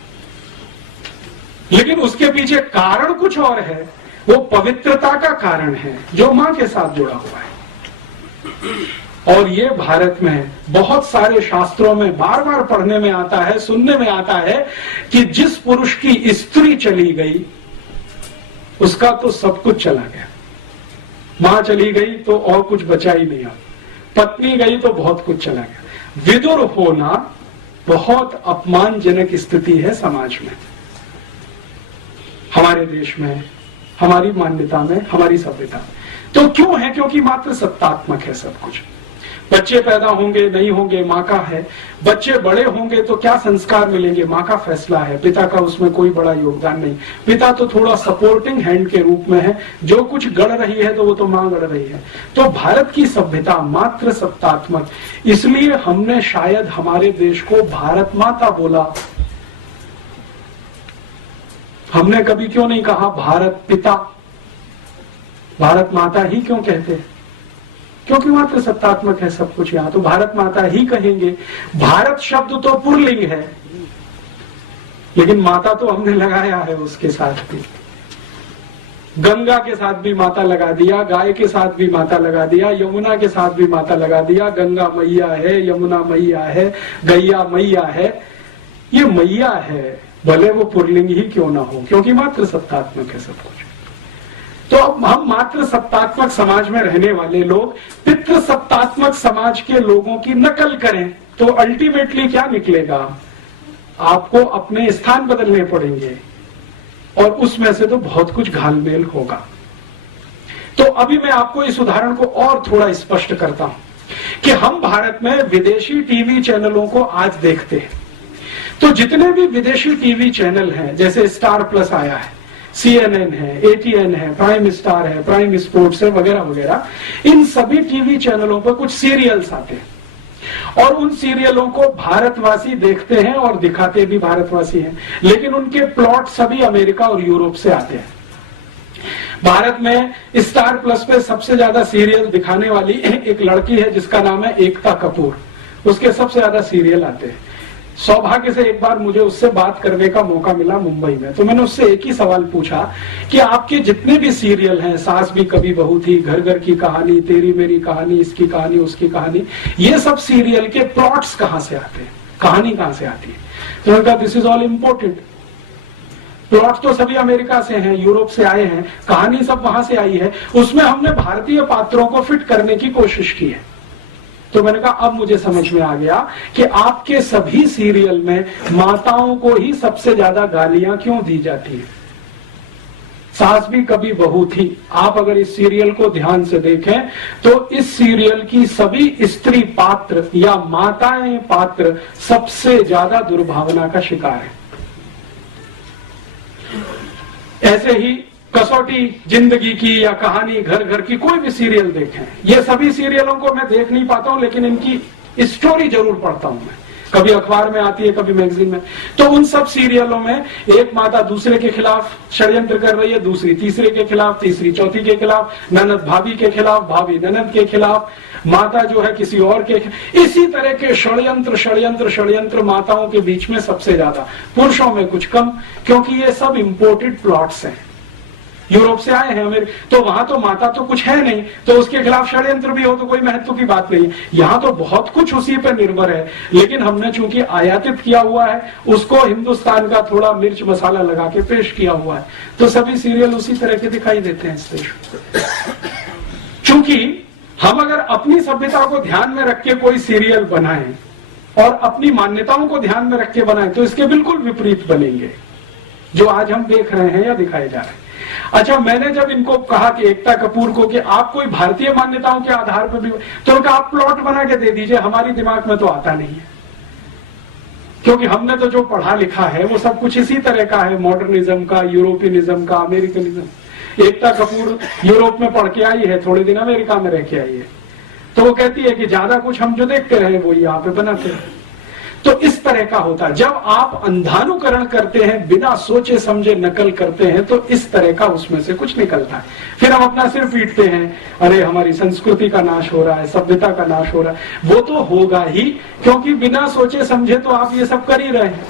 लेकिन उसके पीछे कारण कुछ और है, वो पवित्रता का कारण है जो मां के साथ जुड़ा हुआ है। और ये भारत में बहुत सारे शास्त्रों में बार बार पढ़ने में आता है, सुनने में आता है कि जिस पुरुष की स्त्री चली गई उसका तो सब कुछ चला गया। मां चली गई तो और कुछ बचा ही नहीं, पत्नी गई तो बहुत कुछ चला गया। विदुर होना बहुत अपमानजनक स्थिति है समाज में, हमारे देश में, हमारी मान्यता में, हमारी सभ्यता में। तो क्यों है? क्योंकि मात्र सत्तात्मक है सब कुछ। बच्चे पैदा होंगे नहीं होंगे मां का है, बच्चे बड़े होंगे तो क्या संस्कार मिलेंगे मां का फैसला है, पिता का उसमें कोई बड़ा योगदान नहीं। पिता तो थोड़ा सपोर्टिंग हैंड के रूप में है, जो कुछ गढ़ रही है तो वो तो मां गढ़ रही है। तो भारत की सभ्यता मात्र सत्तात्मक, इसलिए हमने शायद हमारे देश को भारत माता बोला। हमने कभी क्यों नहीं कहा भारत पिता, भारत माता ही क्यों कहते हैं? क्योंकि मात्र सत्तात्मक है सब कुछ। यहां तो भारत माता ही कहेंगे। भारत शब्द तो पुल्लिंग है, लेकिन माता तो हमने लगाया है उसके साथ भी। गंगा के साथ भी माता लगा दिया, गाय के साथ भी माता लगा दिया, यमुना के साथ भी माता लगा दिया। गंगा मैया है, यमुना मैया है, गैया मैया है। ये मैया है, भले वो पुल्लिंग ही क्यों ना हो, क्योंकि मात्र सत्तात्मक है सब कुछ। तो अब हम मात्र सत्तात्मक समाज में रहने वाले लोग पितृ सत्तात्मक समाज के लोगों की नकल करें तो अल्टीमेटली क्या निकलेगा? आपको अपने स्थान बदलने पड़ेंगे और उसमें से तो बहुत कुछ घालमेल होगा। तो अभी मैं आपको इस उदाहरण को और थोड़ा स्पष्ट करता हूं कि हम भारत में विदेशी टीवी चैनलों को आज देखते हैं। तो जितने भी विदेशी टीवी चैनल हैं, जैसे स्टार प्लस आया है, CNN है, ATN है, प्राइम स्टार है, प्राइम स्पोर्ट्स है, वगैरह वगैरह, इन सभी टीवी चैनलों पर कुछ सीरियल्स आते हैं और उन सीरियलों को भारतवासी देखते हैं और दिखाते भी भारतवासी हैं, लेकिन उनके प्लॉट सभी अमेरिका और यूरोप से आते हैं। भारत में स्टार प्लस पे सबसे ज्यादा सीरियल दिखाने वाली एक लड़की है जिसका नाम है एकता कपूर, उसके सबसे ज्यादा सीरियल आते हैं। सौभाग्य से एक बार मुझे उससे बात करने का मौका मिला मुंबई में, तो मैंने उससे एक ही सवाल पूछा कि आपके जितने भी सीरियल हैं, सास भी कभी बहू थी, घर घर की कहानी, तेरी मेरी कहानी, इसकी कहानी, उसकी कहानी, ये सब सीरियल के प्लॉट्स कहां से आते हैं, कहानी कहां से आती है? तो मैंने कहा this is all important. Plot तो सभी अमेरिका से हैं, यूरोप से आए हैं, कहानी सब वहां से आई है, उसमें हमने भारतीय पात्रों को फिट करने की कोशिश की है। तो मैंने कहा अब मुझे समझ में आ गया कि आपके सभी सीरियल में माताओं को ही सबसे ज्यादा गालियां क्यों दी जाती है। सास भी कभी बहू थी। आप अगर इस सीरियल को ध्यान से देखें तो इस सीरियल की सभी स्त्री पात्र या माताएं पात्र सबसे ज्यादा दुर्भावना का शिकार है। ऐसे ही कसौटी जिंदगी की या कहानी घर घर की, कोई भी सीरियल देखें, ये सभी सीरियलों को मैं देख नहीं पाता हूं, लेकिन इनकी स्टोरी जरूर पढ़ता हूं मैं। कभी अखबार में आती है, कभी मैगजीन में। तो उन सब सीरियलों में एक माता दूसरे के खिलाफ षड्यंत्र कर रही है, दूसरी तीसरे के खिलाफ, तीसरी चौथी के खिलाफ, ननद भाभी के खिलाफ, भाभी ननद के खिलाफ, माता जो है किसी और के। इसी तरह के षड्यंत्र षड्यंत्र षड्यंत्र माताओं के बीच में सबसे ज्यादा, पुरुषों में कुछ कम, क्योंकि ये सब इंपोर्टेड प्लॉट्स हैं, यूरोप से आए हैं अमेरिका। तो वहां तो माता तो कुछ है नहीं, तो उसके खिलाफ षड्यंत्र भी हो तो कोई महत्व की बात नहीं। यहाँ तो बहुत कुछ उसी पर निर्भर है, लेकिन हमने चूंकि आयातित किया हुआ है, उसको हिंदुस्तान का थोड़ा मिर्च मसाला लगा के पेश किया हुआ है, तो सभी सीरियल उसी तरह के दिखाई देते हैं इस देश में। चूंकि हम अगर अपनी सभ्यता को ध्यान में रख के कोई सीरियल बनाएं और अपनी मान्यताओं को ध्यान में रख के बनाएं, तो इसके बिल्कुल विपरीत बनेंगे जो आज हम देख रहे हैं या दिखाए जा रहे हैं। अच्छा, मैंने जब इनको कहा कि एकता कपूर को कि आप कोई भारतीय मान्यताओं के आधार पर भी, तो उनका आप प्लॉट बना के दे दीजिए, हमारी दिमाग में तो आता नहीं है, क्योंकि हमने तो जो पढ़ा लिखा है वो सब कुछ इसी तरह का है, मॉडर्निज्म का, यूरोपियनिज्म का, अमेरिकनिज्म। एकता कपूर यूरोप में पढ़ के आई है, थोड़े दिन अमेरिका में रह के आई है, तो वो कहती है कि ज्यादा कुछ हम जो देखते रहे वो यहाँ पे बनाते हैं। तो इस तरह का होता है, जब आप अंधानुकरण करते हैं, बिना सोचे समझे नकल करते हैं, तो इस तरह का उसमें से कुछ निकलता है। फिर हम अपना सिर पीटते हैं, अरे हमारी संस्कृति का नाश हो रहा है, सभ्यता का नाश हो रहा है। वो तो होगा ही, क्योंकि बिना सोचे समझे तो आप ये सब कर ही रहे हैं।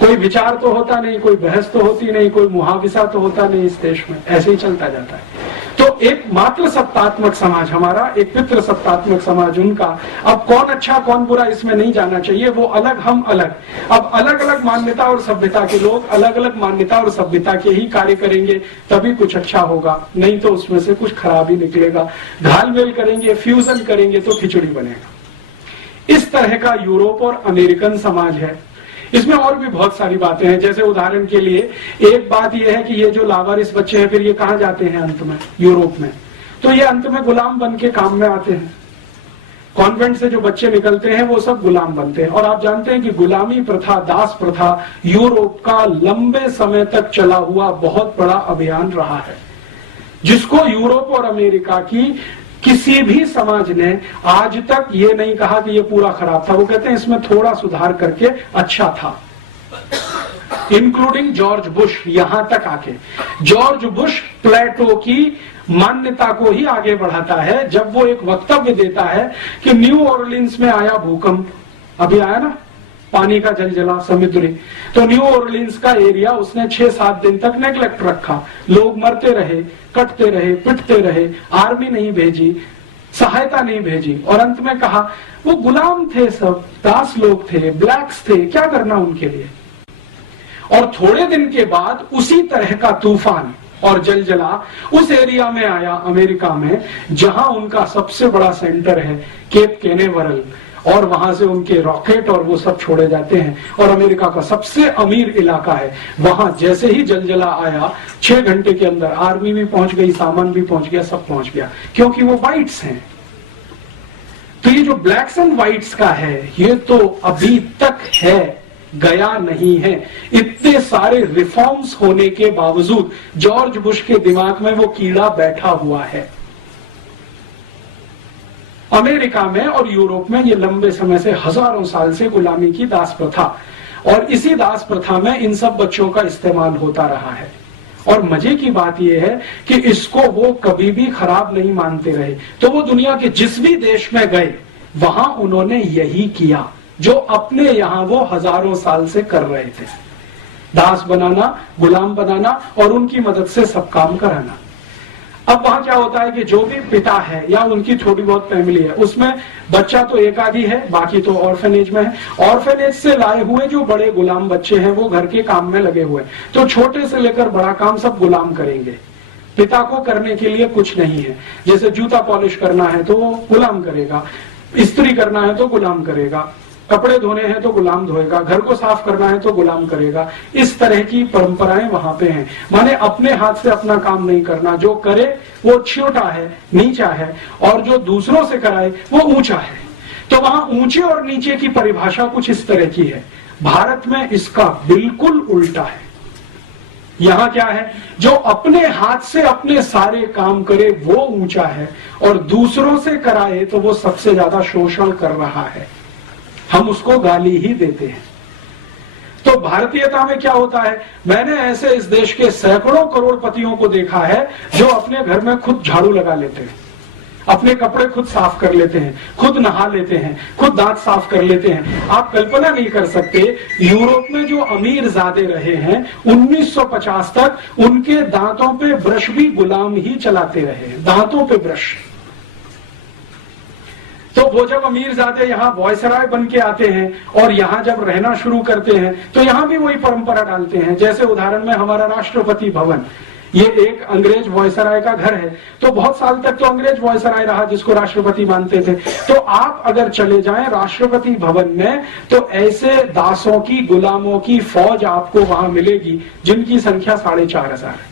कोई विचार तो होता नहीं, कोई बहस तो होती नहीं, कोई मुहाविसा तो होता नहीं इस देश में, ऐसे ही चलता जाता है। तो एक मात्र सत्तात्मक समाज हमारा, एक पितृ सत्तात्मक समाज उनका। अब कौन अच्छा कौन बुरा इसमें नहीं जाना चाहिए, वो अलग हम अलग। अब अलग अलग मान्यता और सभ्यता के लोग अलग अलग मान्यता और सभ्यता के ही कार्य करेंगे, तभी कुछ अच्छा होगा, नहीं तो उसमें से कुछ खराब ही निकलेगा। घालमेल करेंगे, फ्यूजन करेंगे तो खिचड़ी बनेगा। इस तरह का यूरोप और अमेरिकन समाज है। इसमें और भी बहुत सारी बातें हैं, जैसे उदाहरण के लिए एक बात यह है कि ये जो लावारिस बच्चे हैं, फिर ये कहां जाते हैं अंत में, यूरोप में, तो ये अंत में गुलाम बन के काम में आते हैं। कॉन्वेंट से जो बच्चे निकलते हैं वो सब गुलाम बनते हैं। और आप जानते हैं कि गुलामी प्रथा, दास प्रथा यूरोप का लंबे समय तक चला हुआ बहुत बड़ा अभियान रहा है, जिसको यूरोप और अमेरिका की किसी भी समाज ने आज तक ये नहीं कहा कि ये पूरा खराब था। वो कहते हैं इसमें थोड़ा सुधार करके अच्छा था, इंक्लूडिंग जॉर्ज बुश। यहां तक आके जॉर्ज बुश प्लेटो की मान्यता को ही आगे बढ़ाता है, जब वो एक वक्तव्य देता है कि न्यू ऑरलिन्स में आया भूकंप, अभी आया ना, पानी का जलजला समुद्री, तो न्यू ऑरलिन्स का एरिया उसने 6-7 दिन तक नेग्लेक्ट रखा। लोग मरते रहे, कटते रहे, पिटते रहे, आर्मी नहीं भेजी, सहायता नहीं भेजी, और अंत में कहा वो गुलाम थे, सब दास लोग थे, ब्लैक्स थे, क्या करना उनके लिए। और थोड़े दिन के बाद उसी तरह का तूफान और जलजला उस एरिया में आया अमेरिका में, जहां उनका सबसे बड़ा सेंटर है केप कैनेवरल, और वहां से उनके रॉकेट और वो सब छोड़े जाते हैं, और अमेरिका का सबसे अमीर इलाका है। वहां जैसे ही जलजला आया, 6 घंटे के अंदर आर्मी भी पहुंच गई, सामान भी पहुंच गया, सब पहुंच गया, क्योंकि वो व्हाइट्स हैं। तो ये जो ब्लैक्स एंड व्हाइट्स का है, ये तो अभी तक है, गया नहीं है। इतने सारे रिफॉर्म्स होने के बावजूद जॉर्ज बुश के दिमाग में वो कीड़ा बैठा हुआ है। अमेरिका में और यूरोप में ये लंबे समय से, हजारों साल से गुलामी की दास प्रथा, और इसी दास प्रथा में इन सब बच्चों का इस्तेमाल होता रहा है। और मजे की बात यह है कि इसको वो कभी भी खराब नहीं मानते रहे। तो वो दुनिया के जिस भी देश में गए, वहां उन्होंने यही किया जो अपने यहां वो हजारों साल से कर रहे थे, दास बनाना, गुलाम बनाना और उनकी मदद से सब काम कराना। अब वहां क्या होता है कि जो भी पिता है या उनकी थोड़ी बहुत फैमिली है, उसमें बच्चा तो एक आधी है, बाकी तो ऑर्फेनेज में है। ऑर्फेनेज से लाए हुए जो बड़े गुलाम बच्चे हैं वो घर के काम में लगे हुए, तो छोटे से लेकर बड़ा काम सब गुलाम करेंगे। पिता को करने के लिए कुछ नहीं है। जैसे जूता पॉलिश करना है तो वो गुलाम करेगा, इस्त्री करना है तो गुलाम करेगा, कपड़े धोने हैं तो गुलाम धोएगा, घर को साफ करना है तो गुलाम करेगा। इस तरह की परंपराएं वहां पे हैं। माने अपने हाथ से अपना काम नहीं करना, जो करे वो छोटा है, नीचा है, और जो दूसरों से कराए वो ऊंचा है। तो वहां ऊंचे और नीचे की परिभाषा कुछ इस तरह की है। भारत में इसका बिल्कुल उल्टा है। यहां क्या है, जो अपने हाथ से अपने सारे काम करे वो ऊंचा है, और दूसरों से कराए तो वो सबसे ज्यादा शोषण कर रहा है। हम उसको गाली ही देते हैं। तो भारतीयता में क्या होता है, मैंने ऐसे इस देश के सैकड़ों करोड़पतियों को देखा है जो अपने घर में खुद झाड़ू लगा लेते हैं, अपने कपड़े खुद साफ कर लेते हैं, खुद नहा लेते हैं, खुद दांत साफ कर लेते हैं। आप कल्पना नहीं कर सकते, यूरोप में जो अमीर ज़ादे रहे हैं 1950 तक उनके दांतों पे ब्रश भी गुलाम ही चलाते रहे, दांतों पे ब्रश। तो वो जब अमीरजादे यहाँ वॉयसराय बन के आते हैं और यहाँ जब रहना शुरू करते हैं तो यहाँ भी वही परंपरा डालते हैं। जैसे उदाहरण में हमारा राष्ट्रपति भवन, ये एक अंग्रेज वॉयसराय का घर है, तो बहुत साल तक तो अंग्रेज वॉयसराय रहा जिसको राष्ट्रपति मानते थे। तो आप अगर चले जाएं राष्ट्रपति भवन में तो ऐसे दासों की, गुलामों की फौज आपको वहां मिलेगी जिनकी संख्या 4,500 है।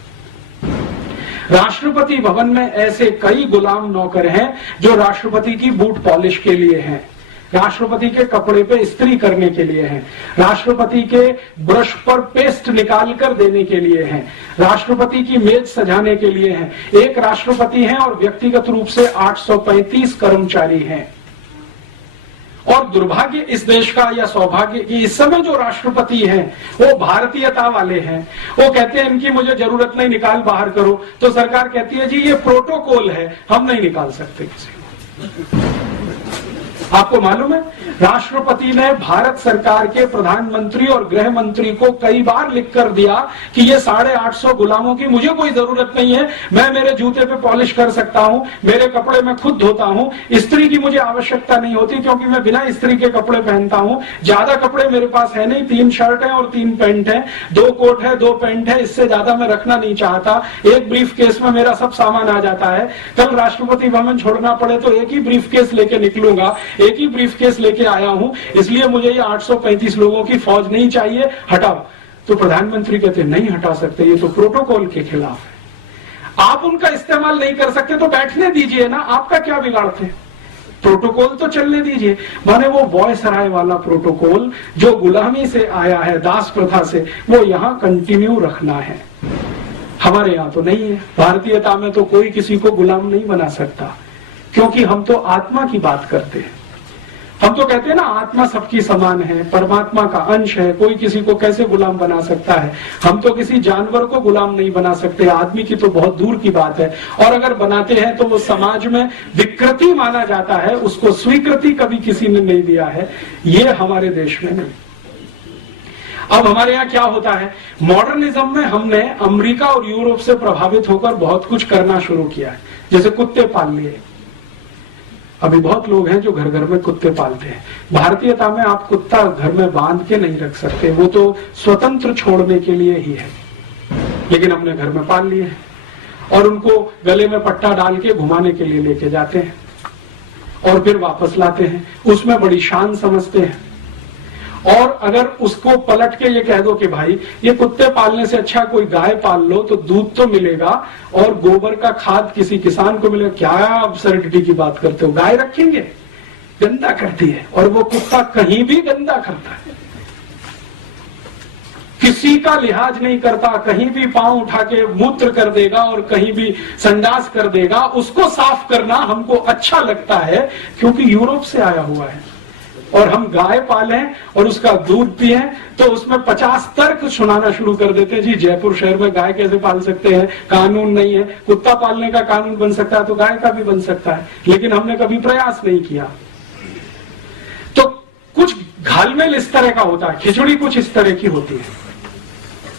राष्ट्रपति भवन में ऐसे कई गुलाम नौकर हैं जो राष्ट्रपति की बूट पॉलिश के लिए हैं, राष्ट्रपति के कपड़े पे इस्त्री करने के लिए हैं, राष्ट्रपति के ब्रश पर पेस्ट निकाल कर देने के लिए हैं, राष्ट्रपति की मेज सजाने के लिए हैं। एक राष्ट्रपति हैं और व्यक्तिगत रूप से 835 कर्मचारी हैं। और दुर्भाग्य इस देश का या सौभाग्य कि इस समय जो राष्ट्रपति हैं वो भारतीयता वाले हैं। वो कहते हैं इनकी मुझे जरूरत नहीं, निकाल बाहर करो। तो सरकार कहती है जी ये प्रोटोकॉल है, हम नहीं निकाल सकते किसी को। आपको मालूम है राष्ट्रपति ने भारत सरकार के प्रधानमंत्री और गृह मंत्री को कई बार लिख कर दिया कि ये 850 गुलामों की मुझे कोई जरूरत नहीं है, मैं मेरे जूते पे पॉलिश कर सकता हूं, मेरे कपड़े मैं खुद धोता हूं, इस्त्री की मुझे आवश्यकता नहीं होती क्योंकि मैं बिना इस्त्री के कपड़े पहनता हूं, ज्यादा कपड़े मेरे पास है नहीं, 3 शर्ट है और 3 पैंट है, 2 कोट है, 2 पैंट है, इससे ज्यादा मैं रखना नहीं चाहता। एक ब्रीफ केस में मेरा सब सामान आ जाता है, कल राष्ट्रपति भवन छोड़ना पड़े तो एक ही ब्रीफ केस लेके निकलूंगा, एक ही ब्रीफ केस लेके आया हूं, इसलिए मुझे ये 835 लोगों की फौज नहीं चाहिए, हटाओ। तो प्रधानमंत्री कहते नहीं हटा सकते, ये तो प्रोटोकॉल के खिलाफ है। आप उनका इस्तेमाल नहीं कर सकते तो बैठने दीजिए ना, आपका क्या बिगाड़ते, प्रोटोकॉल तो चलने दीजिए। माने वो वॉयसराय वाला प्रोटोकॉल जो गुलामी से आया है, दास प्रथा से, वो यहां कंटिन्यू रखना है। हमारे यहां तो नहीं है। भारतीयता में तो कोई किसी को गुलाम नहीं बना सकता, क्योंकि हम तो आत्मा की बात करते हैं। हम तो कहते हैं ना आत्मा सबकी समान है, परमात्मा का अंश है, कोई किसी को कैसे गुलाम बना सकता है। हम तो किसी जानवर को गुलाम नहीं बना सकते, आदमी की तो बहुत दूर की बात है। और अगर बनाते हैं तो वो समाज में विकृति माना जाता है, उसको स्वीकृति कभी किसी ने नहीं दिया है, ये हमारे देश में नहीं। अब हमारे यहाँ क्या होता है, मॉडर्निज्म में हमने अमेरिका और यूरोप से प्रभावित होकर बहुत कुछ करना शुरू किया है। जैसे कुत्ते पाल लिए, अभी बहुत लोग हैं जो घर घर में कुत्ते पालते हैं। भारतीयता में आप कुत्ता घर में बांध के नहीं रख सकते, वो तो स्वतंत्र छोड़ने के लिए ही है, लेकिन हमने घर में पाल लिए और उनको गले में पट्टा डाल के घुमाने के लिए लेके जाते हैं और फिर वापस लाते हैं, उसमें बड़ी शान समझते हैं। और अगर उसको पलट के ये कह दो कि भाई ये कुत्ते पालने से अच्छा कोई गाय पाल लो तो दूध तो मिलेगा और गोबर का खाद किसी किसान को मिलेगा, क्या अब्सर्डिटी की बात करते हो, गाय रखेंगे, गंदा करती है। और वो कुत्ता कहीं भी गंदा करता है, किसी का लिहाज नहीं करता, कहीं भी पांव उठा के मूत्र कर देगा और कहीं भी संडास कर देगा। उसको साफ करना हमको अच्छा लगता है क्योंकि यूरोप से आया हुआ है। और हम गाय पालें और उसका दूध पिए तो उसमें 50 तर्क सुनाना शुरू कर देते हैं। जी जयपुर शहर में गाय कैसे पाल सकते हैं, कानून नहीं है। कुत्ता पालने का कानून बन सकता है तो गाय का भी बन सकता है, लेकिन हमने कभी प्रयास नहीं किया। तो कुछ घालमेल इस तरह का होता है, खिचड़ी कुछ इस तरह की होती है।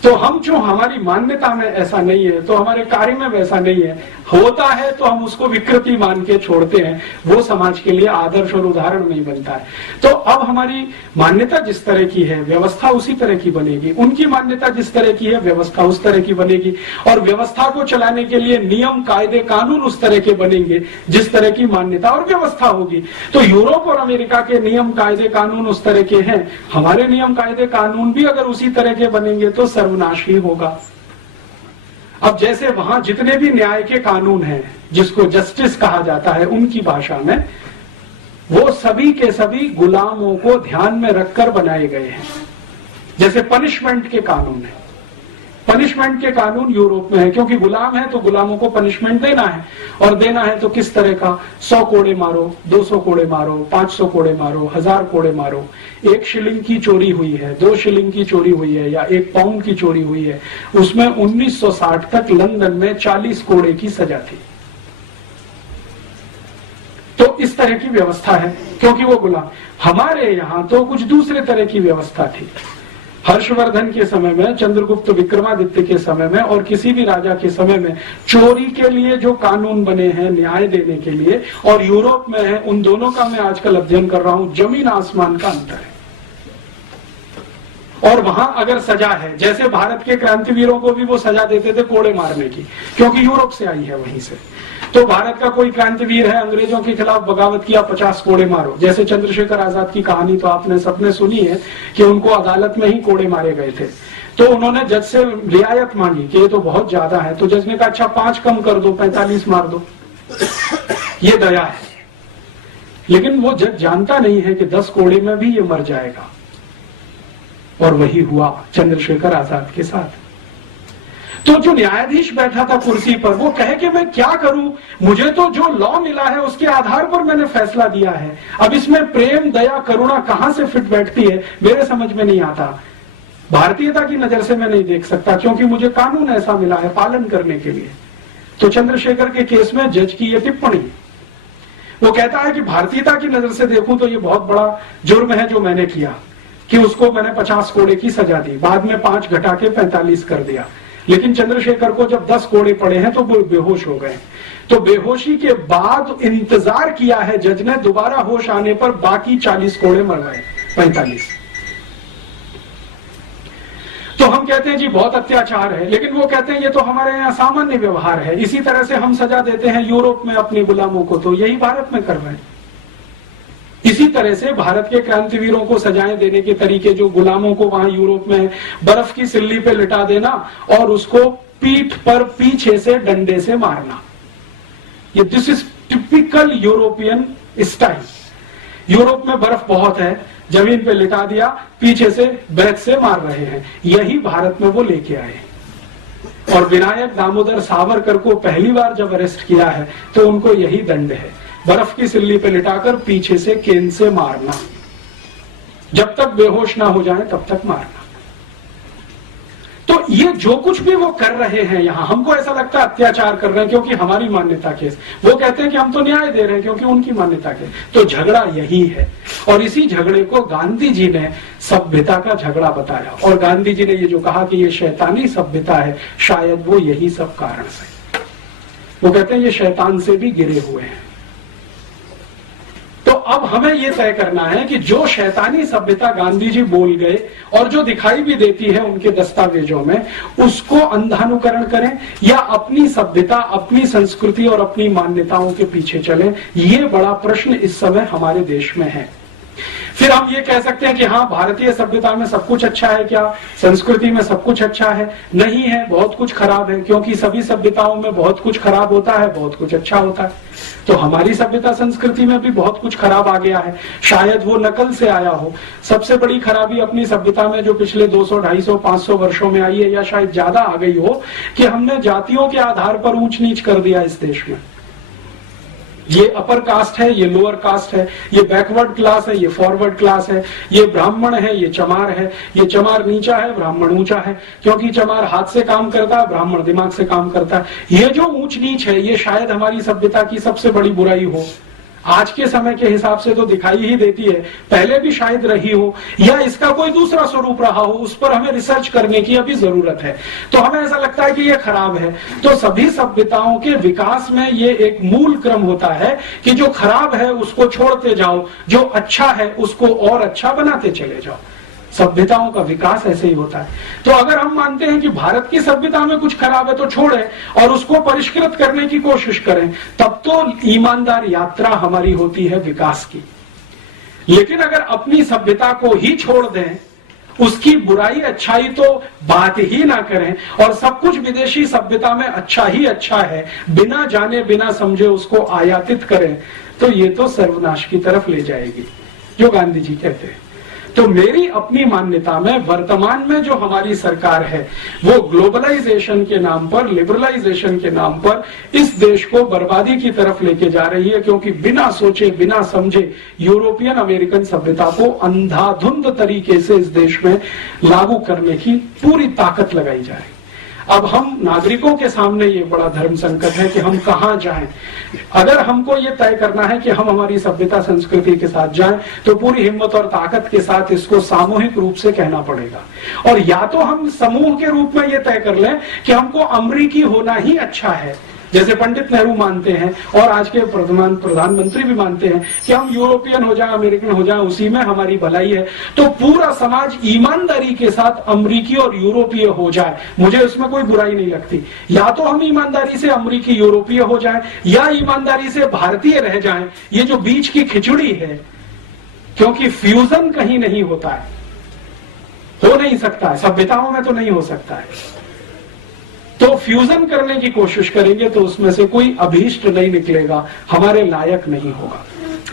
तो हम जो हमारी मान्यता में ऐसा नहीं है तो हमारे कार्य में वैसा नहीं है, होता है तो हम उसको विकृति मान के छोड़ते हैं, वो समाज के लिए आदर्श और उदाहरण नहीं बनता है। तो अब हमारी मान्यता जिस तरह की है व्यवस्था उसी तरह की बनेगी, उनकी मान्यता जिस तरह की है व्यवस्था उस तरह की बनेगी, और व्यवस्था को चलाने के लिए नियम कायदे कानून उस तरह के बनेंगे जिस तरह की मान्यता और व्यवस्था होगी। तो यूरोप और अमेरिका के नियम कायदे कानून उस तरह के हैं, हमारे नियम कायदे कानून भी अगर उसी तरह के बनेंगे तो सर्वनाश ही होगा। अब जैसे वहां जितने भी न्याय के कानून हैं जिसको जस्टिस कहा जाता है उनकी भाषा में, वो सभी के सभी गुलामों को ध्यान में रखकर बनाए गए हैं। जैसे पनिशमेंट के कानून है, पनिशमेंट के कानून यूरोप में है, क्योंकि गुलाम है तो गुलामों को पनिशमेंट देना है, और देना है तो किस तरह का, 100 कोड़े मारो, 200 कोड़े मारो, 500 कोड़े मारो, 1000 कोड़े मारो। 1 शिलिंग की चोरी हुई है, 2 शिलिंग की चोरी हुई है, या 1 पाउंड की चोरी हुई है, उसमें 1960 तक लंदन में 40 कोड़े की सजा थी। तो इस तरह की व्यवस्था है, क्योंकि वो गुलाम। हमारे यहां तो कुछ दूसरे तरह की व्यवस्था थी। हर्षवर्धन के समय में, चंद्रगुप्त विक्रमादित्य के समय में, और किसी भी राजा के समय में चोरी के लिए जो कानून बने हैं न्याय देने के लिए, और यूरोप में है, उन दोनों का मैं आजकल अध्ययन कर रहा हूं। जमीन आसमान का अंतर है। और वहां अगर सजा है, जैसे भारत के क्रांतिवीरों को भी वो सजा देते थे कोड़े मारने की, क्योंकि यूरोप से आई है वहीं से। तो भारत का कोई क्रांतिवीर है, अंग्रेजों के खिलाफ बगावत किया, 50 कोड़े मारो। जैसे चंद्रशेखर आजाद की कहानी तो आपने सबने सुनी है कि उनको अदालत में ही कोड़े मारे गए थे। तो उन्होंने जज से रियायत मांगी कि ये तो बहुत ज्यादा है, तो जज ने कहा अच्छा 5 कम कर दो, 45 मार दो, ये दया है। लेकिन वो जज जानता नहीं है कि 10 कोड़े में भी ये मर जाएगा। और वही हुआ चंद्रशेखर आजाद के साथ। तो जो न्यायाधीश बैठा था कुर्सी पर, वो कहे कि मैं क्या करूं, मुझे तो जो लॉ मिला है उसके आधार पर मैंने फैसला दिया है, अब इसमें प्रेम, दया, करुणा कहां से फिट बैठती है मेरे समझ में नहीं आता। भारतीयता की नजर से मैं नहीं देख सकता, क्योंकि मुझे कानून ऐसा मिला है पालन करने के लिए। तो चंद्रशेखर के केस में जज की यह टिप्पणी, वो कहता है कि भारतीयता की नजर से देखूं तो ये बहुत बड़ा जुर्म है जो मैंने किया, कि उसको मैंने 50 कोड़े की सजा दी, बाद में 5 घटा के 45 कर दिया। लेकिन चंद्रशेखर को जब 10 कोड़े पड़े हैं तो वो बेहोश हो गए। तो बेहोशी के बाद इंतजार किया है जज ने, दोबारा होश आने पर बाकी 40 कोड़े मर गए, 45। तो हम कहते हैं जी बहुत अत्याचार है, लेकिन वो कहते हैं ये तो हमारे यहाँ सामान्य व्यवहार है। इसी तरह से हम सजा देते हैं यूरोप में अपने गुलामों को, तो यही भारत में कर रहे हैं। इसी तरह से भारत के क्रांतिवीरों को सजाएं देने के तरीके, जो गुलामों को वहां यूरोप में बर्फ की सिल्ली पे लिटा देना और उसको पीठ पर पीछे से डंडे से मारना, ये this is typical European style. Europe में बर्फ बहुत है, जमीन पे लिटा दिया, पीछे से बैत से मार रहे हैं, यही भारत में वो लेके आए। और विनायक दामोदर सावरकर को पहली बार जब अरेस्ट किया है तो उनको यही दंड है, बर्फ की सिल्ली पे लिटाकर पीछे से केन से मारना, जब तक बेहोश ना हो जाए तब तक मारना। तो ये जो कुछ भी वो कर रहे हैं यहां, हमको ऐसा लगता है अत्याचार कर रहे हैं क्योंकि हमारी मान्यता के, वो कहते हैं कि हम तो न्याय दे रहे हैं क्योंकि उनकी मान्यता के। तो झगड़ा यही है, और इसी झगड़े को गांधी जी ने सभ्यता का झगड़ा बताया। और गांधी जी ने ये जो कहा कि ये शैतानी सभ्यता है, शायद वो यही सब कारण से, वो कहते हैं ये शैतान से भी गिरे हुए हैं। तो अब हमें यह तय करना है कि जो शैतानी सभ्यता गांधी जी बोल गए और जो दिखाई भी देती है उनके दस्तावेजों में, उसको अंधानुकरण करें या अपनी सभ्यता, अपनी संस्कृति और अपनी मान्यताओं के पीछे चलें। ये बड़ा प्रश्न इस समय हमारे देश में है। फिर हम ये कह सकते हैं कि हाँ, भारतीय सभ्यता में सब कुछ अच्छा है क्या, संस्कृति में सब कुछ अच्छा है? नहीं है, बहुत कुछ खराब है, क्योंकि सभी सभ्यताओं में बहुत कुछ खराब होता है, बहुत कुछ अच्छा होता है। तो हमारी सभ्यता संस्कृति में भी बहुत कुछ खराब आ गया है, शायद वो नकल से आया हो। सबसे बड़ी खराबी अपनी सभ्यता में जो पिछले 200, 250, 500 वर्षों में आई है, या शायद ज्यादा आ गई हो, कि हमने जातियों के आधार पर ऊंच नीच कर दिया इस देश में। ये अपर कास्ट है, ये लोअर कास्ट है, ये बैकवर्ड क्लास है, ये फॉरवर्ड क्लास है, ये ब्राह्मण है, ये चमार है, ये चमार नीचा है, ब्राह्मण ऊंचा है, क्योंकि चमार हाथ से काम करता है, ब्राह्मण दिमाग से काम करता है। ये जो ऊंच नीच है, ये शायद हमारी सभ्यता की सबसे बड़ी बुराई हो। आज के समय के हिसाब से तो दिखाई ही देती है, पहले भी शायद रही हो, या इसका कोई दूसरा स्वरूप रहा हो, उस पर हमें रिसर्च करने की अभी जरूरत है। तो हमें ऐसा लगता है कि ये खराब है। तो सभी सभ्यताओं के विकास में ये एक मूल क्रम होता है कि जो खराब है उसको छोड़ते जाओ, जो अच्छा है उसको और अच्छा बनाते चले जाओ। सभ्यताओं का विकास ऐसे ही होता है। तो अगर हम मानते हैं कि भारत की सभ्यता में कुछ खराब है तो छोड़ें और उसको परिष्कृत करने की कोशिश करें, तब तो ईमानदार यात्रा हमारी होती है विकास की। लेकिन अगर अपनी सभ्यता को ही छोड़ दें, उसकी बुराई अच्छाई तो बात ही ना करें, और सब कुछ विदेशी सभ्यता में अच्छा ही अच्छा है, बिना जाने बिना समझे उसको आयातित करें, तो ये तो सर्वनाश की तरफ ले जाएगी, जो गांधी जी कहते हैं। तो मेरी अपनी मान्यता में वर्तमान में जो हमारी सरकार है वो ग्लोबलाइजेशन के नाम पर, लिबरलाइजेशन के नाम पर इस देश को बर्बादी की तरफ लेके जा रही है, क्योंकि बिना सोचे बिना समझे यूरोपियन अमेरिकन सभ्यता को अंधाधुंध तरीके से इस देश में लागू करने की पूरी ताकत लगाई जाए। अब हम नागरिकों के सामने ये बड़ा धर्म संकट है कि हम कहां जाएं। अगर हमको ये तय करना है कि हम हमारी सभ्यता संस्कृति के साथ जाएं, तो पूरी हिम्मत और ताकत के साथ इसको सामूहिक रूप से कहना पड़ेगा। और या तो हम समूह के रूप में ये तय कर लें कि हमको अमरीकी होना ही अच्छा है, जैसे पंडित नेहरू मानते हैं और आज के प्रधानमंत्री भी मानते हैं कि हम यूरोपियन हो जाए, अमेरिकन हो जाए, उसी में हमारी भलाई है। तो पूरा समाज ईमानदारी के साथ अमरीकी और यूरोपीय हो जाए, मुझे उसमें कोई बुराई नहीं लगती। या तो हम ईमानदारी से अमरीकी यूरोपीय हो जाएं या ईमानदारी से भारतीय रह जाएं। ये जो बीच की खिचड़ी है, क्योंकि फ्यूजन कहीं नहीं होता है, हो नहीं सकता है, सभ्यताओं में तो नहीं हो सकता है। तो फ्यूजन करने की कोशिश करेंगे तो उसमें से कोई अभीष्ट नहीं निकलेगा, हमारे लायक नहीं होगा।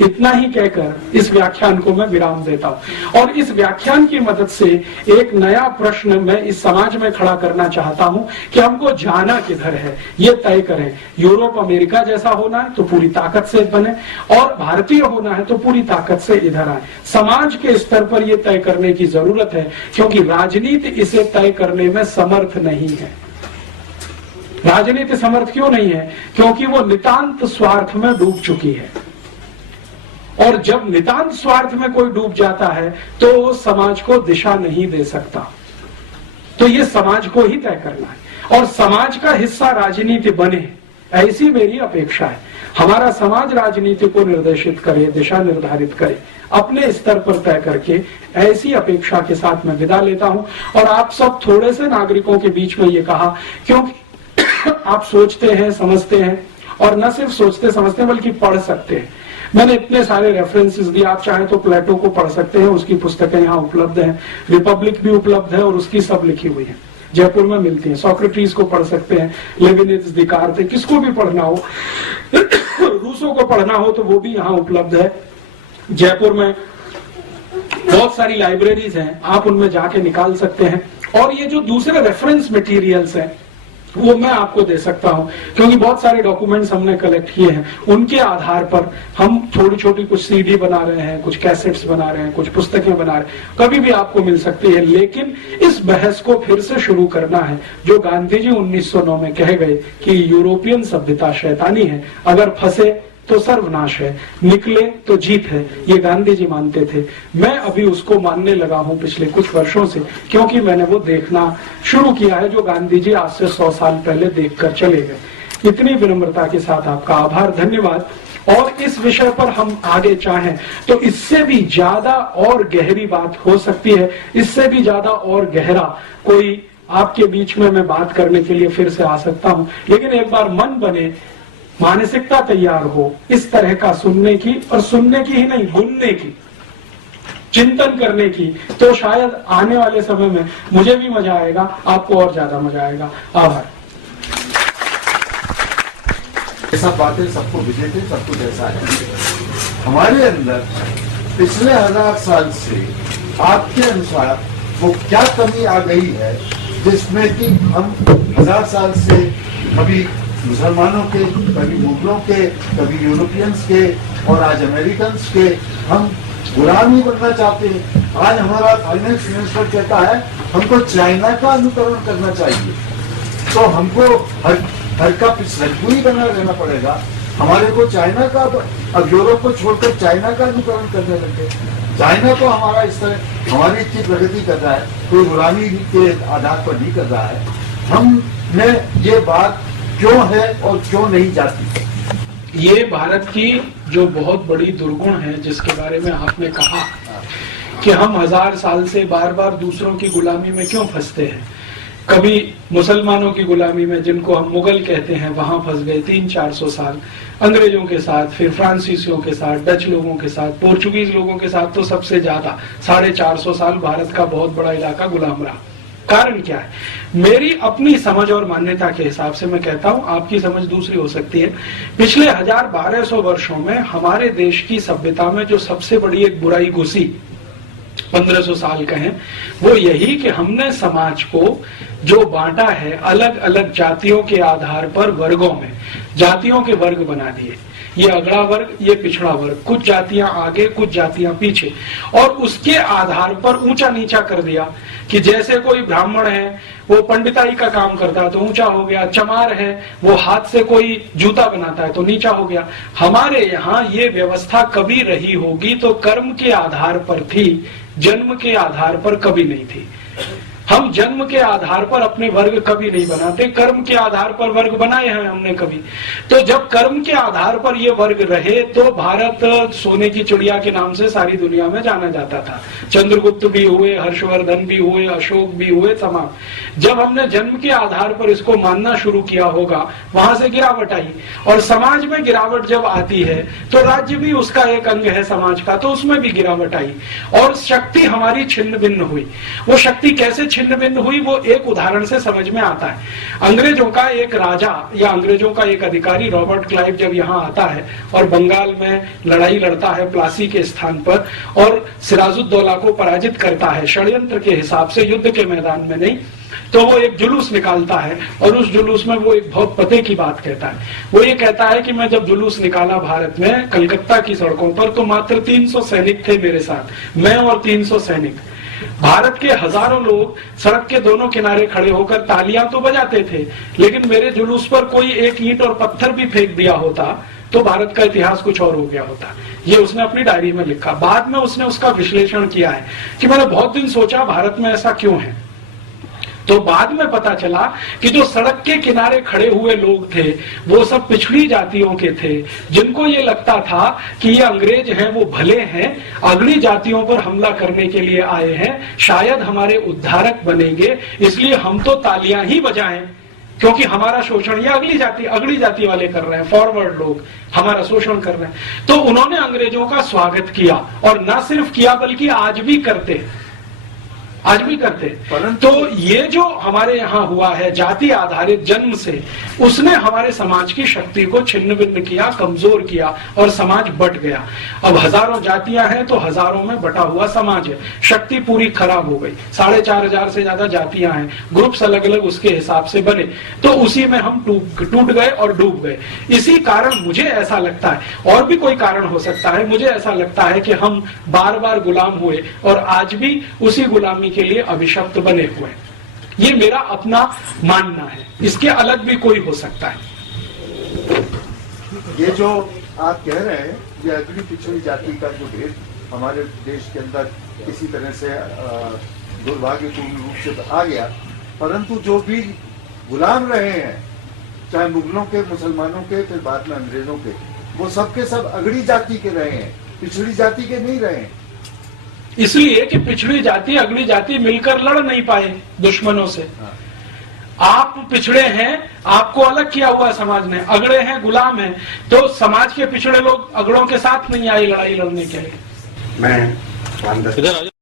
इतना ही कहकर इस व्याख्यान को मैं विराम देता हूं और इस व्याख्यान की मदद से एक नया प्रश्न मैं इस समाज में खड़ा करना चाहता हूं कि हमको जाना किधर है, ये तय करें। यूरोप अमेरिका जैसा होना है तो पूरी ताकत से बने, और भारतीय होना है तो पूरी ताकत से इधर आए। समाज के स्तर पर यह तय करने की जरूरत है, क्योंकि राजनीति इसे तय करने में समर्थ नहीं है। राजनीति समर्थ क्यों नहीं है? क्योंकि वो नितांत स्वार्थ में डूब चुकी है, और जब नितांत स्वार्थ में कोई डूब जाता है तो समाज को दिशा नहीं दे सकता। तो ये समाज को ही तय करना है, और समाज का हिस्सा राजनीति बने, ऐसी मेरी अपेक्षा है। हमारा समाज राजनीति को निर्देशित करे, दिशा निर्धारित करे, अपने स्तर पर तय करके, ऐसी अपेक्षा के साथ मैं विदा लेता हूं। और आप सब थोड़े से नागरिकों के बीच में ये कहा, क्योंकि आप सोचते हैं, समझते हैं, और न सिर्फ सोचते समझते हैं बल्कि पढ़ सकते हैं। मैंने इतने सारे रेफरेंसेस दिए, आप चाहें तो प्लेटो को पढ़ सकते हैं, उसकी पुस्तकें यहाँ उपलब्ध हैं, रिपब्लिक भी उपलब्ध है और उसकी सब लिखी हुई है, जयपुर में मिलती है। सोक्रेटिस को पढ़ सकते हैं, लेविनिज, दिकार्ते, किसको भी पढ़ना हो, रूसो को पढ़ना हो तो वो भी यहाँ उपलब्ध है। जयपुर में बहुत सारी लाइब्रेरीज हैं, आप उनमें जाके निकाल सकते हैं। और ये जो दूसरे रेफरेंस मटेरियल्स हैं वो मैं आपको दे सकता हूं, क्योंकि बहुत सारे डॉक्यूमेंट्स हमने कलेक्ट किए हैं, उनके आधार पर हम छोटी छोटी कुछ सीडी बना रहे हैं, कुछ कैसेट्स बना रहे हैं, कुछ पुस्तकें बना रहे हैं, कभी भी आपको मिल सकती है। लेकिन इस बहस को फिर से शुरू करना है जो गांधी जी 1909 में कह गए कि यूरोपियन सभ्यता शैतानी है, अगर फंसे तो सर्वनाश है, निकले तो जीत है, ये गांधी जी मानते थे। मैं अभी उसको मानने लगा हूं पिछले कुछ वर्षों से, क्योंकि मैंने वो देखना शुरू किया है जो गांधी जी आज से 100 साल पहले देखकर चले गए। इतनी विनम्रता के साथ आपका आभार, धन्यवाद। और इस विषय पर हम आगे चाहें तो इससे भी ज्यादा और गहरी बात हो सकती है, इससे भी ज्यादा और गहरा कोई आपके बीच में मैं बात करने के लिए फिर से आ सकता हूं। लेकिन एक बार मन बने, मानसिकता तैयार हो इस तरह का सुनने की, और सुनने की ही नहीं, बुनने की, चिंतन करने की, तो शायद आने वाले समय में मुझे भी मजा आएगा, आपको और ज्यादा मजा आएगा। आभार। ऐसा बातें सबको विदित है, सब कुछ ऐसा है। हमारे अंदर पिछले 1000 साल से आपके अनुसार वो क्या कमी आ गई है जिसमें कि हम 1000 साल से कभी मुसलमानों के, कभी मुगलों के, कभी यूरोपियंस के और आज अमेरिकन के हम गुलाम ही बनना चाहते हैं। आज हमारा फाइनेंस मिनिस्टर कहता है हमको चाइना का अनुकरण करना चाहिए, तो हमको हर का पिछलग्गू ही बना रहना पड़ेगा। हमारे को चाइना का, अब यूरोप को छोड़कर चाइना का अनुकरण करने लगे। चाइना तो हमारा इस तरह हमारी इतनी प्रगति कर रहा है, कोई गुलामी के आधार पर नहीं कर रहा है। हमने ये बात क्यों है और क्यों नहीं जाती? ये भारत की जो बहुत बड़ी दुर्गुण है, जिसके बारे में आपने कहा कि हम 1000 साल से बार बार दूसरों की गुलामी में क्यों फंसते हैं। कभी मुसलमानों की गुलामी में, जिनको हम मुगल कहते हैं, वहां फंस गए 300-400 साल, अंग्रेजों के साथ, फिर फ्रांसीसियों के साथ, डच लोगों के साथ, पोर्चुगीज लोगों के साथ तो सबसे ज्यादा 450 साल भारत का बहुत बड़ा इलाका गुलाम रहा। कारण क्या है? मेरी अपनी समझ और मान्यता के हिसाब से मैं कहता हूं, आपकी समझ दूसरी हो सकती है। पिछले 1000-1200 वर्षों में हमारे देश की सभ्यता में जो सबसे बड़ी एक बुराई घुसी 1500 साल कहें, वो यही कि हमने समाज को जो बांटा है अलग अलग जातियों के आधार पर वर्गों में, जातियों के वर्ग बना दिए। ये अगड़ा वर्ग, ये पिछड़ा वर्ग, कुछ जातियां आगे कुछ जातियां पीछे, और उसके आधार पर ऊंचा नीचा कर दिया कि जैसे कोई ब्राह्मण है वो पंडिताई का काम करता है तो ऊंचा हो गया, चमार है वो हाथ से कोई जूता बनाता है तो नीचा हो गया। हमारे यहाँ ये व्यवस्था कभी रही होगी तो कर्म के आधार पर थी, जन्म के आधार पर कभी नहीं थी। हम जन्म के आधार पर अपने वर्ग कभी नहीं बनाते, कर्म के आधार पर वर्ग बनाए हैं हमने कभी। तो जब कर्म के आधार पर ये वर्ग रहे तो भारत सोने की चिड़िया के नाम से सारी दुनिया में जाना जाता था। चंद्रगुप्त भी हुए, हर्षवर्धन भी हुए, अशोक भी हुए, तमाम। जब हमने जन्म के आधार पर इसको मानना शुरू किया होगा, वहां से गिरावट आई, और समाज में गिरावट जब आती है तो राज्य भी उसका एक अंग है समाज का, तो उसमें भी गिरावट आई और शक्ति हमारी छिन्न भिन्न हुई। वो शक्ति कैसे छिन्न भिन्न हुई वो एक उदाहरण से समझ में आता है। अंग्रेजों का एक राजा या अंग्रेजों का एक अधिकारी रॉबर्ट क्लाइव जब यहाँ आता है और बंगाल में लड़ाई लड़ता है प्लासी के स्थान पर और सिराजुद्दौला को पराजित करता है षड्यंत्र के हिसाब से, युद्ध के मैदान में नहीं, तो वो एक जुलूस निकालता है और उस जुलूस में वो एक बहुत पते की बात कहता है। वो ये कहता है कि मैं जब जुलूस निकाला भारत में कलकत्ता की सड़कों पर तो मात्र 300 सैनिक थे मेरे साथ, मैं और 300 सैनिक। भारत के हजारों लोग सड़क के दोनों किनारे खड़े होकर तालियां तो बजाते थे, लेकिन मेरे जुलूस पर कोई एक ईंट और पत्थर भी फेंक दिया होता तो भारत का इतिहास कुछ और हो गया होता। ये उसने अपनी डायरी में लिखा। बाद में उसने उसका विश्लेषण किया है कि मैंने बहुत दिन सोचा भारत में ऐसा क्यों है, तो बाद में पता चला कि जो सड़क के किनारे खड़े हुए लोग थे वो सब पिछड़ी जातियों के थे, जिनको ये लगता था कि ये अंग्रेज हैं वो भले हैं, अगली जातियों पर हमला करने के लिए आए हैं, शायद हमारे उद्धारक बनेंगे, इसलिए हम तो तालियां ही बजाएं क्योंकि हमारा शोषण ये अगली जाति वाले कर रहे हैं, फॉरवर्ड लोग हमारा शोषण कर रहे हैं। तो उन्होंने अंग्रेजों का स्वागत किया और न सिर्फ किया बल्कि आज भी करते। तो ये जो हमारे यहाँ हुआ है जाति आधारित जन्म से, उसने हमारे समाज की शक्ति को छिन्न भिन्न किया, कमजोर किया और समाज बट गया। अब हजारों जातियां हैं तो हजारों में बटा हुआ समाज है, शक्ति पूरी खराब हो गई। 4500 से ज्यादा जातियां हैं, ग्रुप्स अलग अलग उसके हिसाब से बने, तो उसी में हम टूट गए और डूब गए। इसी कारण मुझे ऐसा लगता है, और भी कोई कारण हो सकता है, मुझे ऐसा लगता है कि हम बार बार गुलाम हुए और आज भी उसी गुलामी के लिए अभिशप्त बने हुए। ये मेरा अपना मानना है, इसके अलग भी कोई हो सकता है। ये जो आप कह रहे हैं ये अगली पिछड़ी जाति का जो भेद हमारे देश के अंदर किसी तरह से दुर्भाग्यपूर्ण रूप से आ गया, परंतु जो भी गुलाम रहे हैं, चाहे मुगलों के, मुसलमानों के, फिर बाद में अंग्रेजों के, वो सबके सब अगड़ी जाति के रहे हैं, पिछड़ी जाति के नहीं रहे हैं। इसलिए कि पिछड़ी जाति अगली जाति मिलकर लड़ नहीं पाए दुश्मनों से। आप पिछड़े हैं, आपको अलग किया हुआ समाज ने, अगड़े हैं, गुलाम हैं, तो समाज के पिछड़े लोग अगड़ों के साथ नहीं आए लड़ाई लड़ने के लिए। मैं